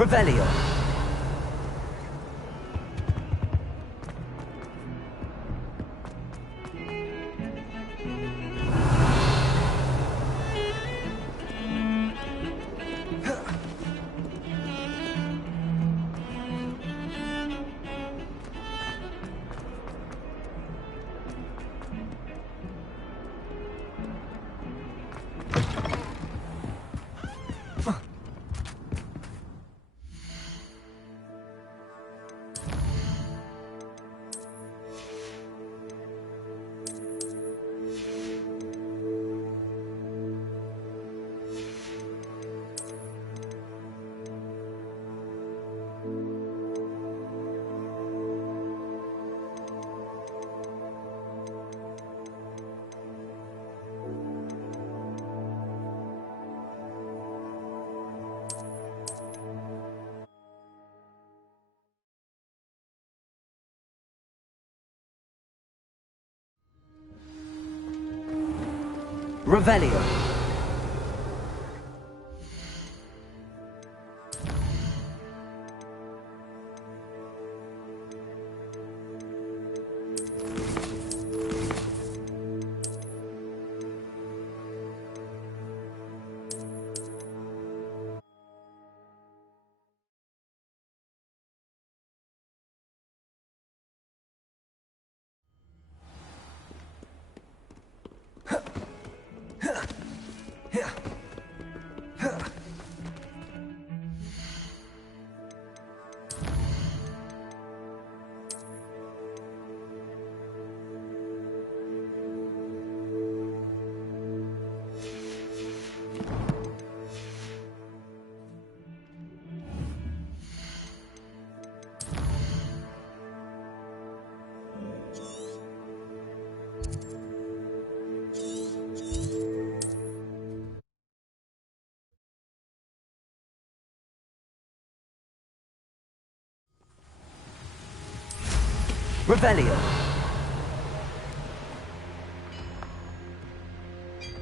Revelio. Revelio. Revelio.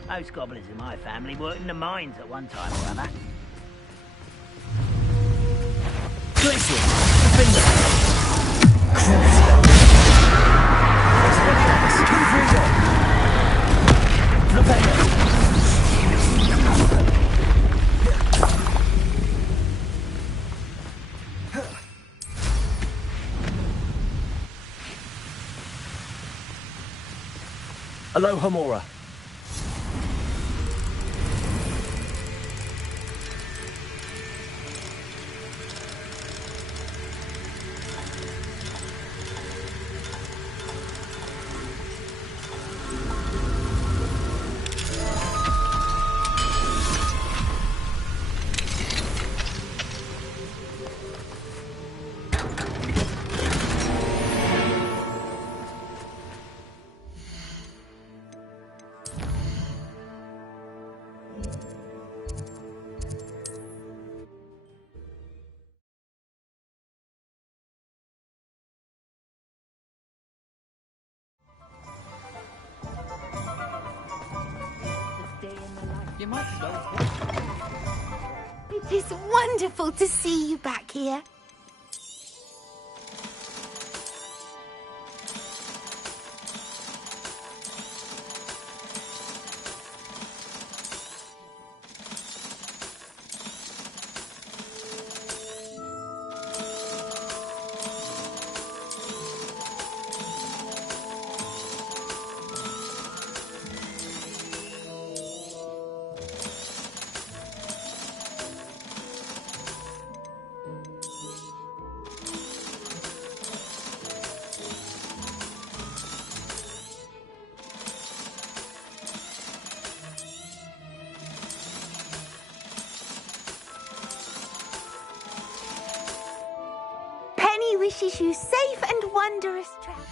Most goblins in my family worked in the mines at one time or other. Glacier. Defender. Alohomora. You might as well. It is wonderful to see you back here. wishes you safe and wondrous travel.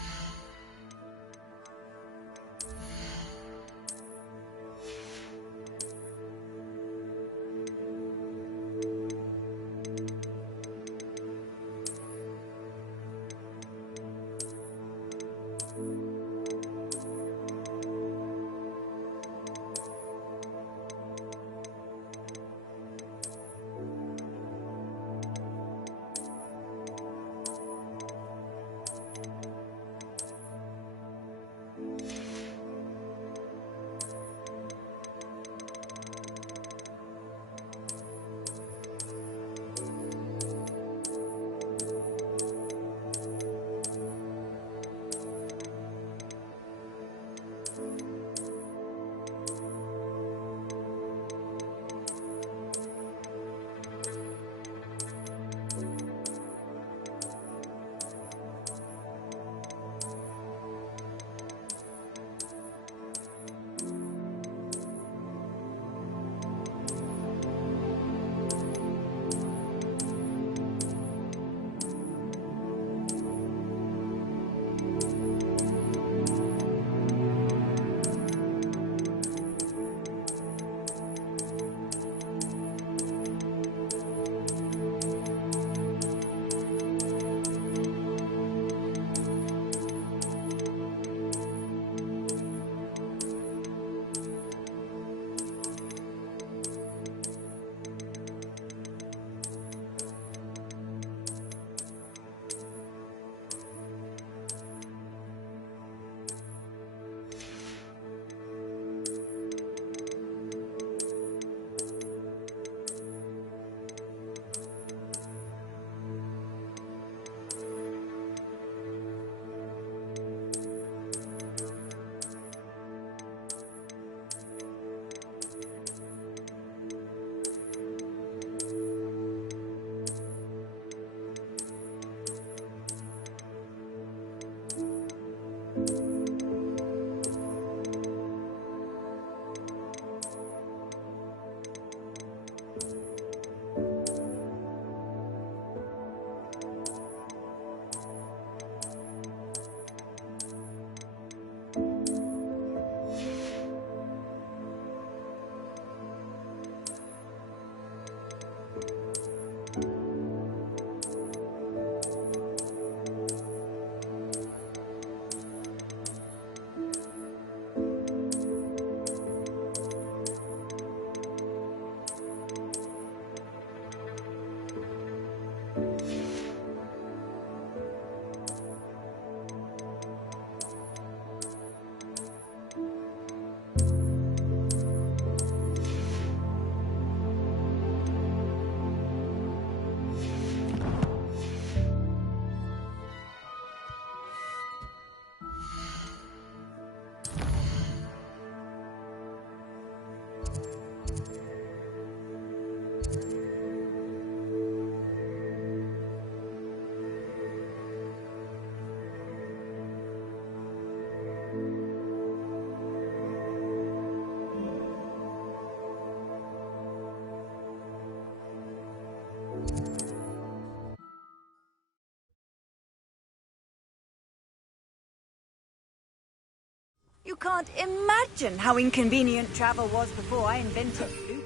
You can't imagine how inconvenient travel was before I invented blue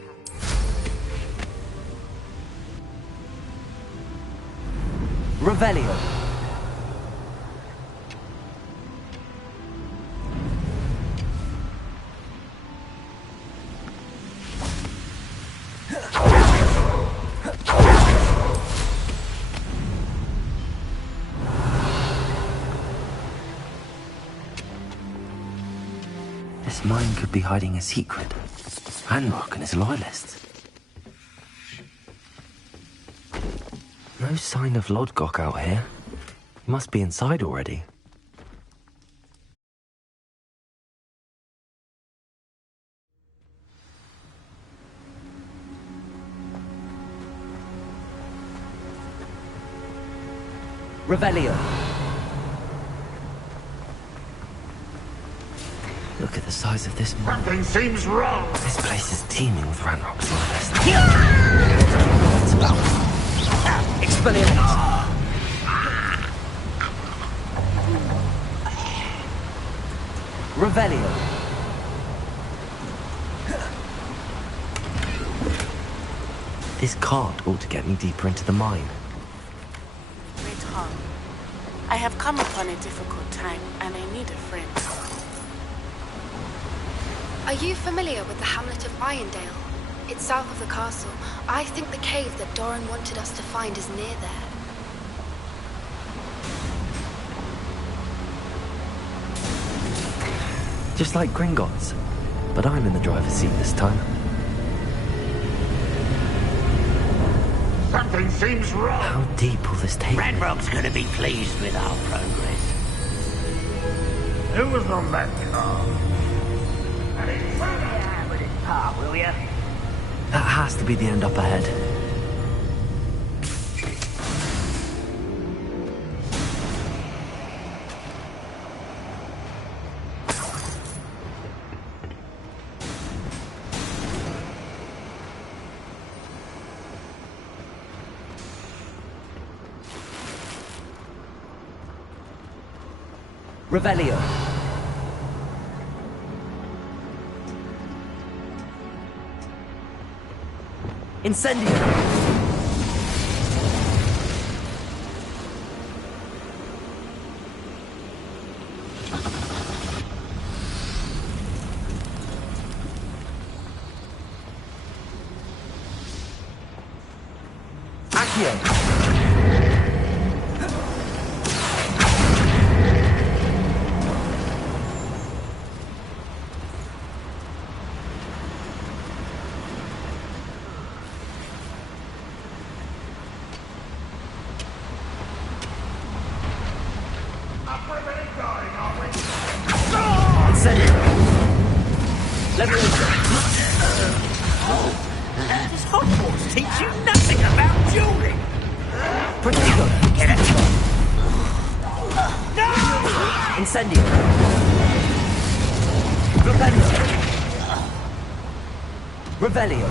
Revelio. This mine could be hiding a secret. Ranrock and his loyalists. No sign of Lodgok out here. He must be inside already. Revelio. Look at the size of this mine. Something seems wrong. This place is teeming with Ranrock's loyalists. It's about Expelliarmus. Revelio. This cart ought to get me deeper into the mine. Great Hall, I have come upon a difficult time, and I need a friend. Are you familiar with the hamlet of Irondale? It's south of the castle. I think the cave that Doran wanted us to find is near there. Just like Gringotts, but I'm in the driver's seat this time. Something seems wrong. How deep will this take me? Ranrock's gonna be pleased with our progress. Who was on that car? And it's out with his part, will ya? That has to be the end up ahead. Revelio. Incendio. Accio. Does Hogwarts teach you nothing about dueling? Protego. Get it? No! Incendio. Revelio. Revelio.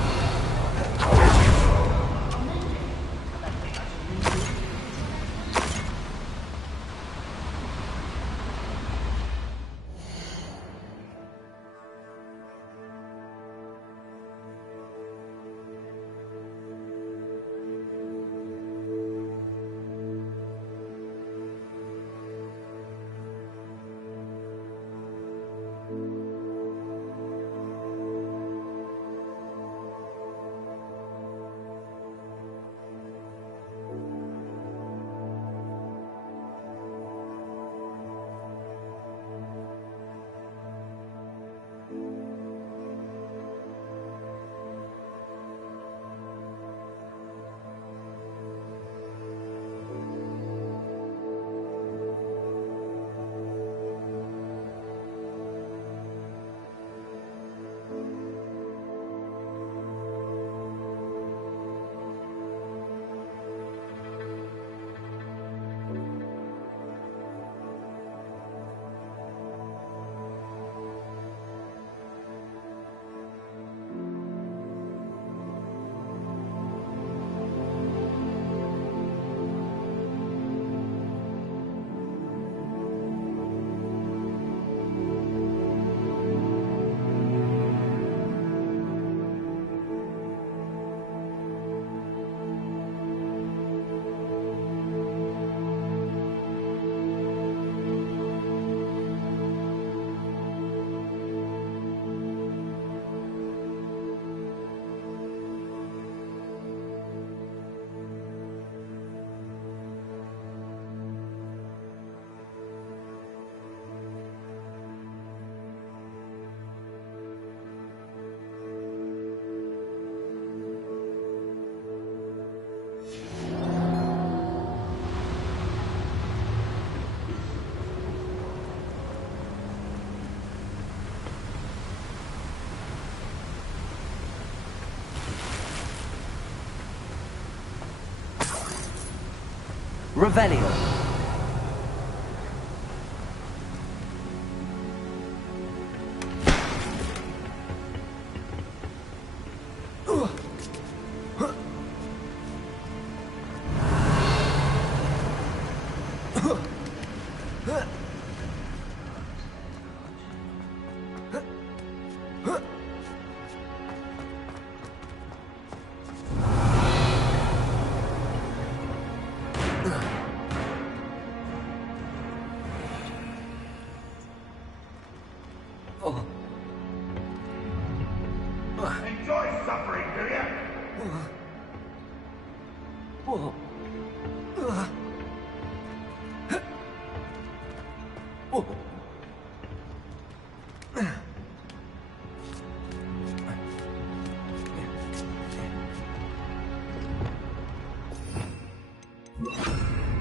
Revelio.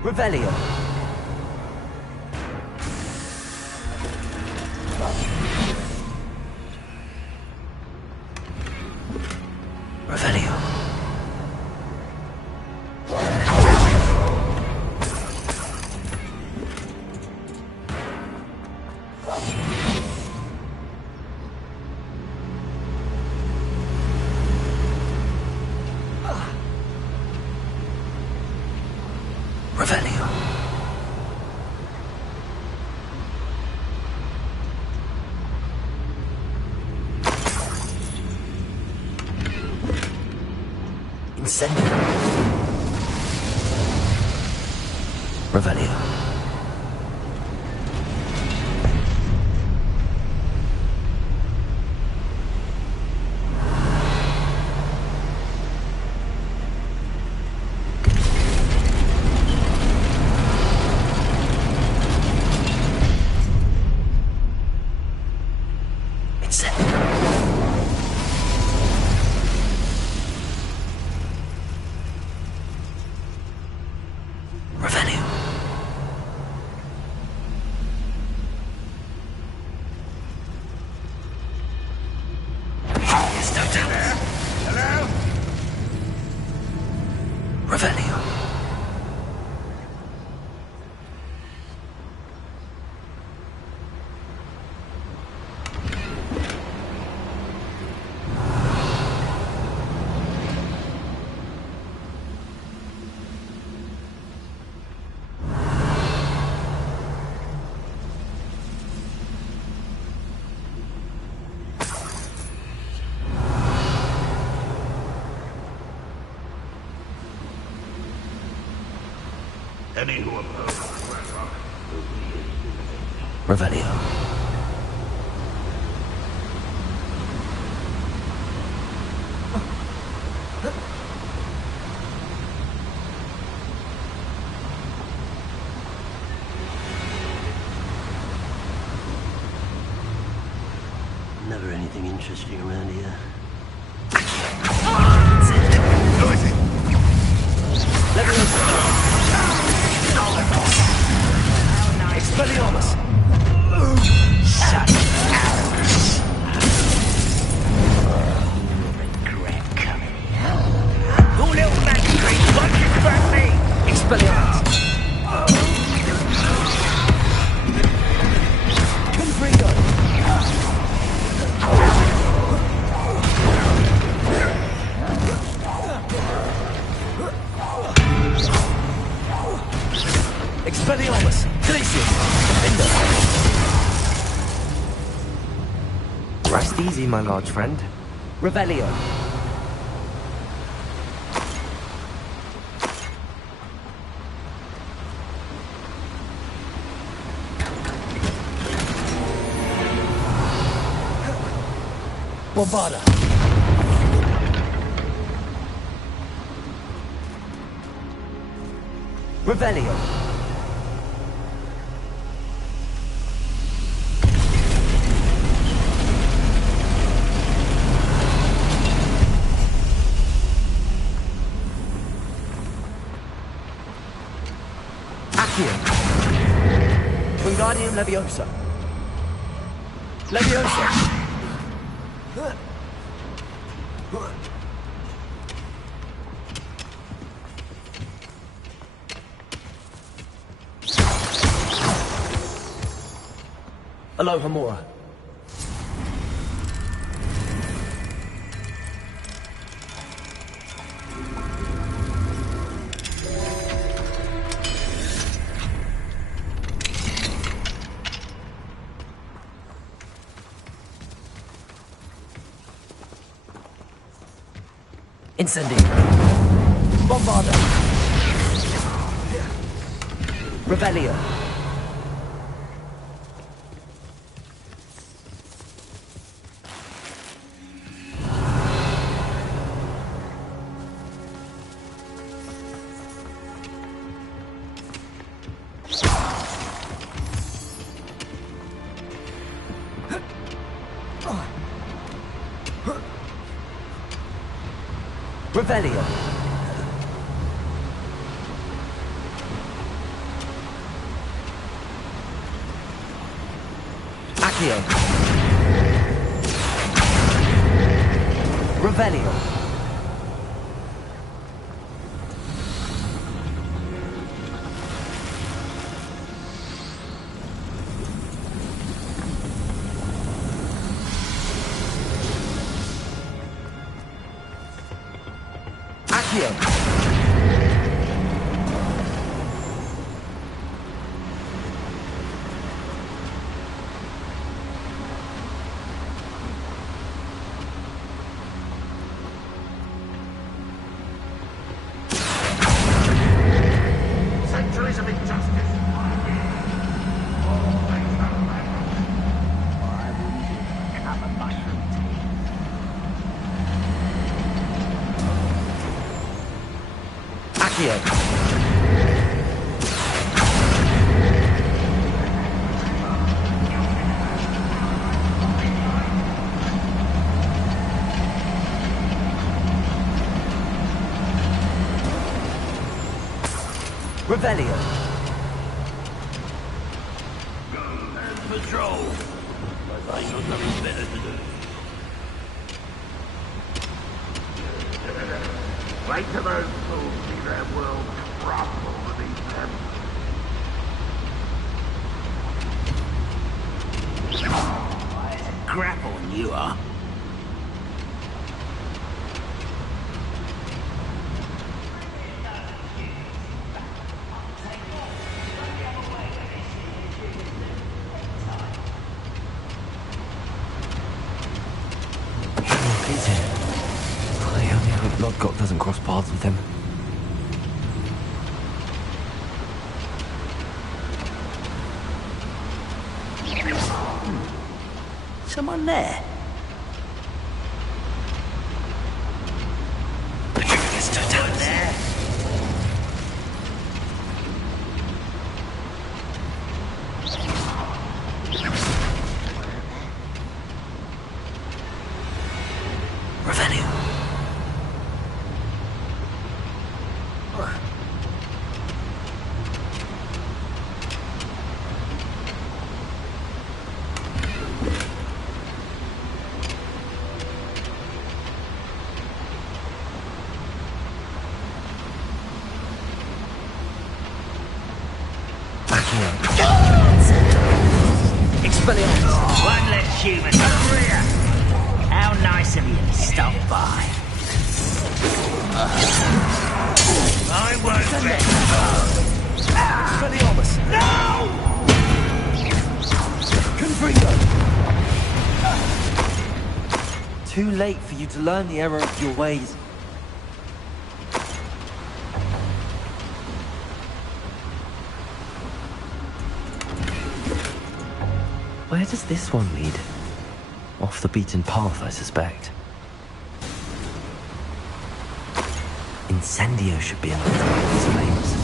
Revelio. Revelio. Revelio. Incendio. Revelio. Revelio. Yes, Totalis. Hello? Revelio. Any who oppose Ranrock will be Revelio. Never anything interesting around here. Expelliarmus! Shut up! Regret coming here. You little magic creep, what you burn me? Expelliarmus! Confringo! Expelliarmus! Glacius! Rest easy, my large friend. Revelio. Bombarda. Revelio. Wingardium Leviosa. Leviosa. Alohomora. Incendio. Bombarda. Revelio. Revelio. Accio. Revelio. Accio. Centuries of injustice. Cup of mushroom tea. Accio. Revelio. Patrol. I got nothing better to do. Wait till those fools see their world crumble beneath them. Crap on you are. Is it? I only hope Lodgott doesn't cross paths with him. Someone there? The trigger gets too tight. There. Revelio. Expelliarmus. One less human. Over here. How nice of you to stop by. I won't let you go. Expelliarmus. No! Confringo. Too late for you to learn the error of your ways. Where does this one lead? Off the beaten path, I suspect. Incendio should be enough to make these flames.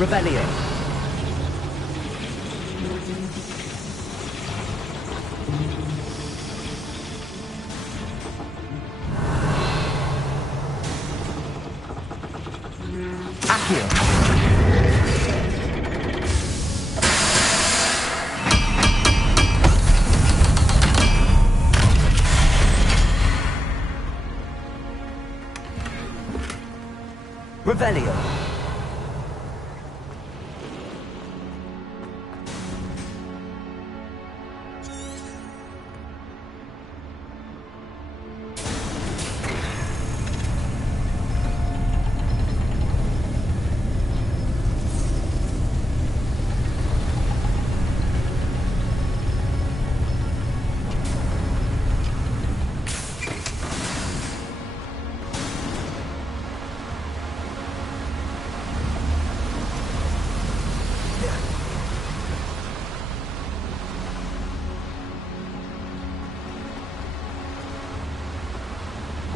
Revelio. Accio. Revelio.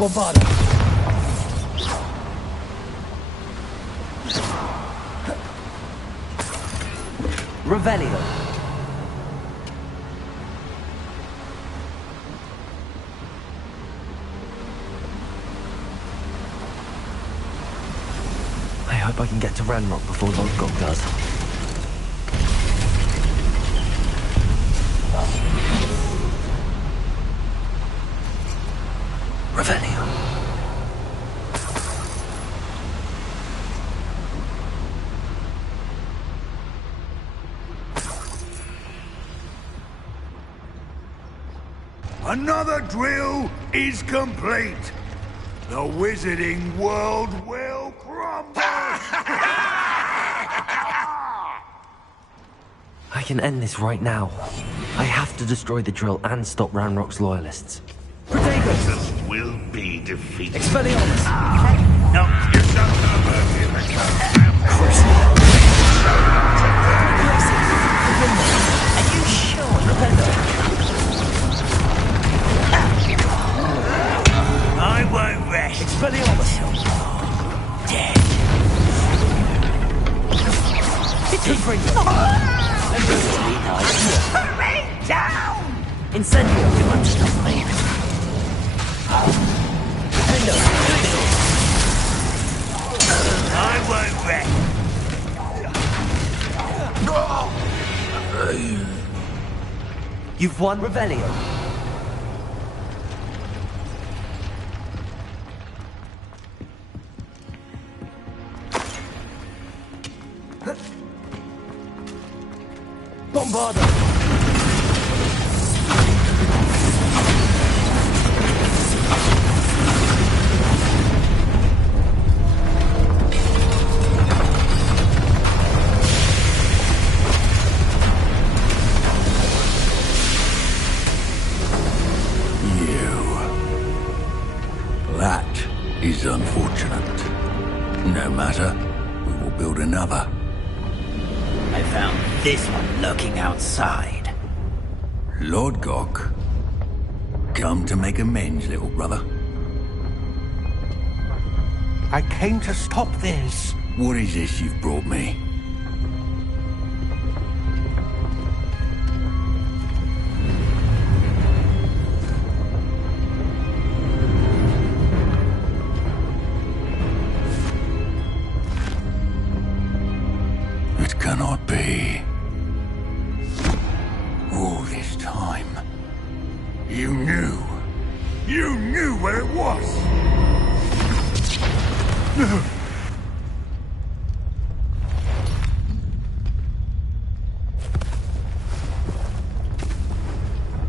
Bombarda. Revelio. I hope I can get to Ranrock before Lodgok does. Revelio. Another drill is complete. The wizarding world will crumble. I can end this right now. I have to destroy the drill and stop Ranrock's loyalists. Protagus will be defeated. Expelliarmus! Knock yourself over in the Are you sure? I won't rest. Expelliarmus! Dead. Put me down! Incendio! You won't stop me. I won't rest. You've won Revelio. Bombarda! That is unfortunate. No matter, we will build another. I found this one lurking outside. Lord Gok, come to make amends, little brother. I came to stop this. What is this you've brought me? It cannot be. All this time, you knew. You knew where it was.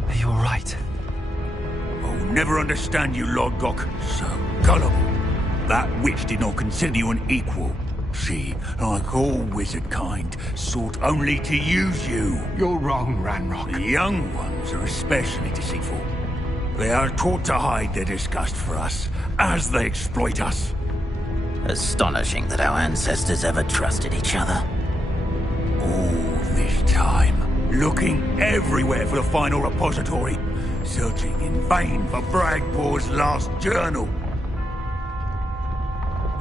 Are you all right? I'll never understand you, Lord Gok. So gullible. That witch did not consider you an equal. She, like all wizard kind, sought only to use you. You're wrong, Ranrock. The young ones are especially deceitful. They are taught to hide their disgust for us, as they exploit us. Astonishing that our ancestors ever trusted each other. All this time, looking everywhere for the final repository, searching in vain for Bragbor's last journal.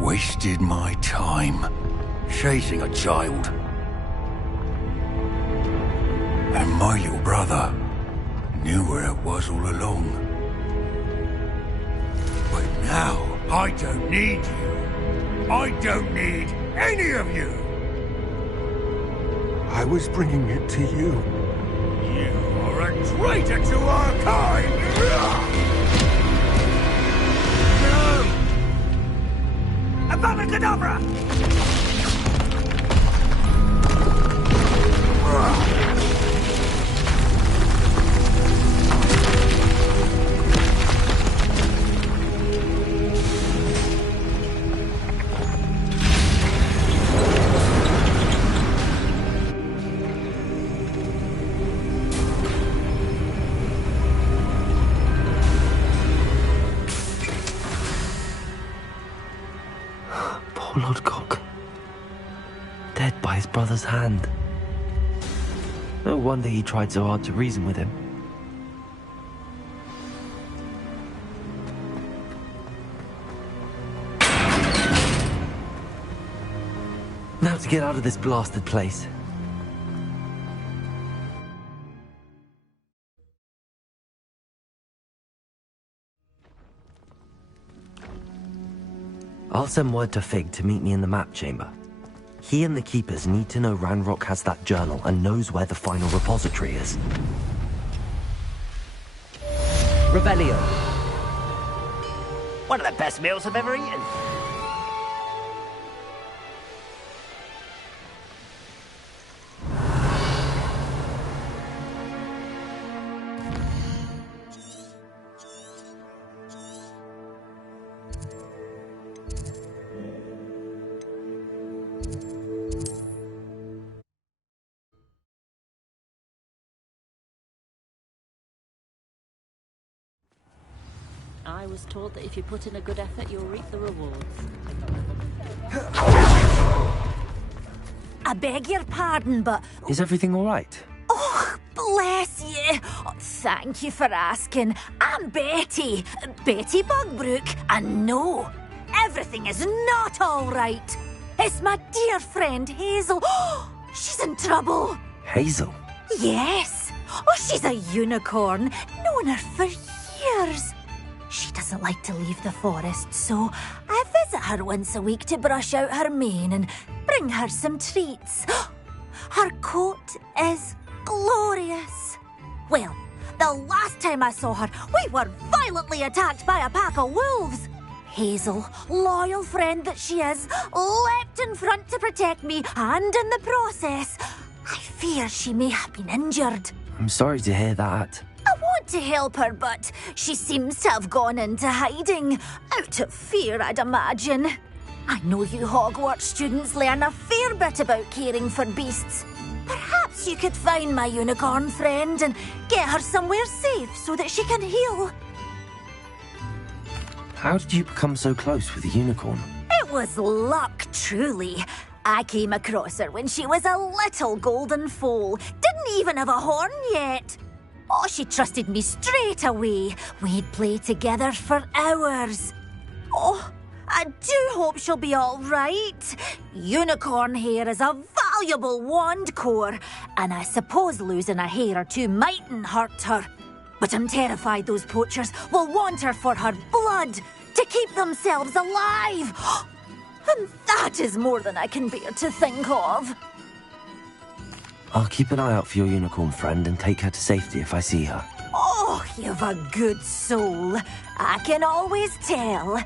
Wasted my time chasing a child. And my little brother knew where it was all along. But now, I don't need you. I don't need any of you. I was bringing it to you. You are a traitor to our kind! No! Avada-kedavra! Poor Lodgok. Dead by his brother's hand. No wonder he tried so hard to reason with him. Now to get out of this blasted place. I'll send word to Fig to meet me in the map chamber. He and the Keepers need to know Ranrock has that journal and knows where the final repository is. Revelio. One of the best meals I've ever eaten. I was told that if you put in a good effort, you'll reap the rewards. I beg your pardon, but... Is everything all right? Oh, bless you. Oh, thank you for asking. I'm Betty. Betty Bugbrook. And no, everything is not all right. It's my dear friend Hazel. Oh, she's in trouble. Hazel? Yes. Oh, she's a unicorn. Known her for years. She doesn't like to leave the forest, so I visit her once a week to brush out her mane and bring her some treats. Her coat is glorious. Well, the last time I saw her, we were violently attacked by a pack of wolves. Hazel, loyal friend that she is, leapt in front to protect me, and in the process, I fear she may have been injured. I'm sorry to hear that. I want to help her, but she seems to have gone into hiding. Out of fear, I'd imagine. I know you Hogwarts students learn a fair bit about caring for beasts. Perhaps you could find my unicorn friend and get her somewhere safe so that she can heal. How did you become so close with the unicorn? It was luck, truly. I came across her when she was a little golden foal. Didn't even have a horn yet. Oh, she trusted me straight away. We'd play together for hours. Oh, I do hope she'll be all right. Unicorn hair is a valuable wand core, and I suppose losing a hair or two mightn't hurt her. But I'm terrified those poachers will want her for her blood, to keep themselves alive. And that is more than I can bear to think of. I'll keep an eye out for your unicorn friend and take her to safety if I see her. Oh, you've a good soul. I can always tell.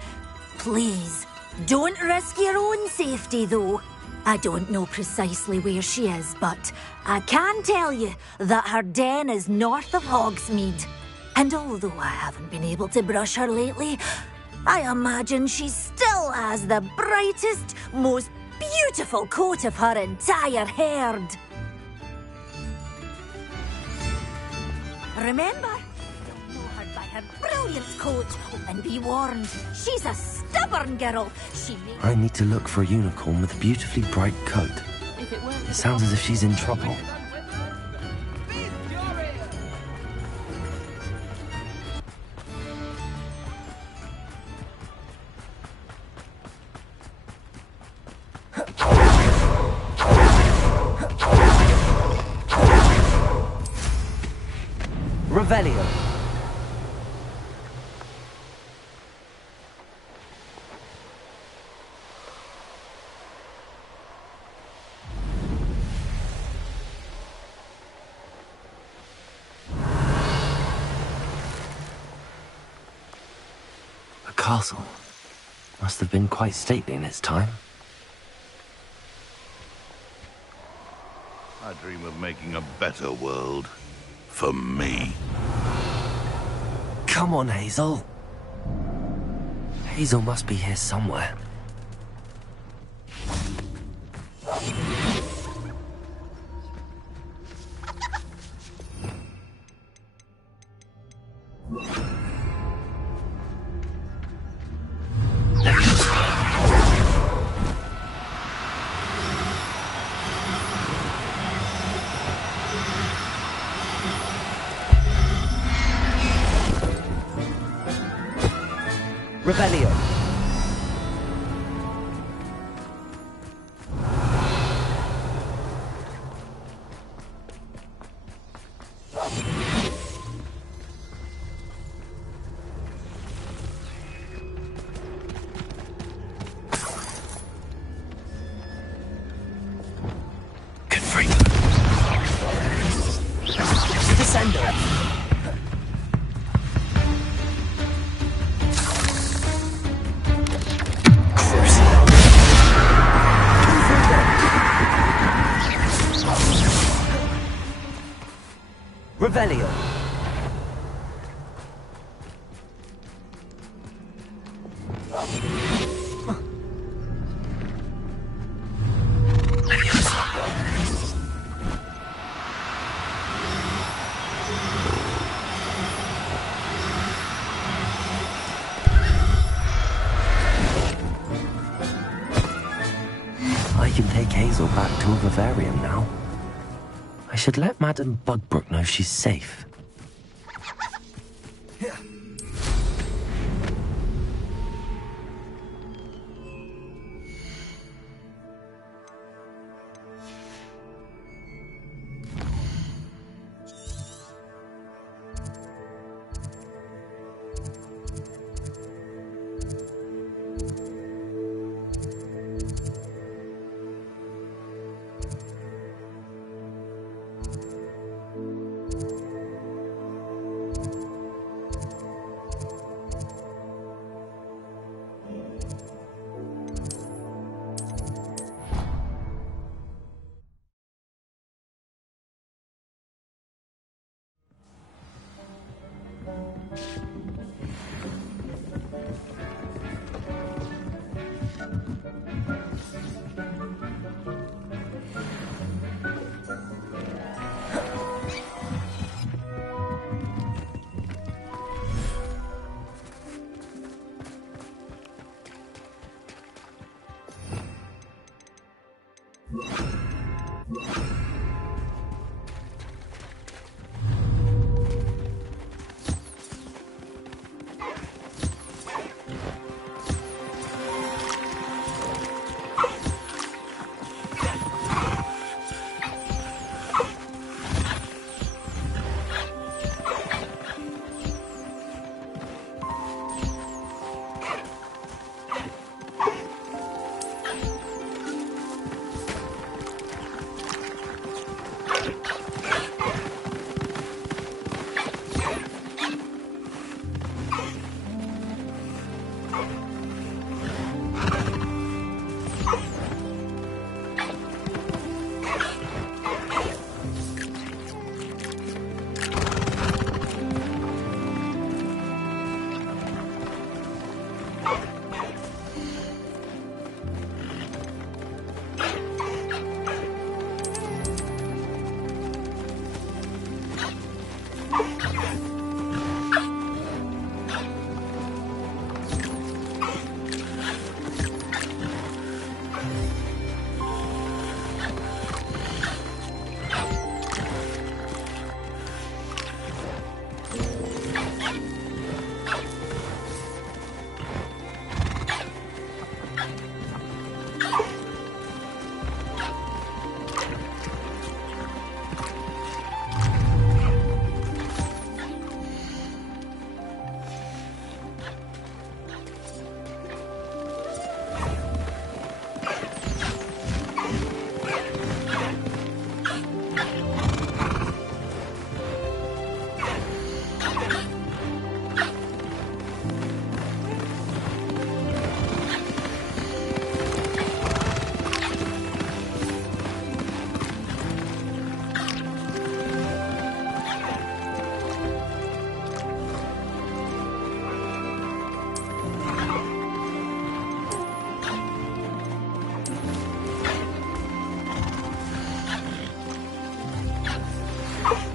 Please, don't risk your own safety, though. I don't know precisely where she is, but I can tell you that her den is north of Hogsmeade. And although I haven't been able to brush her lately, I imagine she still has the brightest, most beautiful coat of her entire herd. Remember, know her by her brilliant coat, and be warned, she's a stubborn girl. I need to look for a unicorn with a beautifully bright coat. It sounds as if she's in trouble. Revelio. The castle must have been quite stately in its time. I dream of making a better world. For me. Come on, Hazel. Hazel must be here somewhere. Revelio. Revelio. I can take Hazel back to a vivarium now. I should let Madame Bugbrook know she's safe.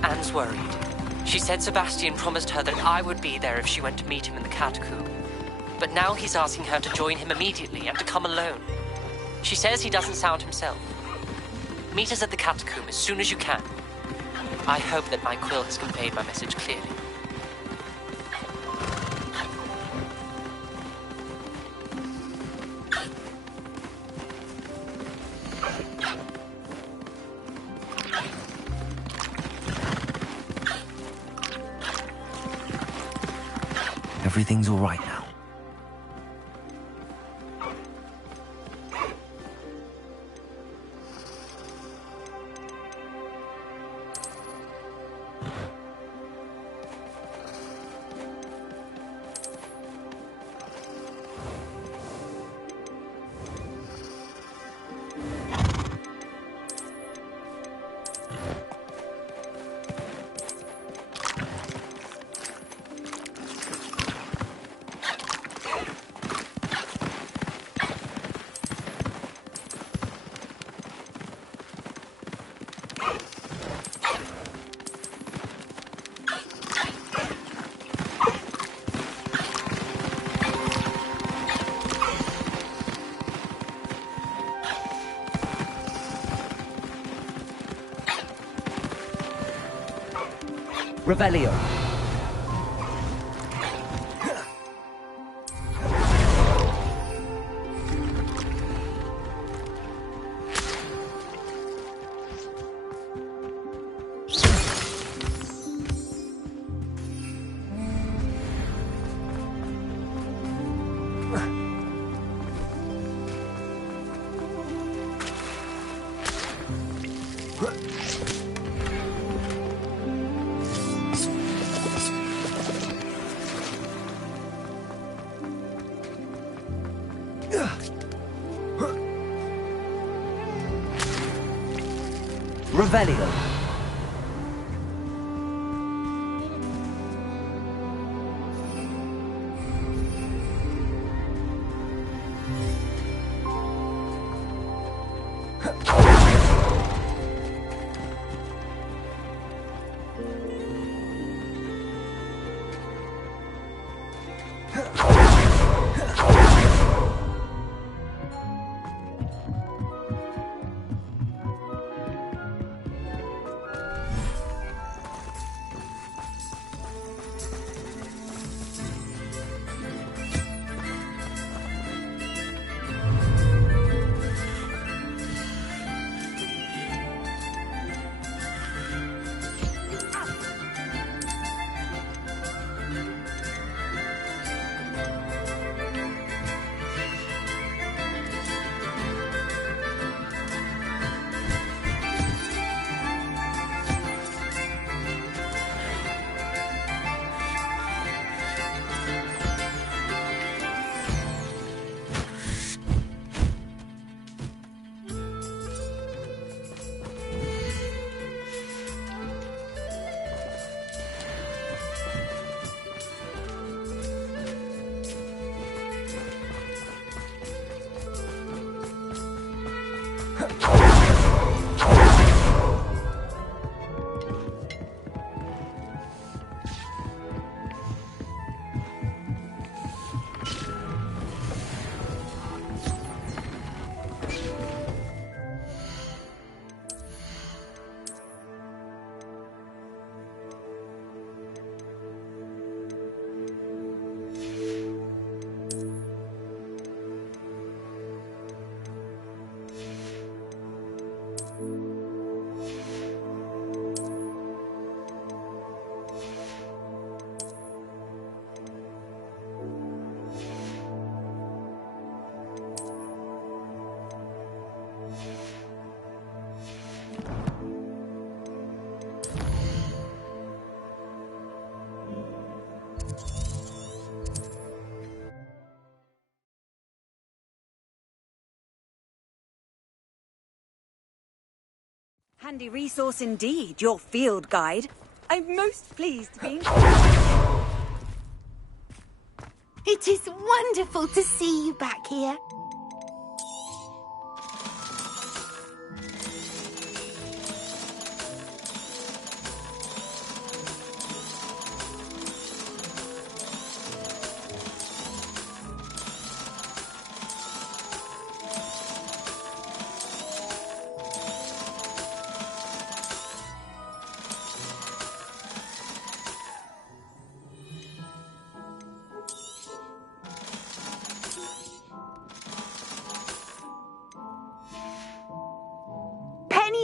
Anne's worried. She said Sebastian promised her that I would be there if she went to meet him in the catacomb. But now he's asking her to join him immediately and to come alone. She says he doesn't sound himself. Meet us at the catacomb as soon as you can. I hope that my quill has conveyed my message clearly. Everything's all right now. Revelio. Revelio. Handy resource indeed, your field guide. I'm most pleased to be... It is wonderful to see you back here.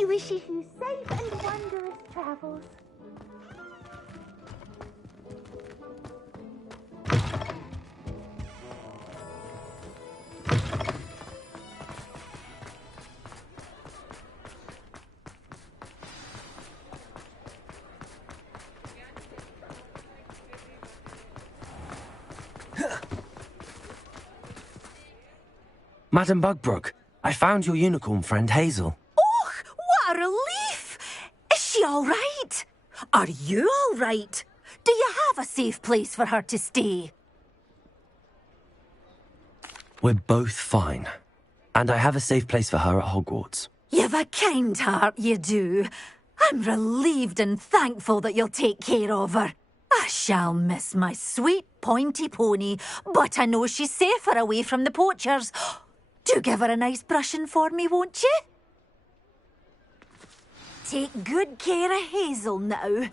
Wishes you safe and wondrous travels. Madam Bugbrook, I found your unicorn friend Hazel. What a relief! Is she all right? Are you all right? Do you have a safe place for her to stay? We're both fine. And I have a safe place for her at Hogwarts. You've a kind heart, you do. I'm relieved and thankful that you'll take care of her. I shall miss my sweet pointy pony, but I know she's safer away from the poachers. Do give her a nice brushing for me, won't you? Take good care of Hazel now.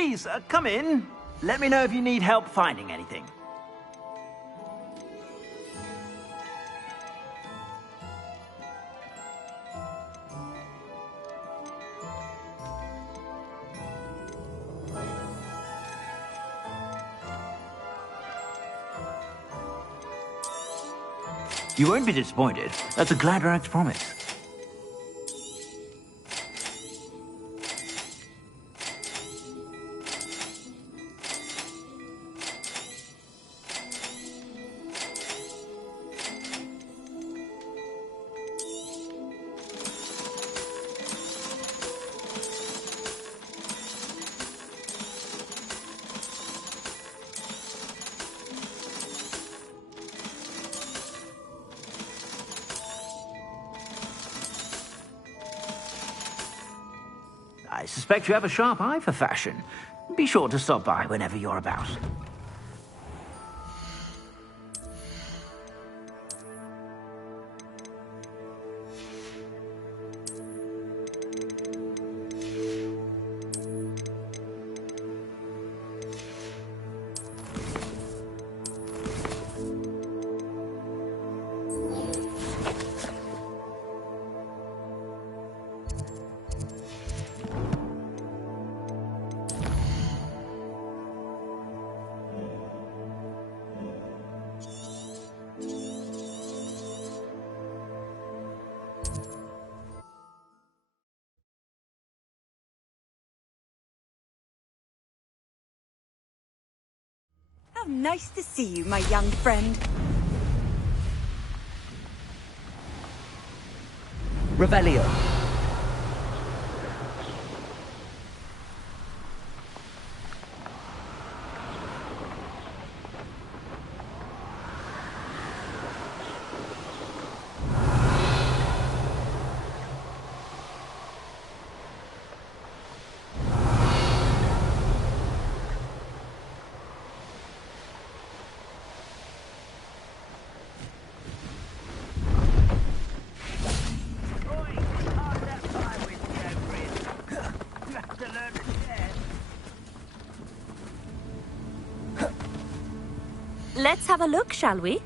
Please, come in. Let me know if you need help finding anything. You won't be disappointed. That's a Gladrax promise. I suspect you have a sharp eye for fashion. Be sure to stop by whenever you're about. How nice to see you, my young friend. Revelio. Let's have a look, shall we?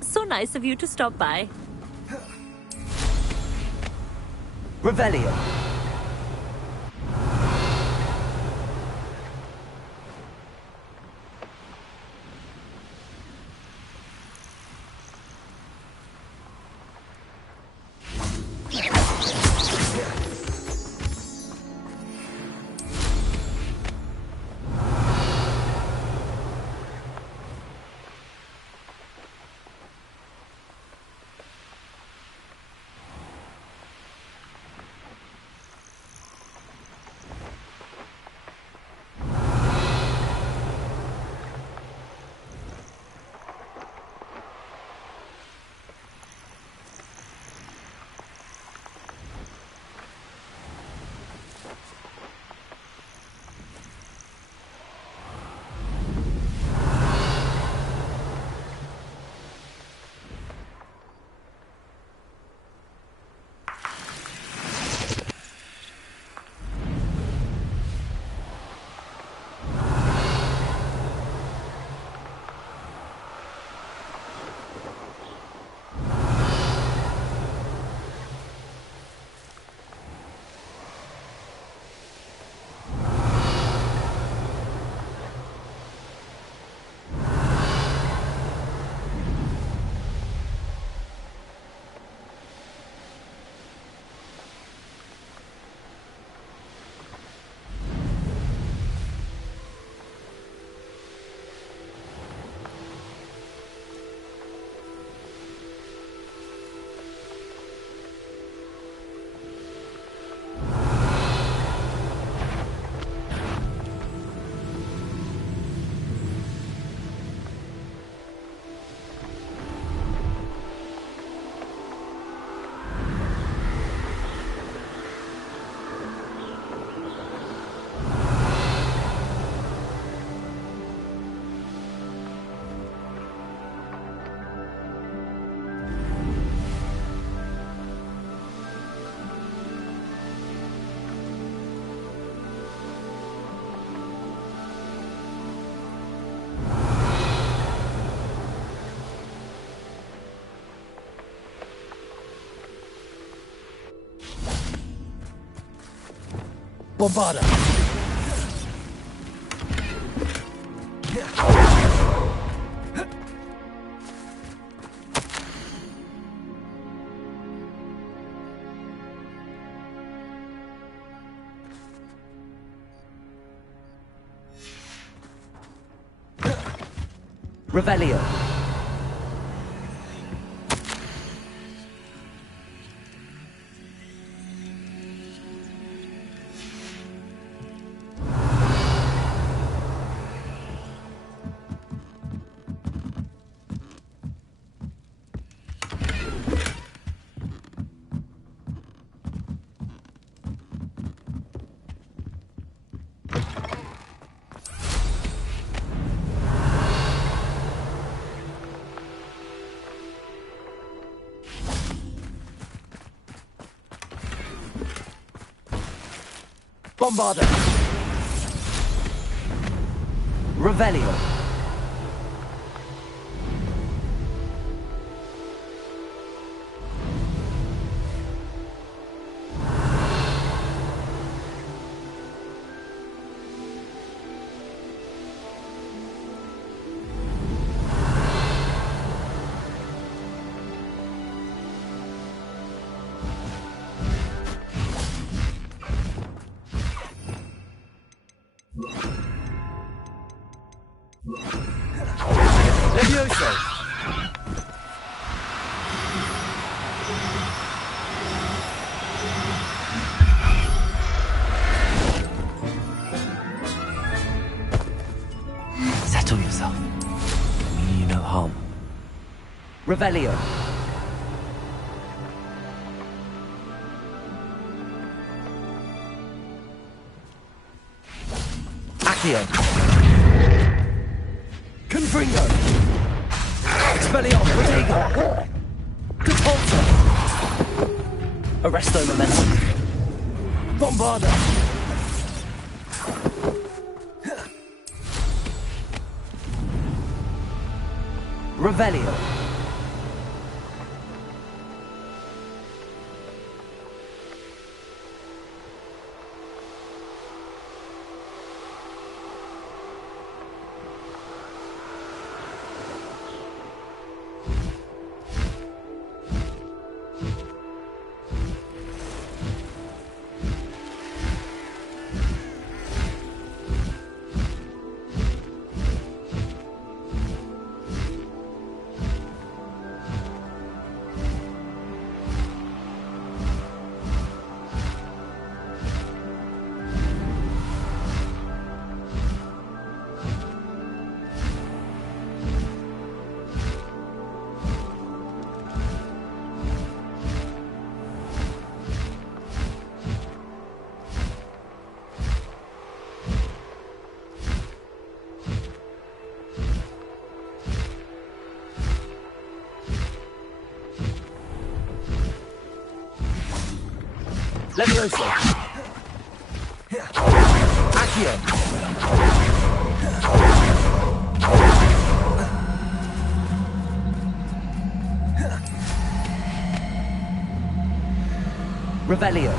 So nice of you to stop by. Revelio. Bombarda! Revelio. Bombarda. Revelio. Levioso! Settle yourself. I mean you no harm. Revelio. Accio. Confringo! Expelliarmus Protego! Catapulta! Arresto Momentum! Bombarda! Revelio! Levioso! Accio! Revelio!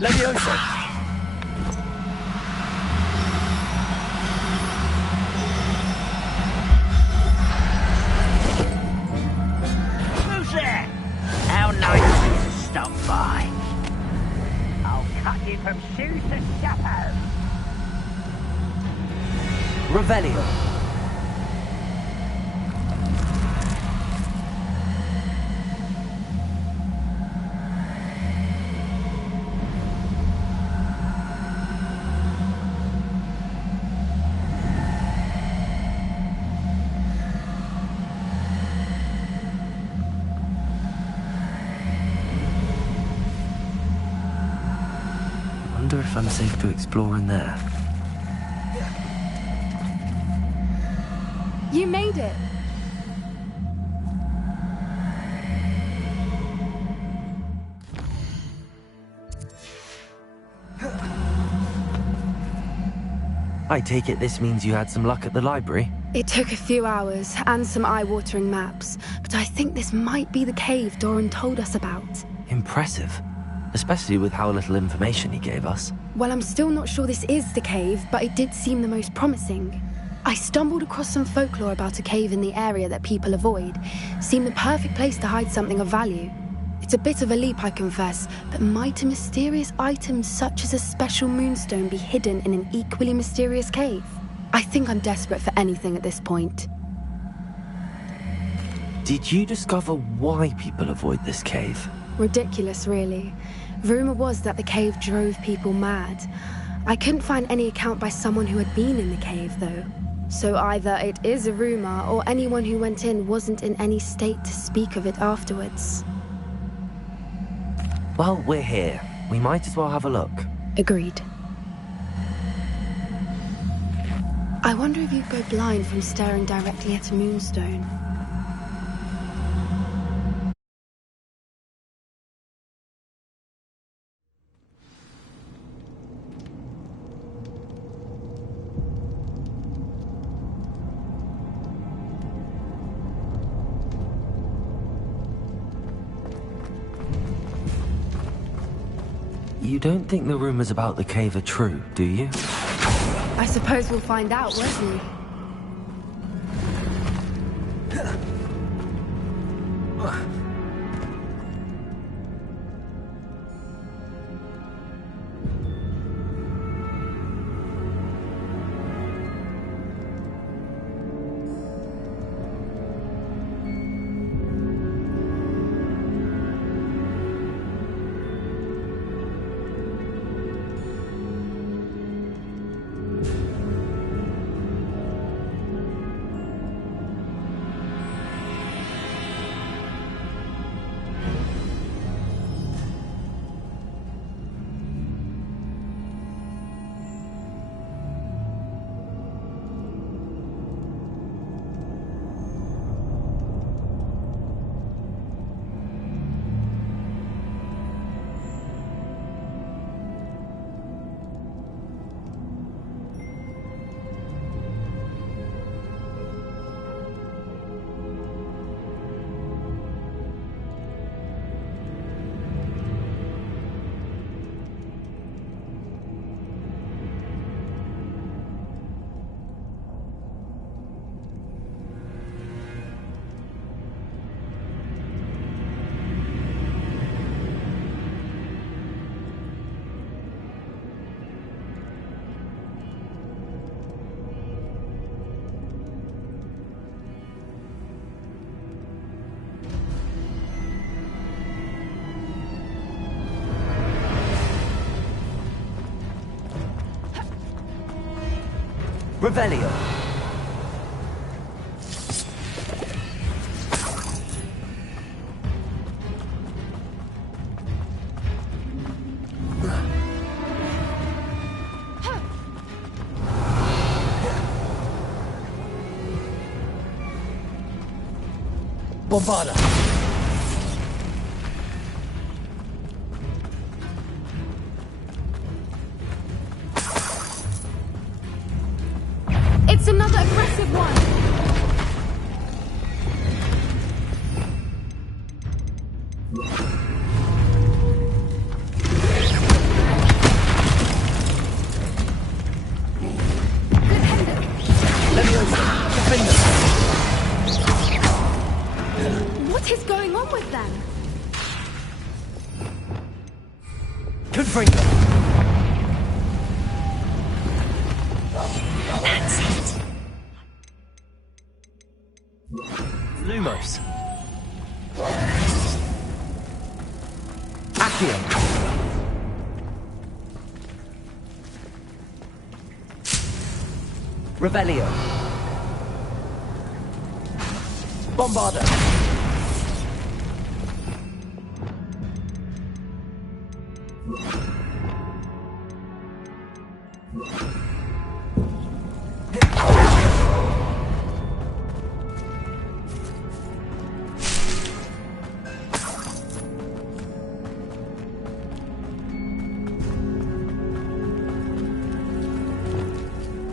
Levioso! Who's there? How nice of you to stop by. I'll cut you from shoes to chapeau. Revelio! wonder if I'm safe to explore in there. You made it! I take it this means you had some luck at the library? It took a few hours and some eye-watering maps, but I think this might be the cave Doran told us about. Impressive. Especially with how little information he gave us. Well, I'm still not sure this is the cave, but it did seem the most promising. I stumbled across some folklore about a cave in the area that people avoid. Seemed the perfect place to hide something of value. It's a bit of a leap, I confess, but might a mysterious item such as a special moonstone be hidden in an equally mysterious cave? I think I'm desperate for anything at this point. Did you discover why people avoid this cave? Ridiculous, really. Rumor was that the cave drove people mad. I couldn't find any account by someone who had been in the cave, though. So either it is a rumor, or anyone who went in wasn't in any state to speak of it afterwards. Well, we're here. We might as well have a look. Agreed. I wonder if you'd go blind from staring directly at a moonstone. You don't think the rumors about the cave are true, do you? I suppose we'll find out, won't we? Revelio. Bombarda. It's another aggressive one! What is going on with them? Confringo. That's it. Lumos. Accio. Revelio. Bombarda.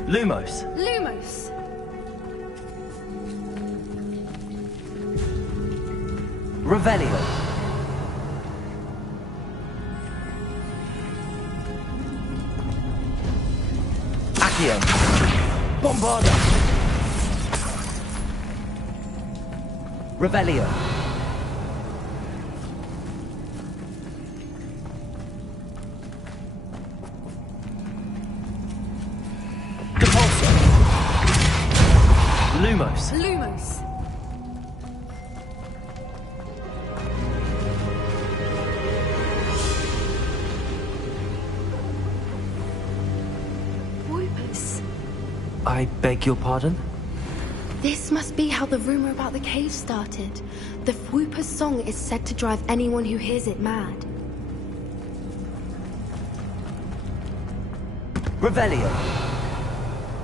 Lumos. Lumos! Revelio. Accio. Bombarda. Revelio. Depulso. Lumos. Lumos! Whoopers. I beg your pardon? This must be how the rumor about the cave started. The Whooper's song is said to drive anyone who hears it mad. Revelio.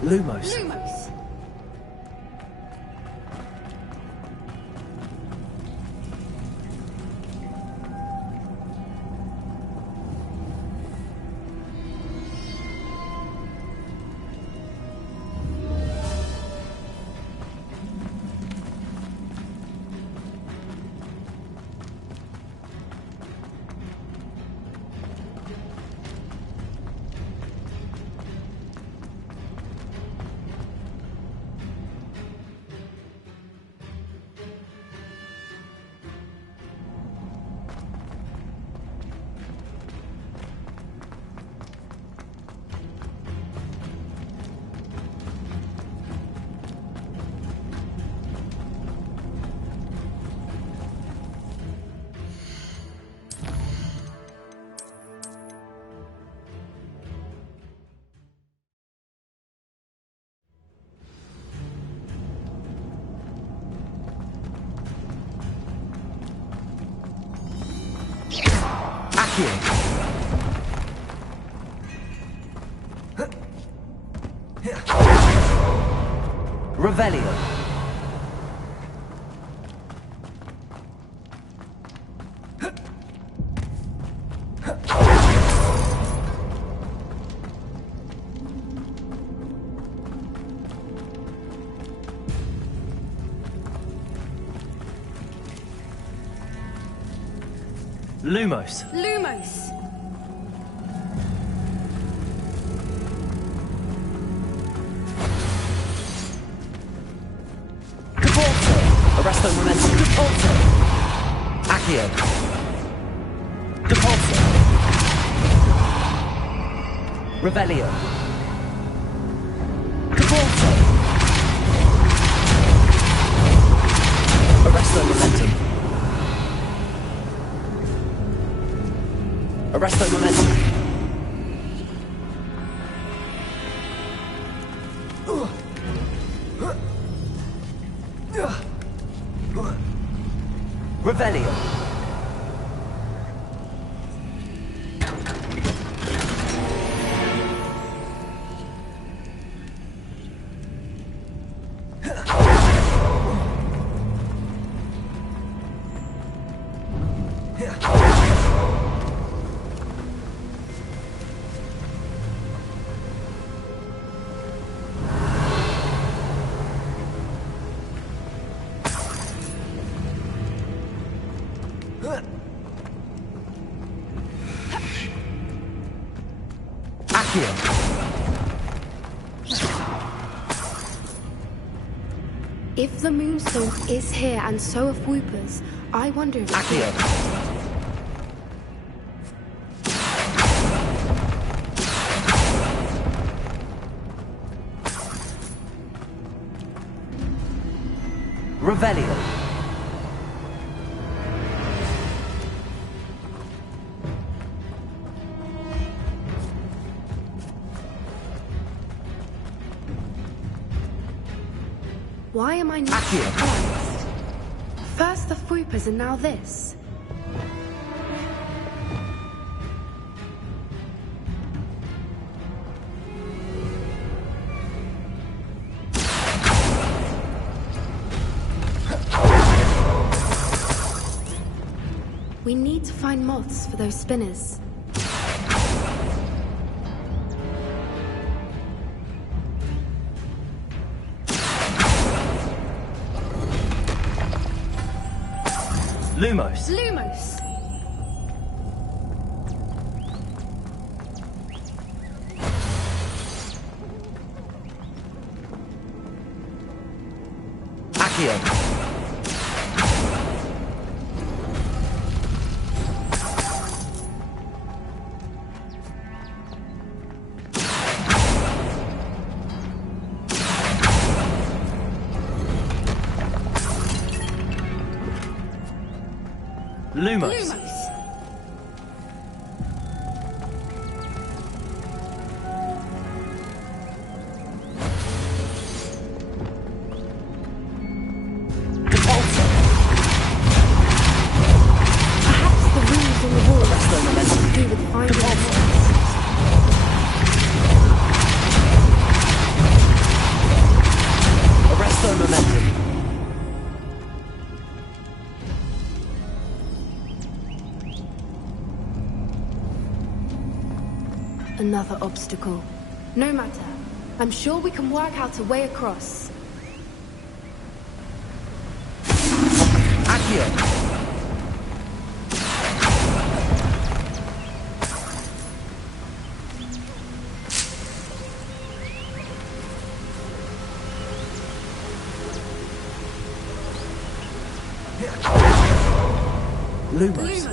Lumos. Lumos! Revelio. Lumos. Lumos! Arresto momentum. Depulso. Accio. Depulso. Revelio. Depulso. Arresto momentum. Arresto momentum. Revelio. If the Moonstone is here and so are Whoopers, I wonder if... Accio. Revelio. Why am I not surprised? First the Whoopers and now this. We need to find moths for those spinners. Lumos. Lumos! Accio. Lumos. Perhaps the runes on the wall have something to do with finding moths. Arresto momentum. Another obstacle. No matter. I'm sure we can work out a way across. Accio. Lumos.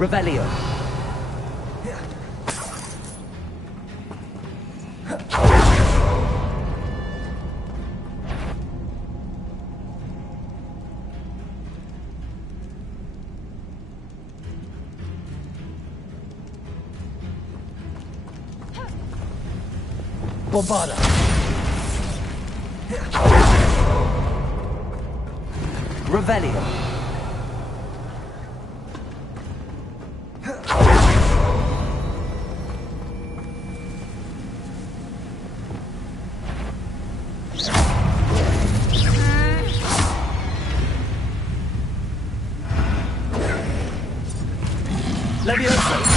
Revelio. Bombada. Revelio. Levioso.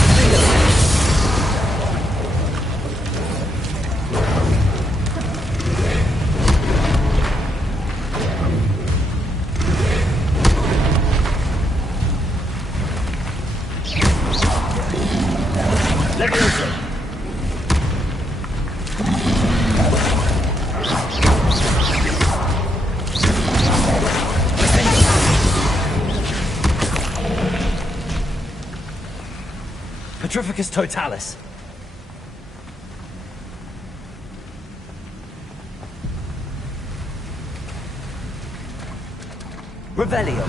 Petrificus totalis. Revelio.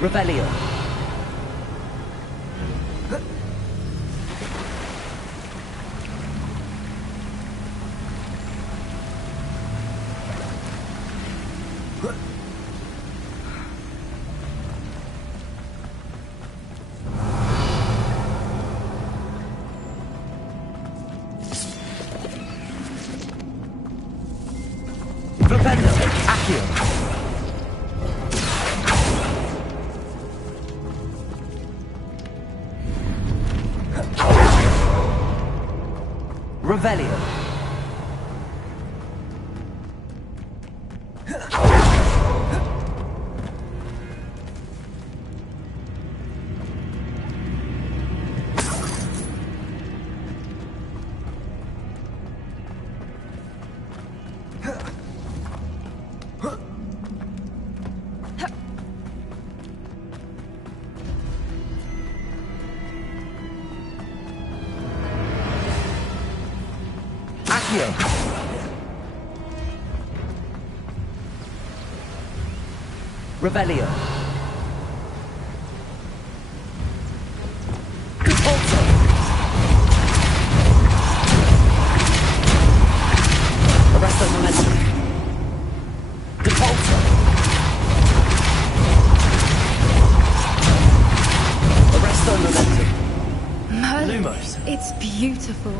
Revelio. Revelio. Revelio. Repulso. Arresto momentum. Repulso. Arresto momentum. Merlin, Lumos. it's beautiful.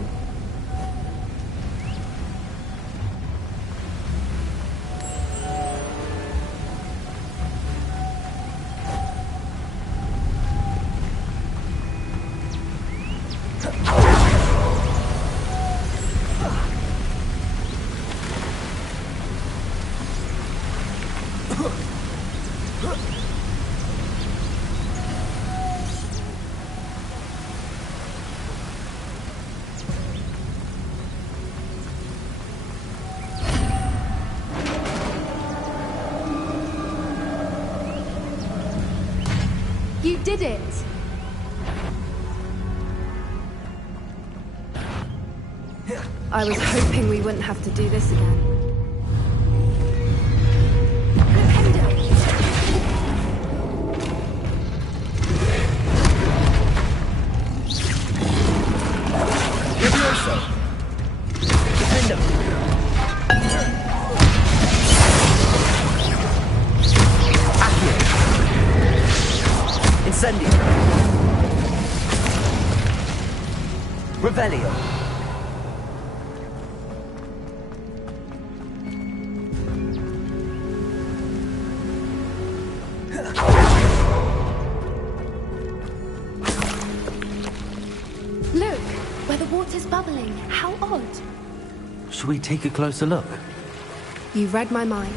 You did it! I was hoping we wouldn't have to do this again. Incendio. Revelio. Look, where the water's bubbling. How odd. Should we take a closer look? You read my mind.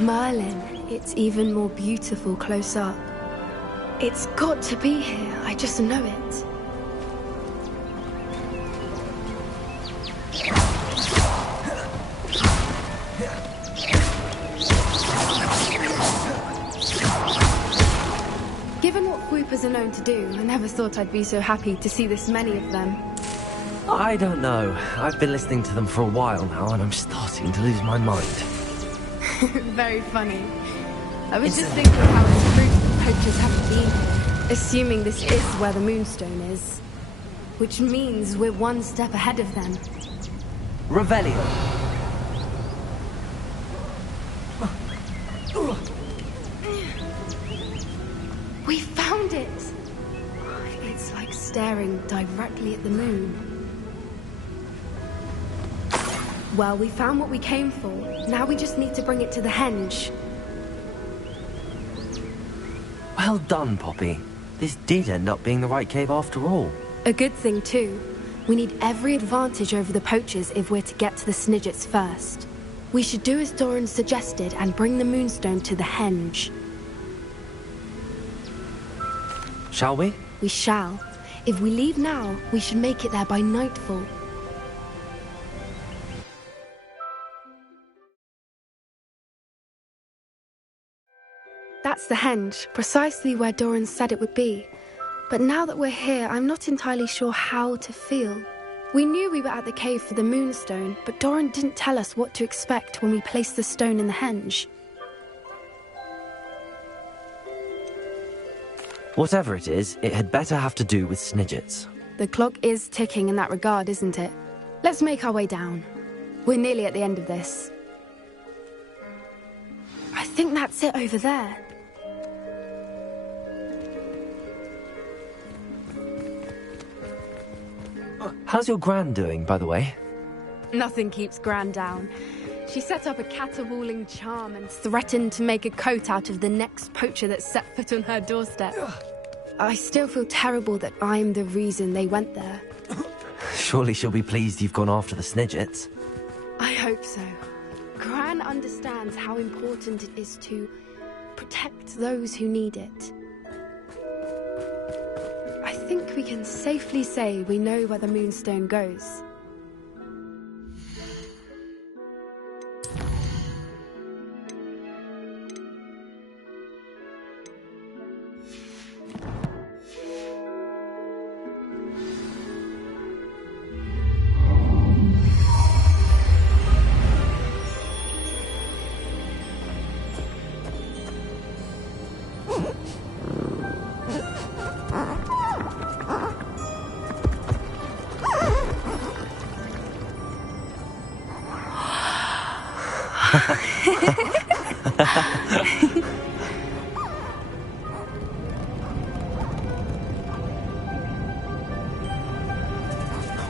Merlin, it's even more beautiful close up. It's got to be here, I just know it. Given what whoopers are known to do, I never thought I'd be so happy to see this many of them. I don't know. I've been listening to them for a while now, and I'm starting to lose my mind. Very funny. I was just thinking how it's proof the poachers haven't been here, assuming this is where the Moonstone is. Which means we're one step ahead of them. Revelio. We found it! It's like staring directly at the moon. Well, we found what we came for. Now we just need to bring it to the henge. Well done, Poppy. This did end up being the right cave after all. A good thing, too. We need every advantage over the poachers if we're to get to the Snidgets first. We should do as Doran suggested and bring the Moonstone to the henge. Shall we? We shall. If we leave now, we should make it there by nightfall. That's the henge, precisely where Doran said it would be. But now that we're here, I'm not entirely sure how to feel. We knew we were at the cave for the Moonstone, but Doran didn't tell us what to expect when we placed the stone in the henge. Whatever it is, it had better have to do with Snidgets. The clock is ticking in that regard, isn't it? Let's make our way down. We're nearly at the end of this. I think that's it over there. How's your Gran doing, by the way? Nothing keeps Gran down. She set up a caterwauling charm and threatened to make a coat out of the next poacher that set foot on her doorstep. I still feel terrible that I'm the reason they went there. Surely she'll be pleased you've gone after the Snidgets. I hope so. Gran understands how important it is to protect those who need it. I think we can safely say we know where the Moonstone goes.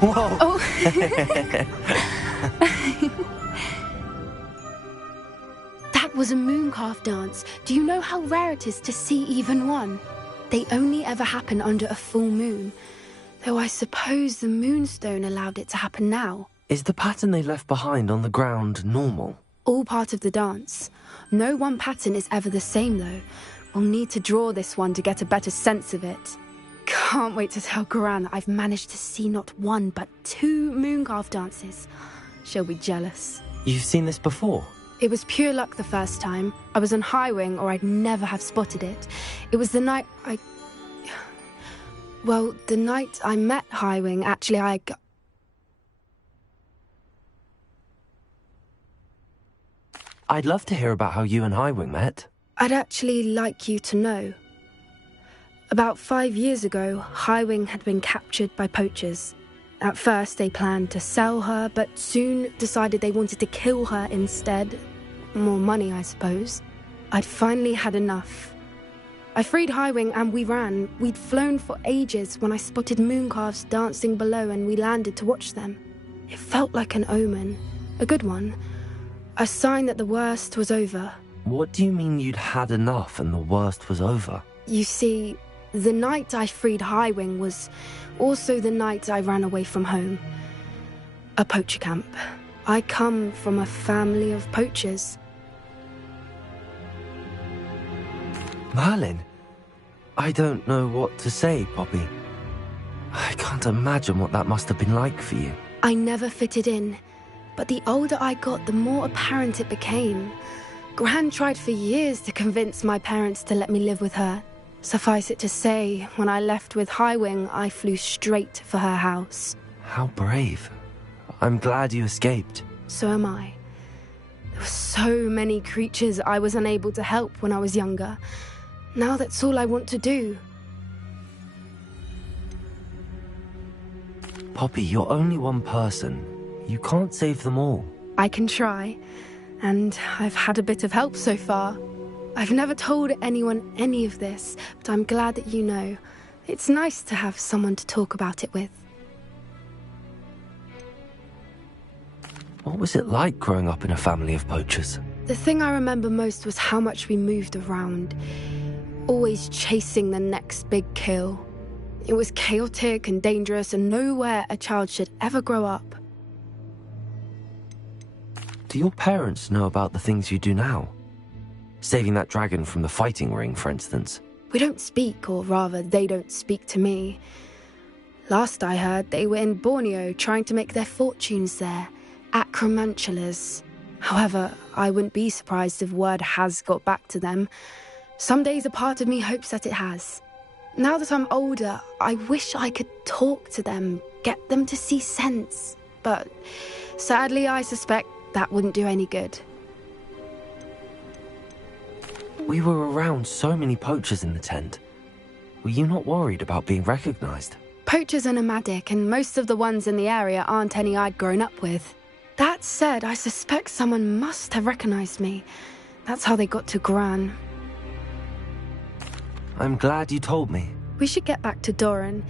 Whoa! Oh. That was a mooncalf dance. Do you know how rare it is to see even one? They only ever happen under a full moon. Though I suppose the Moonstone allowed it to happen now. Is the pattern they left behind on the ground normal? All part of the dance. No one pattern is ever the same, though. We'll need to draw this one to get a better sense of it. Can't wait to tell Gran that I've managed to see not one, but 2 mooncalf dances. She'll be jealous. You've seen this before? It was pure luck the first time. I was on Highwing, or I'd never have spotted it. It was the night Well, the night I met Highwing, actually, I'd love to hear about how you and Highwing met. I'd actually like you to know. About 5 years ago, Highwing had been captured by poachers. At first, they planned to sell her, but soon decided they wanted to kill her instead. More money, I suppose. I'd finally had enough. I freed Highwing and we ran. We'd flown for ages when I spotted mooncalves dancing below and we landed to watch them. It felt like an omen. A good one. A sign that the worst was over. What do you mean you'd had enough and the worst was over? You see, the night I freed Highwing was also the night I ran away from home. A poacher camp. I come from a family of poachers. Merlin, I don't know what to say, Poppy. I can't imagine what that must have been like for you. I never fitted in, but the older I got, the more apparent it became. Gran tried for years to convince my parents to let me live with her. Suffice it to say, when I left with Highwing, I flew straight for her house. How brave. I'm glad you escaped. So am I. There were so many creatures I was unable to help when I was younger. Now that's all I want to do. Poppy, you're only one person. You can't save them all. I can try, and I've had a bit of help so far. I've never told anyone any of this, but I'm glad that you know. It's nice to have someone to talk about it with. What was it like growing up in a family of poachers? The thing I remember most was how much we moved around, always chasing the next big kill. It was chaotic and dangerous, and nowhere a child should ever grow up. Do your parents know about the things you do now? Saving that dragon from the fighting ring, for instance. We don't speak, or rather, they don't speak to me. Last I heard, they were in Borneo trying to make their fortunes there, acromantulas. However, I wouldn't be surprised if word has got back to them. Some days a part of me hopes that it has. Now that I'm older, I wish I could talk to them, get them to see sense. But sadly, I suspect that wouldn't do any good. We were around so many poachers in the tent. Were you not worried about being recognized? Poachers are nomadic, and most of the ones in the area aren't any I'd grown up with. That said, I suspect someone must have recognized me. That's how they got to Gran. I'm glad you told me. We should get back to Doran.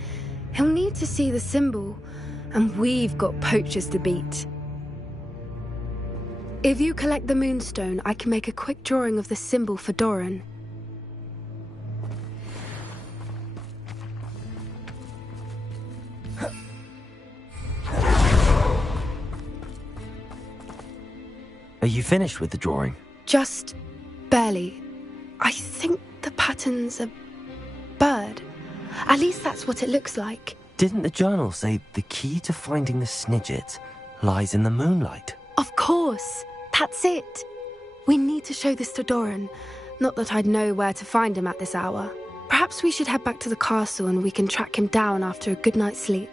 He'll need to see the symbol, and we've got poachers to beat. If you collect the moonstone, I can make a quick drawing of the symbol for Doran. Are you finished with the drawing? Just barely. I think the pattern's a bird. At least that's what it looks like. Didn't the journal say the key to finding the Snidget lies in the moonlight? Of course. That's it. We need to show this to Doran. Not that I'd know where to find him at this hour. Perhaps we should head back to the castle and we can track him down after a good night's sleep.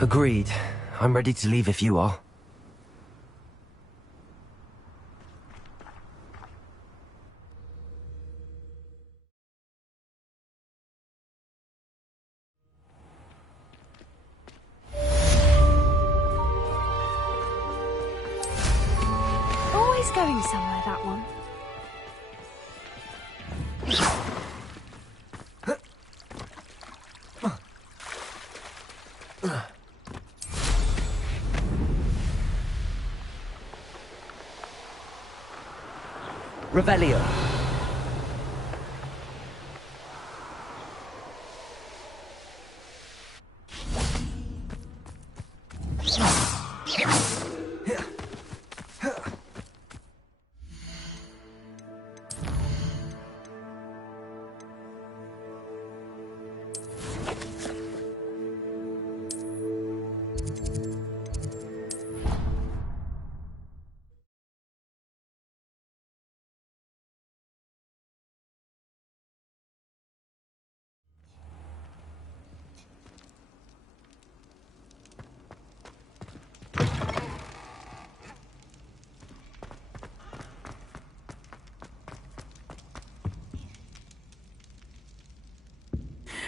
Agreed. I'm ready to leave if you are. Always going somewhere, that one. Revelio.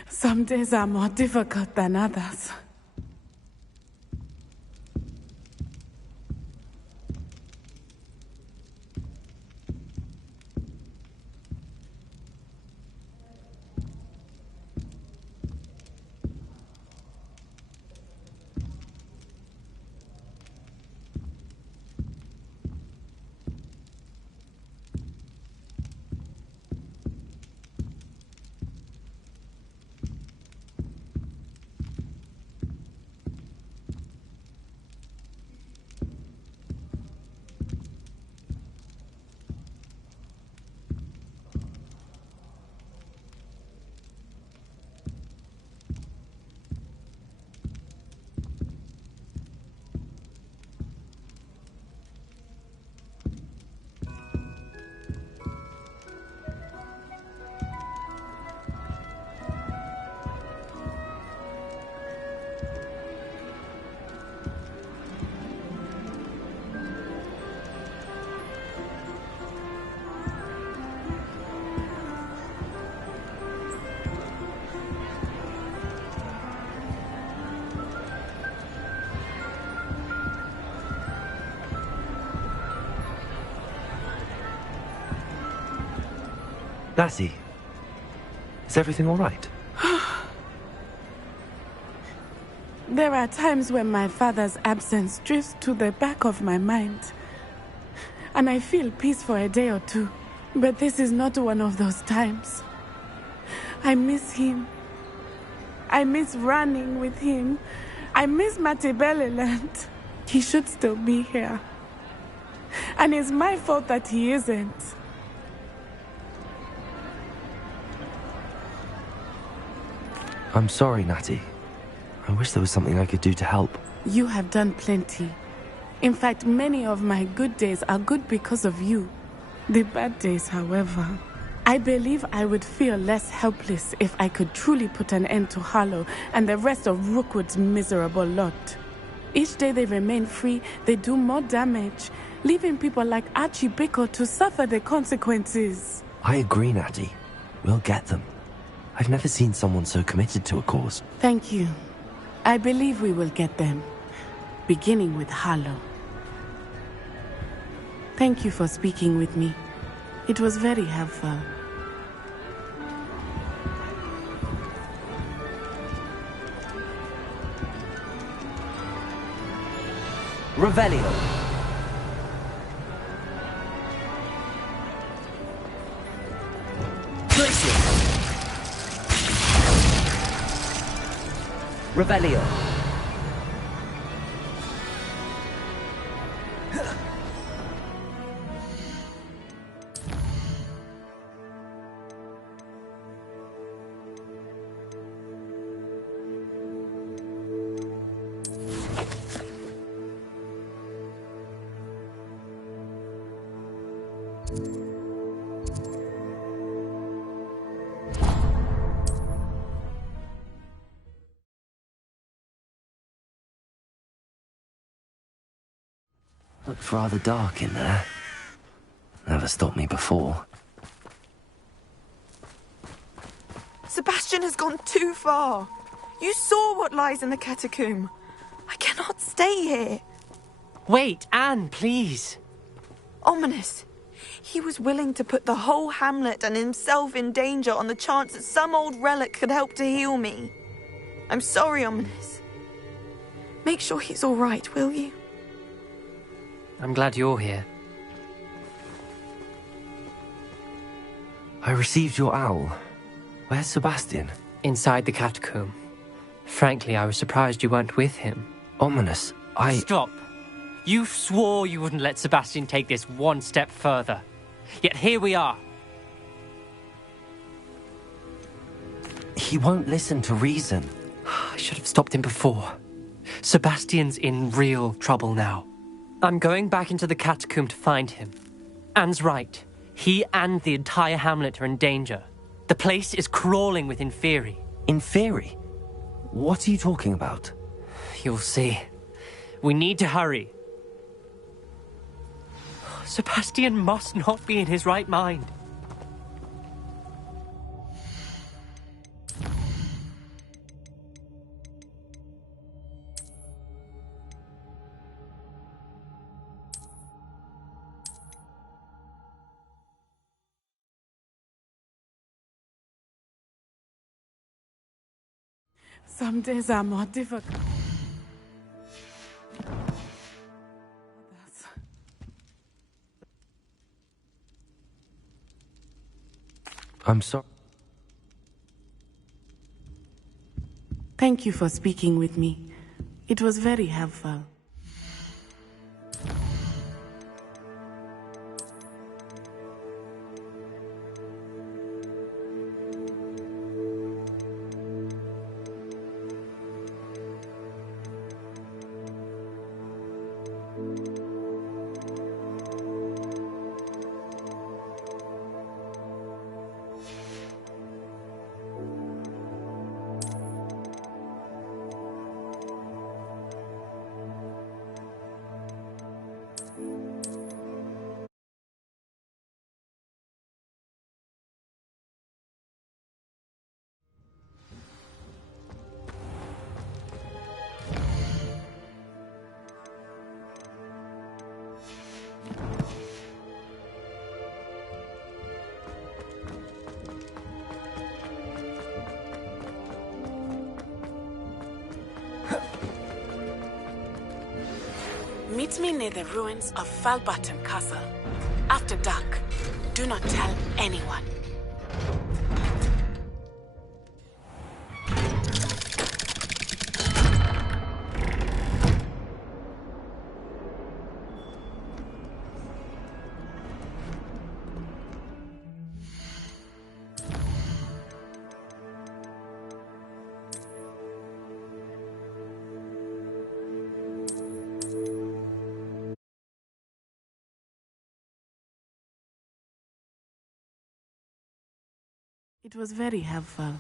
Some days are more difficult than others. Lassie, is everything all right? There are times when my father's absence drifts to the back of my mind, and I feel peace for a day or two. But this is not one of those times. I miss him, I miss running with him. I miss Matebeleland. He should still be here. And it's my fault that he isn't. I'm sorry, Natty. I wish there was something I could do to help. You have done plenty. In fact, many of my good days are good because of you. The bad days, however. I believe I would feel less helpless if I could truly put an end to Harlow and the rest of Rookwood's miserable lot. Each day they remain free, they do more damage, leaving people like Archie Bickle to suffer the consequences. I agree, Natty. We'll get them. I've never seen someone so committed to a cause. Thank you. I believe we will get them, beginning with Harlow. Thank you for speaking with me. It was very helpful. Revelio. Glacier. Revelio. Looked rather dark in there. Never stopped me before. Sebastian has gone too far. You saw what lies in the catacomb. I cannot stay here. Wait, Anne, please. Ominous. He was willing to put the whole hamlet and himself in danger on the chance that some old relic could help to heal me. I'm sorry, Ominous. Make sure he's all right, will you? I'm glad you're here. I received your owl. Where's Sebastian? Inside the catacomb. Frankly, I was surprised you weren't with him. Ominous, Stop! You swore you wouldn't let Sebastian take this one step further. Yet here we are. He won't listen to reason. I should have stopped him before. Sebastian's in real trouble now. I'm going back into the catacomb to find him. Anne's right. He and the entire hamlet are in danger. The place is crawling with Inferi. Inferi? What are you talking about? You'll see. We need to hurry. Sebastian must not be in his right mind. Some days are more difficult. I'm sorry. Thank you for speaking with me. It was very helpful. Meet me near the ruins of Falbutton Castle. After dark. Do not tell anyone. It was very helpful.